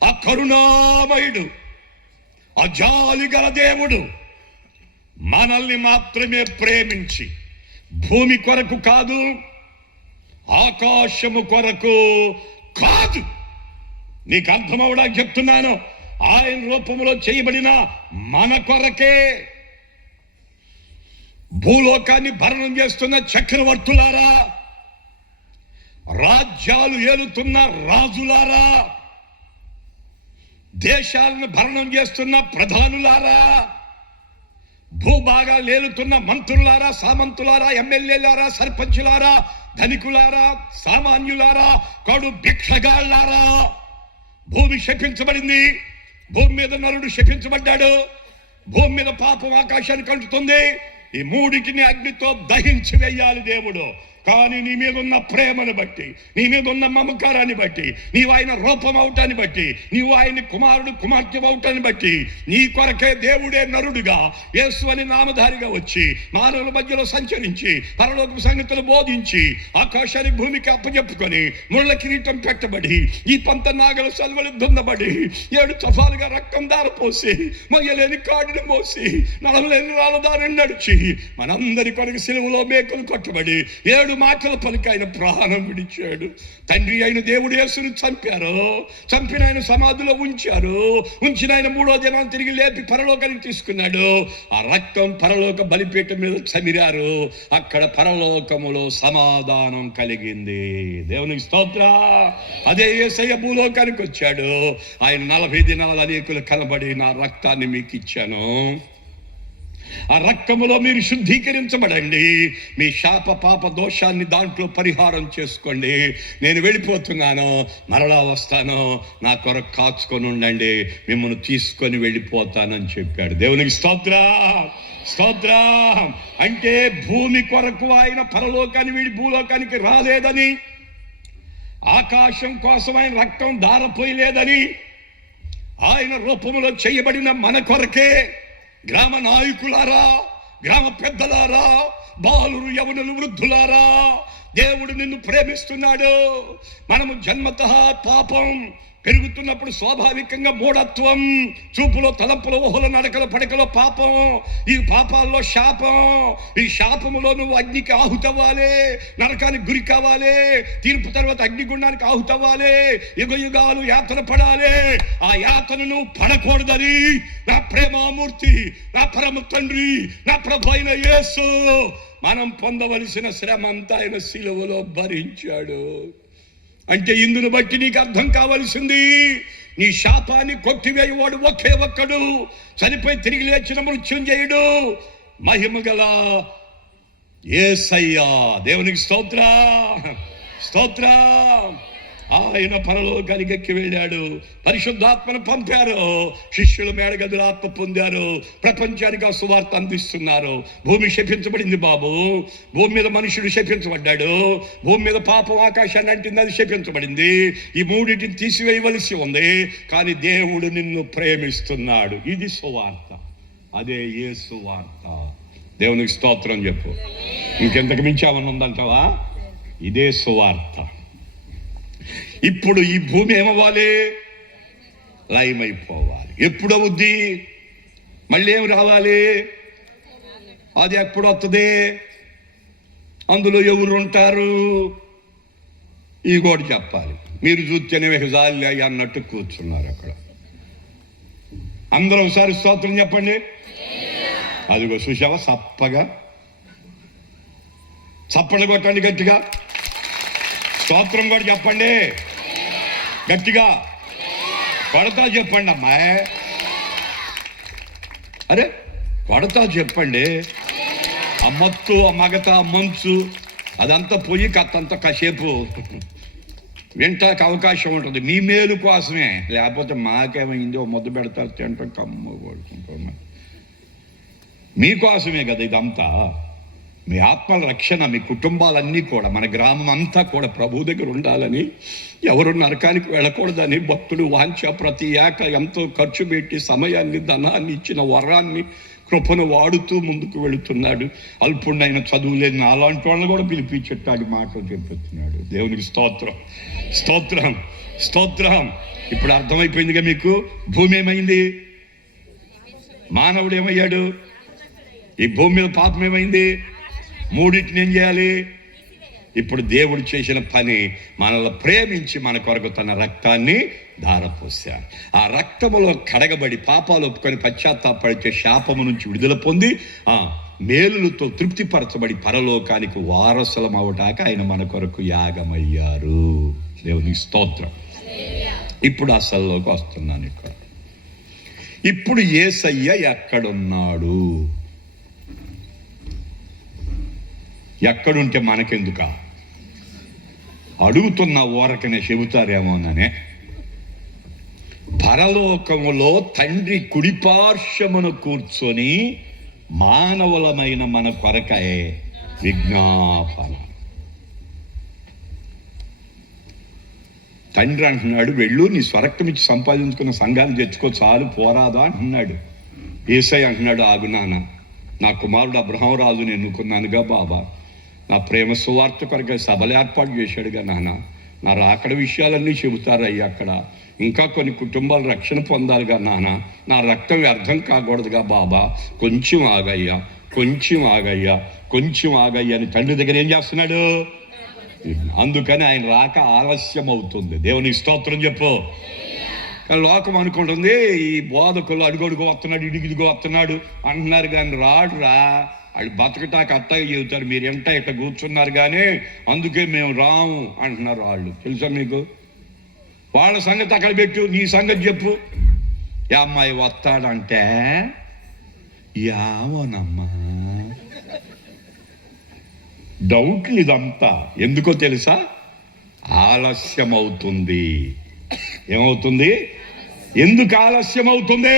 ఆ కరుణామయుడు, ఆ జాలి గల దేవుడు మనల్ని మాత్రమే ప్రేమించి, భూమి కొరకు కాదు, ఆకాశము కొరకు కాదు, నీకు అర్థమవడానికి చెప్తున్నాను, ఆయన రూపంలో చేయబడిన మన కొరకే. భూలోకాన్ని భరణం చేస్తున్న చక్రవర్తులారా, రాజ్యాలు ఏలుతున్న రాజులారా, దేశాలను భరణం చేస్తున్న ప్రధానులారా, భూభాగాలు ఏలుతున్న మంత్రులారా, సామంతులారా, ఎమ్మెల్యేలారా, సర్పంచులారా, ధనికులారా, సామాన్యులారా, కడు భిక్షగాళ్ళారా, భూమి శపించబడింది. భూమి మీద నరుడు శపించబడ్డాడు. భూమి మీద పాపం ఆకాశాన్ని కంటుతుంది. ఈ మూడిటిని అగ్నితో దహించి వేయాలి దేవుడు. కానీ నీ మీద ఉన్న ప్రేమను బట్టి, నీ మీద ఉన్న మమకారాన్ని బట్టి, నీవు ఆయన రూపం అవటాన్ని బట్టి, నీవు ఆయన కుమారుడు కుమార్తె అవటాన్ని బట్టి, నీ కొరకే దేవుడే నరుడుగా, యేసు అని నామధారిగా వచ్చి మానవుల మధ్యలో సంచరించి పరలోక సంగతులు బోధించి ఆకాశానికి భూమికి అప్పచెప్పుకొని ముళ్ళ కిరీటం పెట్టబడి ఈ పంత నాగల సల్వలు దున్నబడి 7 తఫాలుగా రక్తం దారపోసి మొయ్యలేని కాడిని మోసి నడవలేని రాళ్ళదారిని నడిచి మనందరి కొరకు సిలువలో మేకులు కొట్టబడి 7 మాటల పలికి ఆయన ప్రాణం విడిచాడు. తండ్రి అయిన దేవుడు యేసుని చంపారు, చంపిన ఆయన సమాధిలో ఉంచారు, ఉంచిన ఆయన 3వ దినాన్ని తిరిగి లేపి పరలోకానికి తీసుకున్నాడు. ఆ రక్తం పరలోక బలిపీఠం మీద చమిరారు. అక్కడ పరలోకములో సమాధానం కలిగింది. దేవునికి స్తోత్ర. అదే యేసయ్య భూలోకానికి వచ్చాడు. ఆయన 40 దినాలు అనేకులు కనబడి నా రక్తాన్ని మీకు ఇచ్చాను, ఆ రక్తములో మీరు శుద్ధీకరించబడండి, మీ శాప పాప దోషాన్ని దాంట్లో పరిహారం చేసుకోండి, నేను వెళ్ళిపోతున్నాను, మరలా వస్తాను, నా కొరకు కాచుకొని ఉండండి, మిమ్మల్ని తీసుకొని వెళ్ళిపోతానని చెప్పాడు. దేవునికి స్తోత్రం. అంటే భూమి కొరకు ఆయన పరలోకాన్ని వీడి భూలోకానికి రాలేదని, ఆకాశం కోసం ఆయన రక్తం దారపోయలేదని, ఆయన రూపంలో చేయబడిన మన కొరకే గ్రామ నాయకులారా, గ్రామ పెద్దలారా, బాలురు, యవనులు, వృద్ధులారా, దేవుడు నిన్ను ప్రేమిస్తున్నాడు. మనము జన్మతః పాపం పెరుగుతున్నప్పుడు స్వాభావికంగా మూఢత్వం, చూపులో, తలంపులో, ఊహలో, నడకలో, పడకలో పాపం, ఈ పాపాల్లో శాపం. ఈ శాపములో నువ్వు అగ్నికి ఆహుతవ్వాలి, నరకానికి గురి కావాలి, తీర్పు తర్వాత అగ్నిగుండానికి ఆహుతవ్వాలి, యుగయుగాలు యాతన పడాలి. ఆ యాతన నువ్వు పడకూడదని నా ప్రేమామూర్తి, నా పరమ తండ్రి, నా ప్రభు అయిన యేసు మనం పొందవలసిన శ్రమ అంతా ఆయన శిలువలో భరించాడు. అంటే ఇందును బట్టి నీకు అర్థం కావలసింది, నీ శాపాన్ని కొట్టివేయవాడు ఒకే ఒక్కడు, చనిపోయి తిరిగి లేచిన మృత్యుంజయుడు, మహిమగల యేసయ్యా. దేవునికి స్తోత్రం. ఆయన పరలోకానికి ఎక్కి వెళ్ళాడు, పరిశుద్ధాత్మను పంపారు, శిష్యుల మేడగదులు ఆత్మ పొందారు, ప్రపంచానికి ఆ సువార్త అందిస్తున్నారు. భూమి శపించబడింది బాబు, భూమి మీద మనుషుడు శపించబడ్డాడు, భూమి మీద పాపం ఆకాశాన్ని అంటింది, అది శపించబడింది. ఈ మూడింటిని తీసివేయవలసి ఉంది, కానీ దేవుడు నిన్ను ప్రేమిస్తున్నాడు. ఇది సువార్త, అదే యేసు వార్త. దేవునికి స్తోత్రం చెప్పు. ఇంకెంతకు మించి ఏమన్నా ఉందంటావా? ఇదే సువార్త. ఇప్పుడు ఈ భూమి ఏమవ్వాలి? లయమైపోవాలి. ఎప్పుడవుద్ది? మళ్ళీ ఏమి రావాలి? అది ఎప్పుడు వస్తుంది? అందులో ఎవరు ఉంటారు? ఈ కూడా చెప్పాలి. మీరు చూస్తేనే జాలి అన్నట్టు కూర్చున్నారు అక్కడ. అందరూ ఒకసారి స్తోత్రం చెప్పండి. అదిగో చూసావా సప్పగా. చప్పట్లు కొట్టండి గట్టిగా, స్తోత్రం కూడా చెప్పండి గట్టిగా, కొడతా చెప్పండి అమ్మాయి. అరే కొడతా చెప్పండి. ఆ మత్తు, ఆ మగత, ఆ మంచు అదంతా పోయి కత్తంతా కాసేపు వింటానికి అవకాశం ఉంటుంది. మీ మేలు కోసమే, లేకపోతే మాకేమైంది ఓ ముద్ద పెడతారు తింటాం కమ్మ పడుకుంటాం. మీకోసమే కదా ఇదంతా. మీ ఆత్మల రక్షణ, మీ కుటుంబాలన్నీ కూడా, మన గ్రామం అంతా కూడా ప్రభు దగ్గర ఉండాలని, ఎవరు నరకానికి వెళ్ళకూడదని భక్తుడు వాంఛ ప్రతి ఏక ఎంతో ఖర్చు పెట్టి సమయాన్ని, ధనాన్ని ఇచ్చిన వరాన్ని, కృపను వాడుతూ ముందుకు వెళుతున్నాడు. అల్పుడైన చదువులేని అలాంటి వాళ్ళని కూడా పిలిపించేటాడు మాటలు చెప్పుతున్నాడు. దేవునికి స్తోత్రం, స్తోత్రం, స్తోత్రం. ఇప్పుడు అర్థమైపోయిందిగా మీకు. భూమి ఏమైంది? మానవుడు ఏమయ్యాడు? ఈ భూమి మీద పాపం ఏమైంది? మూడింటిని ఏం చేయాలి? ఇప్పుడు దేవుడు చేసిన పని, మనల్ని ప్రేమించి మన కొరకు తన రక్తాన్ని ధారపోశారు. ఆ రక్తములో కడగబడి పాపాలు ఒప్పుకొని పశ్చాత్తాపడితే శాపము నుంచి విడుదల పొంది మేలులతో తృప్తిపరచబడి పరలోకానికి వారసులం అవటాక ఆయన మన కొరకు యాగమయ్యారు. దేవుని స్తోత్రం. ఇప్పుడు అసల్లోకి వస్తున్నాను. ఇక్కడ ఇప్పుడు యేసయ్య ఎక్కడున్నాడు? ఎక్కడుంటే మనకెందుక? అడుగుతున్న ఊరకనే చెబుతారేమోననే. పరలోకములో తండ్రి కుడిపార్శ్వమును కూర్చొని మానవులమైన మన కొరకై విజ్ఞాపన. తండ్రి అంటున్నాడు, వెళ్ళు నీ స్వరక్తం ఇచ్చి సంపాదించుకున్న సంఘాన్ని తెచ్చుకో, చాలు పోరాదా అంటున్నాడు. యేసయ్య అంటున్నాడు, ఆగు నాన్న, నా కుమారుడు అబ్రహాంరాజుని ఎన్నుకున్నానుగా బాబా, నా ప్రేమ సువార్త కొరకు సభలు ఏర్పాటు చేశాడుగా నాన్న, నా రాకడ విషయాలన్నీ చెబుతారయ్యా అక్కడ. ఇంకా కొన్ని కుటుంబాలు రక్షణ పొందాలిగా నాన్న, నా రక్తం వ్యర్థం కాకూడదుగా బాబా, కొంచెం ఆగయ్యా, కొంచెం ఆగయ్యా, కొంచెం ఆగయ్యా అని తండ్రి దగ్గర ఏం చేస్తున్నాడు? అందుకని ఆయన రాక ఆలస్యం అవుతుంది. దేవునికి స్తోత్రం చెప్పు. కానీ లోకం అనుకుంటుంది ఈ బోధకులు అడుగడుగు వస్తున్నాడు, ఇడిగిదిగో వస్తున్నాడు అంటున్నారు, కానీ రాడురా. వాళ్ళు బతకటాక అట్టగా చెబుతారు, మీరు ఎంత ఇట్ట కూర్చున్నారు కానీ అందుకే మేము రాము అంటున్నారు వాళ్ళు. తెలుసా మీకు? వాళ్ళ సంగతి అక్కడ పెట్టు, నీ సంగతి చెప్పు. ఏ అమ్మాయి వస్తాడంటే యావనమ్మా. డౌట్లు ఇదంతా ఎందుకో తెలుసా? ఆలస్యం అవుతుంది. ఏమవుతుంది? ఎందుకు ఆలస్యం అవుతుంది?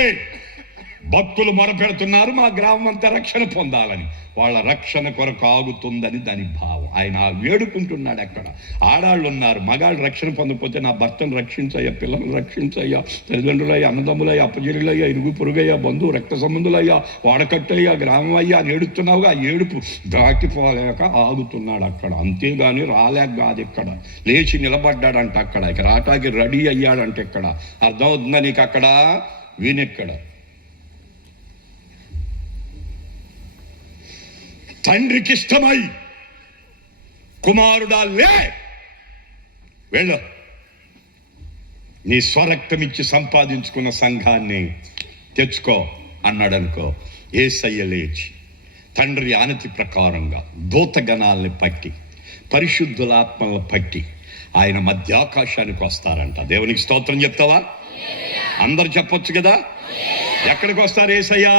భక్తులు మొరపెడుతున్నారు, మా గ్రామం అంతా రక్షణ పొందాలని. వాళ్ళ రక్షణ కొరకు ఆగుతుందని దాని భావం. ఆయన వేడుకుంటున్నాడు. అక్కడ ఆడాళ్ళు ఉన్నారు, మగాళ్ళు రక్షణ పొందకపోతే నా భర్తను రక్షించయ్యా, పిల్లలను రక్షించయ్యా, తల్లిదండ్రులయ్యా, అన్నదమ్ములయ్యా, అప్పజీరులయ్యా, ఇరుగు పొరుగయ్యా, బంధువు రక్త సంబంధులయ్యా, వాడకట్టయ్యా, గ్రామం అయ్యా అని ఏడుతున్నావుగా. ఆ ఏడుపు దాటిపోలేక ఆగుతున్నాడు అక్కడ. అంతేగాని రాలేక కాదు. ఇక్కడ లేచి నిలబడ్డాడంట. అక్కడ ఇక రాటాకి రెడీ అయ్యాడంటే ఇక్కడ. అర్థమవుతుందా నీకు? అక్కడ వీనెక్కడ? తండ్రికి ఇష్టమై కుమారుడా లే, వెళ్ళు, నీ స్వరక్తం ఇచ్చి సంపాదించుకున్న సంఘాన్ని తెచ్చుకో అన్నాడు అనుకో. యేసయ్య లేచి తండ్రి ఆనతి ప్రకారంగా దూతగణాలని పట్టి, పరిశుద్ధులాత్మలను పట్టి ఆయన మధ్యాకాశానికి వస్తారంట. దేవునికి స్తోత్రం చెప్తావా? అందరు చెప్పొచ్చు కదా. ఎక్కడికి వస్తారు? యేసయ్య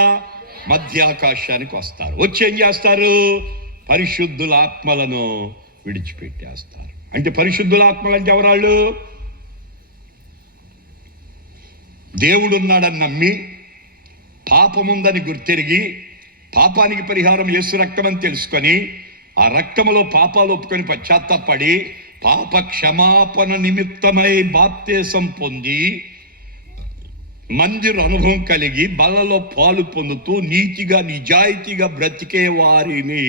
మధ్యాకాశానికి వస్తారు. వచ్చి ఏం చేస్తారు? పరిశుద్ధుల ఆత్మలను విడిచిపెట్టేస్తారు. అంటే పరిశుద్ధుల ఆత్మలు అంటే ఎవరాళ్ళు? దేవుడున్నాడని నమ్మి, పాపముందని గుర్తెరిగి, పాపానికి పరిహారం యేసు రక్తం అని తెలుసుకొని, ఆ రక్తములో పాపాలు ఒప్పుకొని పశ్చాత్తాపడి, పాప క్షమాపణ నిమిత్తమై బాప్తీసం పొంది, మందిర అనుభవం కలిగి, బలలో పాలు పొందుతూ నీతిగా నిజాయితీగా బ్రతికే వారిని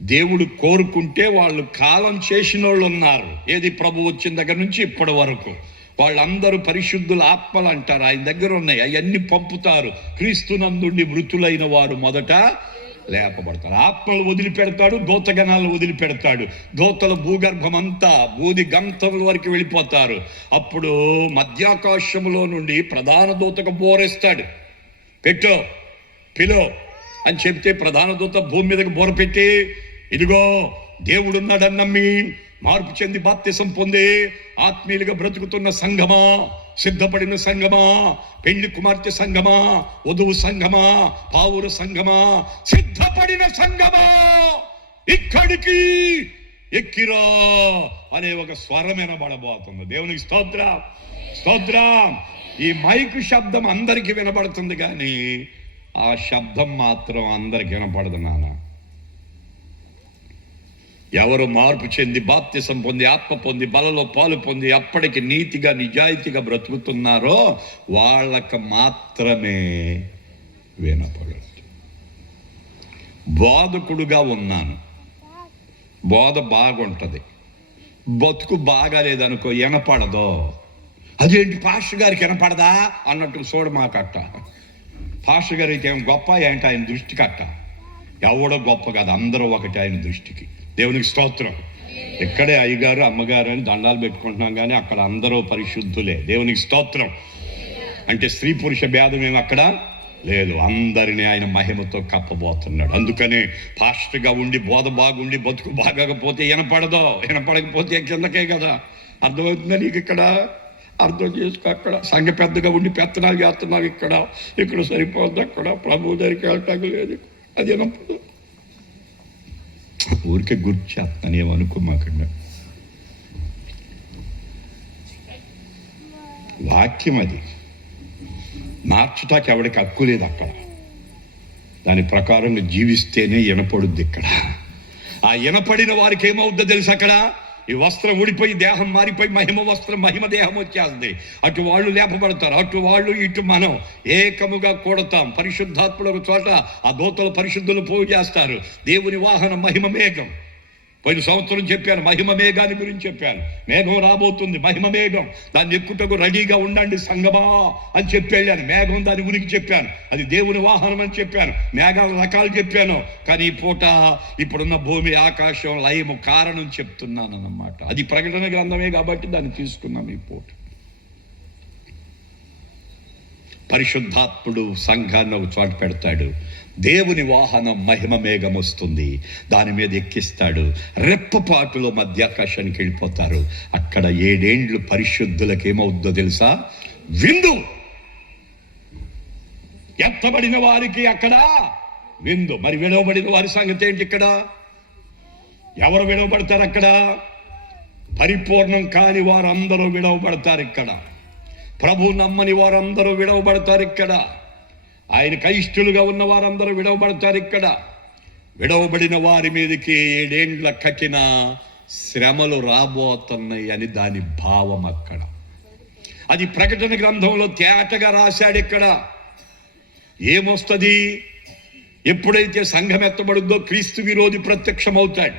దేవుడు కోరుకుంటే వాళ్ళు కాలం చేసిన వాళ్ళు ఉన్నారు. ఏది? ప్రభు వచ్చిన దగ్గర నుంచి ఇప్పటి వరకు వాళ్ళందరూ పరిశుద్ధుల ఆత్మలు అంటారు. ఆయన దగ్గర ఉన్నాయి, అవన్నీ పంపుతారు. క్రీస్తునందుండి మృతులైన వారు మొదట లేపబడతారు. ఆత్మలు వదిలిపెడతాడు, దూతగణాలను వదిలిపెడతాడు. దూతల భూగర్భం అంతా బూది గంతల వరకు వెళ్ళిపోతారు. అప్పుడు మధ్యాకాశములో నుండి ప్రధాన దూతకు బోరేస్తాడు. పెట్టో, పిలో, అని చెప్తే ప్రధాన దూత భూమి మీదకి బోరపెట్టి, ఇదిగో దేవుడున్నాడని నమ్మి మార్పు చెంది బాప్తిసం పొంది ఆత్మీయులుగా బ్రతుకుతున్న సంఘమా, సిద్ధపడిన సంఘమా, పెళ్లి కుమార్తె సంఘమా, వధువు సంఘమా, పావుర సంఘమా, సిద్ధపడిన సంఘమా, ఇక్కడికి ఎక్కిరా అనే ఒక స్వరం వినబడబోతుంది. దేవునికి స్తోత్రం, స్తోత్రం. ఈ మైకు శబ్దం అందరికీ వినబడుతుంది, కానీ ఆ శబ్దం మాత్రం అందరికి వినపడదు నాన్న. ఎవరు మార్పు చెంది బాప్తిసం పొంది ఆత్మ పొంది బలలో పాలు పొంది అప్పటికి నీతిగా నిజాయితీగా బ్రతుకుతున్నారో వాళ్ళకు మాత్రమే వినపడదు. బోధకుడుగా ఉన్నాను, బోధ బాగుంటుంది, బతుకు బాగాలేదనుకో వినపడదో. అదేంటి పాస్టర్ గారికి వినపడదా అన్నట్టు చూడమాకట్ట. పాస్టర్ గారు అయితే ఏం గొప్ప ఏంటి ఆయన దృష్టికి అట్ట. ఎవడో గొప్ప కాదు, అందరూ ఒకటి ఆయన దృష్టికి. దేవునికి స్తోత్రం. ఇక్కడే అయ్యగారు అమ్మగారు అని దండాలు పెట్టుకుంటున్నాం, కానీ అక్కడ అందరూ పరిశుద్ధులే. దేవునికి స్తోత్రం. అంటే స్త్రీ పురుష భేదం ఏమి అక్కడ లేదు, అందరినీ ఆయన మహిమతో కప్పబోతున్నాడు. అందుకనే పాస్టర్గా ఉండి బోధ బాగుండి బతుకు బాగకపోతే వినపడదో, వినపడకపోతే కిందకే కదా. అర్థమవుతుందా నీకు? ఇక్కడ అర్థం చేసుకో. అక్కడ సంఘ పెద్దగా ఉండి పెత్తనాలు చేస్తున్నావు, ఇక్కడ సరిపోద్ది, అక్కడ ప్రభు దగ్గరికి వెళ్ళటానికి లేదు, అది వినపడదు. ఊరికే గుర్తు చేస్తాను, ఏమనుకోమాకండి. వాక్యం అది మార్చుటానికి ఎవరికి హక్కు లేదు అక్కడ. దాని ప్రకారంగా జీవిస్తేనే వినపడుద్ది ఇక్కడ. ఆ వినపడిన వారికి ఏమవుద్దో తెలుసు? అక్కడ ఈ వస్త్రం ఊడిపోయి దేహం మారిపోయి మహిమ వస్త్రం మహిమ దేహం వచ్చేస్తుంది. అటు వాళ్ళు లేపబడతారు, అటు వాళ్ళు ఇటు మనం ఏకముగా కూడతాం. పరిశుద్ధాత్ముడు ఒక చోట ఆ దూతలు పరిశుద్ధులు పోగు చేస్తారు. దేవుని వాహనం మహిమ మేఘం. పోయిన సంవత్సరం చెప్పాను, మహిమ మేఘాన్ని గురించి చెప్పాను. మేఘం రాబోతుంది, మహిమ మేఘం. దాన్ని ఎక్కుటకు రెడీగా ఉండండి సంగమా అని చెప్పి వెళ్ళాను. మేఘం దాని గురించి చెప్పాను, అది దేవుని వాహనం అని చెప్పాను. మేఘాల రకాలు చెప్పాను. కానీ ఈ పూట ఇప్పుడున్న భూమి ఆకాశం లయము కారణం చెప్తున్నాను అన్నమాట. అది ప్రకటన గ్రంథమే కాబట్టి దాన్ని తీసుకున్నాం ఈ పూట. పరిశుద్ధాత్ముడు సంఘాన్ని ఒక చోట పెడతాడు. దేవుని వాహనం మహిమ మేఘం వస్తుంది, దాని మీద ఎక్కిస్తాడు. రెప్పపాటులో మధ్యాకాశానికి వెళ్ళిపోతారు. అక్కడ 7 ఏండ్లు పరిశుద్ధులకు ఏమవుద్దో తెలుసా? విందు. ఎత్తబడిన వారికి అక్కడ విందు. మరి విడవబడిన వారి సంగతి ఏంటి? ఇక్కడ ఎవరు విడవబడతారు? అక్కడ పరిపూర్ణం కాని వారందరూ విడవబడతారు. ఇక్కడ ప్రభు నమ్మని వారందరూ విడవబడతారు. ఇక్కడ ఆయనకు అయిష్టులుగా ఉన్న వారందరూ విడవబడతారు. ఇక్కడ విడవబడిన వారి మీదకి 7 ఏండ్ల కఠిన శ్రమలు రాబోతున్నాయి అని దాని భావం. అక్కడ అది ప్రకటన గ్రంథంలో తేటగా రాశాడు. ఇక్కడ ఏమొస్తుంది? ఎప్పుడైతే సంఘం ఎత్తబడుద్దో క్రీస్తు విరోధి ప్రత్యక్షమవుతాడు.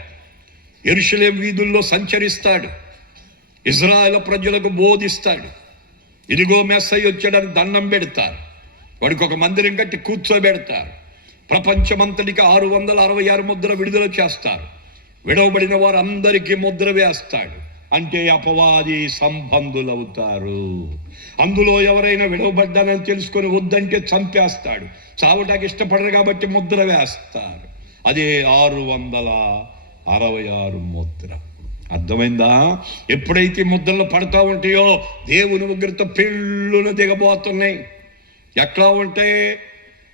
యెరూషలేం వీధుల్లో సంచరిస్తాడు, ఇజ్రాయేలు ప్రజలకు బోధిస్తాడు. ఇదిగో మెస్సయ్య వచ్చాడని దండం పెడతారు. వాడికి ఒక మందిరం కట్టి కూర్చోబెడతారు. ప్రపంచమంతటికి 666 ముద్ర విడుదల చేస్తారు. విడవబడిన వారు అందరికీ ముద్ర వేస్తాడు. అంటే అపవాది సంబంధులవుతారు. అందులో ఎవరైనా విడవబడ్డానని తెలుసుకొని వద్దంటే చంపేస్తాడు. చావటానికి ఇష్టపడరు కాబట్టి ముద్ర వేస్తారు. అదే 666 ముద్ర. అర్థమైందా? ఎప్పుడైతే ముద్రలు పడతా ఉంటాయో దేవుని ఉగ్రత పెళ్ళును దిగబోతున్నాయి. ఎట్లా ఉంటాయి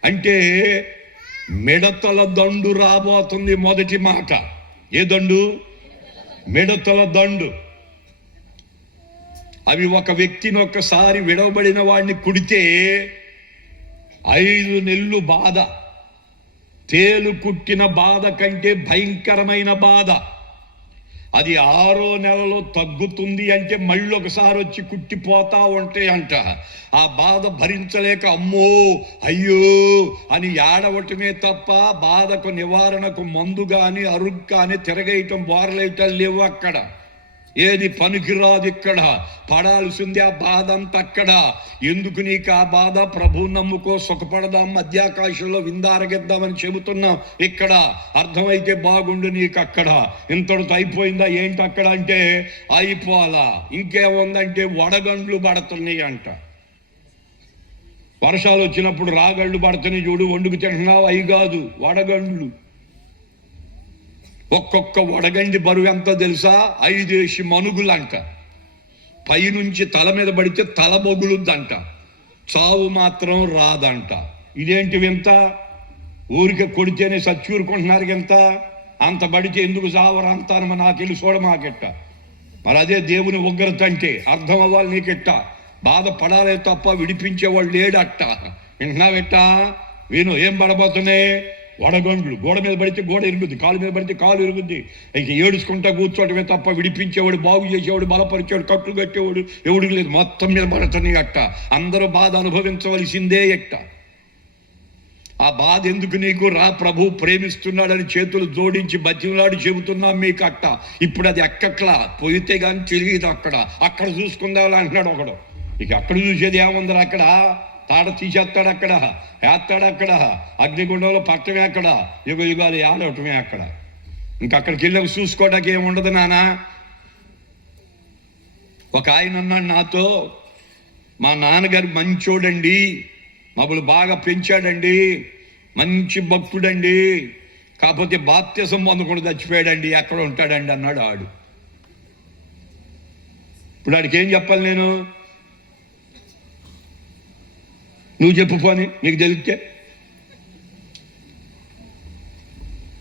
అంటే మిడతల దండు రాబోతుంది. మొదటి మాట ఏ దండు? మిడతల దండు. అవి ఒక వ్యక్తిని ఒక్కసారి విడవబడిన వాడిని కుడితే 5 నెలలు బాధ. తేలు కుట్టిన బాధ కంటే భయంకరమైన బాధ. అది 6వ నెలలో తగ్గుతుంది అంటే మళ్ళీ ఒకసారి వచ్చి కుట్టిపోతా ఉంటాయి అంట. ఆ బాధ భరించలేక అమ్మో అయ్యో అని ఏడవటమే తప్ప బాధకు నివారణకు మందు కానీ అరుగు కానీ తిరగేయటం బోరలేయటం లేవు. అక్కడ ఏది పనికిరాదు. ఇక్కడ పడాల్సింది ఆ బాధ అంతా. అక్కడ ఎందుకు నీకు ఆ బాధ? ప్రభు నమ్ముకో, సుఖపడదాం, మధ్యాకాశంలో విందారగిద్దామని చెబుతున్నాం. ఇక్కడ అర్థమైతే బాగుండు నీకు. అక్కడ ఇంతటితో అయిపోయిందా ఏంటి అక్కడ అంటే అయిపోలా. ఇంకేముందంటే వడగండ్లు పడుతున్నాయి అంట. వర్షాలు వచ్చినప్పుడు రాగళ్ళు పడుతుంది చూడు, వండుకు తింటున్నావు, అవి కాదు వడగండ్లు. ఒక్కొక్క వడగండి బరువు ఎంతో తెలుసా? 5 మనుగులంట. పైనుంచి తల మీద పడితే తల బొగులుద్దంట, చావు మాత్రం రాదంట. ఇదేంటి వింత? ఊరికే కొడితేనే సచ్చూరుకుంటున్నారు ఎంత, అంత బడితే ఎందుకు చావరు అంతాను నాకెళ్ళి చూడమాకెట్ట. మరి అదే దేవుని ఉగ్రత అంటే అర్థం అవ్వాలి నీకెట్ట. బాధపడాలే తప్ప విడిపించేవాళ్ళు లేడట్ట. వింటున్నావెట్ట? విను, ఏం పడబోతున్నాయి? వడగండ్లు. గోడ మీద పడితే గోడ ఇరుగుద్ది, కాలు మీద పడితే కాలు ఇరుగుద్ది. ఇంక ఏడుచుకుంటా కూర్చోవటమే తప్ప విడిపించేవాడు, బాగు చేసేవాడు, బలపరిచేవాడు, కట్లు కట్టేవాడు ఎవడికి లేదు. మొత్తం మీద పడుతున్నాయి అట్ట. అందరూ బాధ అనుభవించవలసిందే ఎట్ట. ఆ బాధ ఎందుకు నీకు? రా, ప్రభు ప్రేమిస్తున్నాడని చేతులు జోడించి బతిమలాడి చెబుతున్నాం మీకు అట్ట. ఇప్పుడు అది ఎక్కట్లా, పోయితే కానీ తెలియదు. అక్కడ చూసుకుందాం అంటున్నాడు ఒకడు. ఇక అక్కడ చూసేది ఏముందరు? అక్కడ తాడ తీసేస్తాడు, అక్కడ వేస్తాడు, అక్కడ అగ్నిగుండంలో పట్టమే, అక్కడ యుగ యుగాలు ఆడవటమే అక్కడ. ఇంకక్కడికి వెళ్ళి చూసుకోవడానికి ఏముండదు నాన్న. ఒక ఆయన అన్నాడు నాతో, మా నాన్నగారు మంచోడండి, మమ్మల్ని బాగా పెంచాడండి, మంచి భక్తుడండి, కాకపోతే బాప్తిసం పొందకుండా చచ్చిపోయాడండి, ఎక్కడ ఉంటాడండి అన్నాడు ఆడు. ఇప్పుడు ఆడికి ఏం చెప్పాలి నేను? నువ్వు చెప్పు పోని, నీకు తెలిస్తే.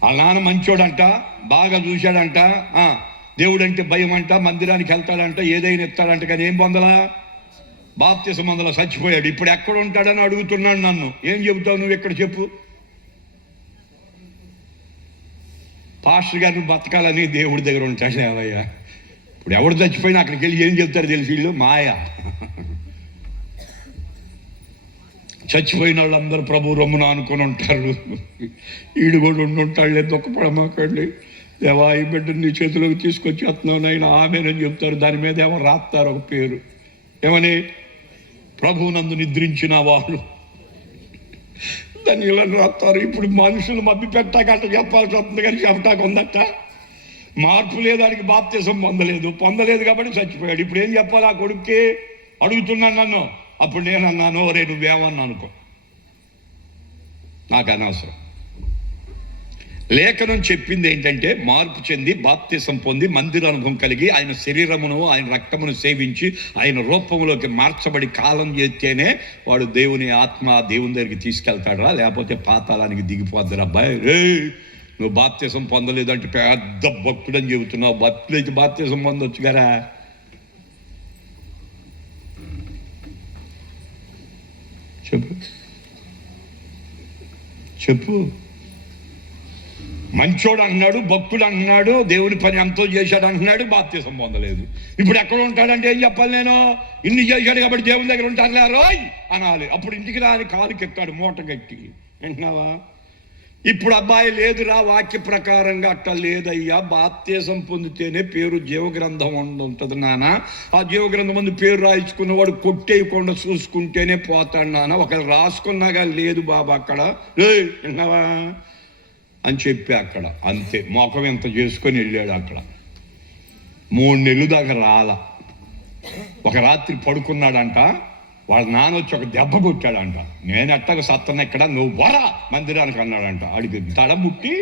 వాళ్ళ నాన్న మంచోడంట, బాగా చూశాడంట, దేవుడంటే భయం అంట, మందిరానికి వెళ్తాడంట, ఏదైనా ఎత్తాడంట, కానీ ఏం పొందలా? బాప్తిసం పొందలా, చచ్చిపోయాడు. ఇప్పుడు ఎక్కడ ఉంటాడని అడుగుతున్నాడు నన్ను. ఏం చెబుతావు నువ్వు? ఎక్కడ చెప్పు. పాస్టర్ గారిని బతకాలని దేవుడి దగ్గర ఉంటాడు ఏవయ్యా. ఇప్పుడు ఎవడు చచ్చిపోయినా అక్కడికి వెళ్ళి ఏం చెప్తారు తెలిసి వీళ్ళు? మాయా. చచ్చిపోయిన వాళ్ళందరూ ప్రభు రొమ్మున అనుకొని ఉంటారు. ఈడు కూడా ఉంటాడు, లేదు దుఃఖపడమాకండి, దేవా ఈ బిడ్డను నీ చేతిలోకి తీసుకొచ్చి వస్తున్నావు నాయన ఆమెనని చెప్తారు. దాని మీద ఏమో రాస్తారు ఒక పేరు, ఏమని? ప్రభువునందు నిద్రించిన వాళ్ళు దాన్ని ఇలా రాస్తారు. ఇప్పుడు మనుషులు మభ్య పెట్టాక అట్లా చెప్పాల్సి వస్తుంది, కానీ చెప్పటానికి ఉందట. మార్పు లేదు, దానికి బాప్తిసం పొందలేదు కాబట్టి చచ్చిపోయాడు. ఇప్పుడు ఏం చెప్పాలి ఆ కొడుక్కి? అడుగుతున్నాను నన్ను. అప్పుడు నేను అన్నాను, రే నువ్వేమన్నా అనుకో, నాకు అనవసరం. లేఖనం చెప్పింది ఏంటంటే, మార్పు చెంది బాప్తిసం పొంది మందిర అనుభవం కలిగి ఆయన శరీరమును ఆయన రక్తమును సేవించి ఆయన రూపంలోకి మార్చబడి కాలం చేస్తేనే వాడు దేవుని ఆత్మ దేవుని దగ్గరికి తీసుకెళ్తాడరా, లేకపోతే పాతాళానికి దిగిపోద్దురా. అబ్బాయి రే, నువ్వు బాప్తిసం పొందలేదంటే పెద్ద భక్తుడని చెబుతున్నావు. భక్తులైతే బాప్తిసం పొందొచ్చు కదా. చెప్పు. మంచోడు అంటున్నాడు, భక్తుడు అంటున్నాడు, దేవుని పని ఎంతో చేశాడు అంటున్నాడు, బాప్తిసం పొందలేదు. ఇప్పుడు ఎక్కడ ఉంటాడంటే ఏం చెప్పాలి నేను? ఇన్ని చేశాడు కాబట్టి దేవుని దగ్గర ఉంటారులే రోయ్ అనాలి. అప్పుడు ఇంటికి రాని కాలుకి ఎత్తాడు మూట గట్టి. వింటున్నావా? ఇప్పుడు అబ్బాయి లేదురా, వాక్య ప్రకారంగా అట్లా లేదయ్యా, బాప్తిసం పొందితేనే పేరు జీవగ్రంథం ఉంటుంది నాన్న. ఆ జీవగ్రంథం ముందు పేరు రాయించుకున్నవాడు కొట్టేయకుండా చూసుకుంటేనే పోతాడు నాన్న. ఒకరు రాసుకున్నాగా లేదు బాబా అక్కడ, విన్నావా అని చెప్పి అక్కడ అంతే మొఖం ఎంత చేసుకొని వెళ్ళాడు. అక్కడ 3 నెలలు దాకా రాలా. ఒక రాత్రి పడుకున్నాడంట, వాళ్ళ నాన్న వచ్చి ఒక దెబ్బ కొట్టాడంట. నేను ఎట్టగా సత్తన ఎక్కడ, నువ్వు వరా మందిరానికి అన్నాడంట. అడిగి తడముట్టి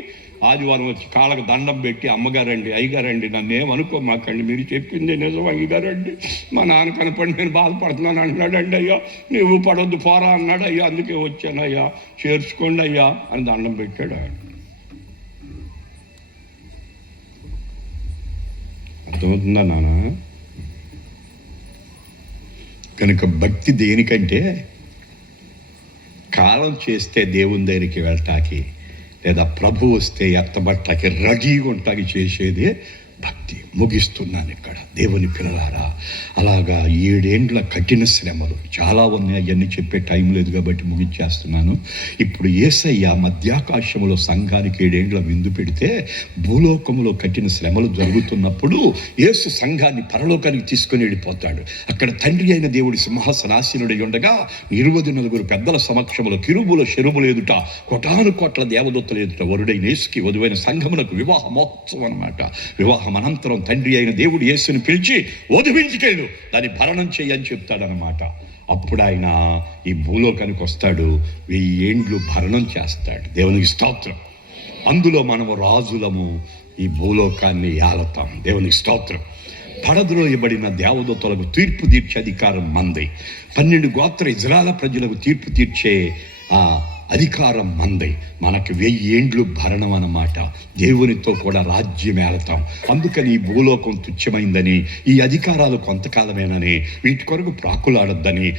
ఆదివారం వచ్చి కాళ్ళకు దండం పెట్టి, అమ్మగారండి అయ్యగారండి నన్ను ఏమనుకోమాకండి, మీరు చెప్పింది నిజం అయ్యగారండి, మా నాన్న కనపడి నేను బాధపడుతున్నాను అంటున్నాడండి. అయ్యా నువ్వు పడొద్దు పోరా అన్నాడు. అయ్యా అందుకే వచ్చాను అయ్యా, చేర్చుకోండి అయ్యా అని దండం పెట్టాడు. అర్థమవుతుందా నాన్న? కనుక భక్తి దేనికంటే, కాలం చేస్తే దేవుని దగ్గరికి వెళ్ళటానికి, లేదా ప్రభు వస్తే ఎత్తబట్టకి రెడీగా ఉంటాకి చేసేదే భక్తి. ముగిస్తున్నాను ఇక్కడ దేవుని పిల్లలారా. అలాగా 7 ఏండ్ల కఠిన శ్రమలు చాలా ఉన్నాయి, అవన్నీ చెప్పే టైం లేదు కాబట్టి ముగించేస్తున్నాను. ఇప్పుడు యేసయ్య మధ్యాకాశములో సంఘానికి 7 ఏండ్ల విందు పెడితే, భూలోకములో కఠిన శ్రమలు జరుగుతున్నప్పుడు యేసు సంఘాన్ని పరలోకానికి తీసుకొని వెళ్ళిపోతాడు. అక్కడ తండ్రి అయిన దేవుడి సింహాసనాసీనుడై ఉండగా 29 పెద్దల సమక్షములో కిరుబుల శరుబులు ఎదుట, కోటాను కోట్ల దేవదూతలు ఎదుట వరుడైన యేసుకి వధువైన సంఘమునకు వివాహ మహోత్సవం అన్నమాట. వివాహం అనంతరం అనంతరం తండ్రి అయిన దేవుడు యేసుని పిలిచి వదిలించుకెళ్ళు, దాన్ని భరణం చెయ్యని చెప్తాడనమాట. అప్పుడు ఆయన ఈ భూలోకానికి వస్తాడు, 1000 ఏండ్లు భరణం చేస్తాడు. దేవునికి స్తోత్రం. అందులో మనము రాజులము, ఈ భూలోకాన్ని ఏలతాం. దేవునికి స్తోత్రం. పడద్రోయబడిన దేవదూతలకు తీర్పు తీర్చే అధికారం మంది. 12 గోత్ర ఇజ్రాయేలు ప్రజలకు తీర్పు తీర్చే ఆ అధికారం మంది. మనకు 1000 ఏండ్లు భరణం అన్నమాట. దేవునితో కూడా రాజ్యం ఏలతాం. అందుకని ఈ భూలోకం తుచ్చమైందని, ఈ అధికారాలు కొంతకాలమేనని, వీటి కొరకు ప్రాకులాడొద్దని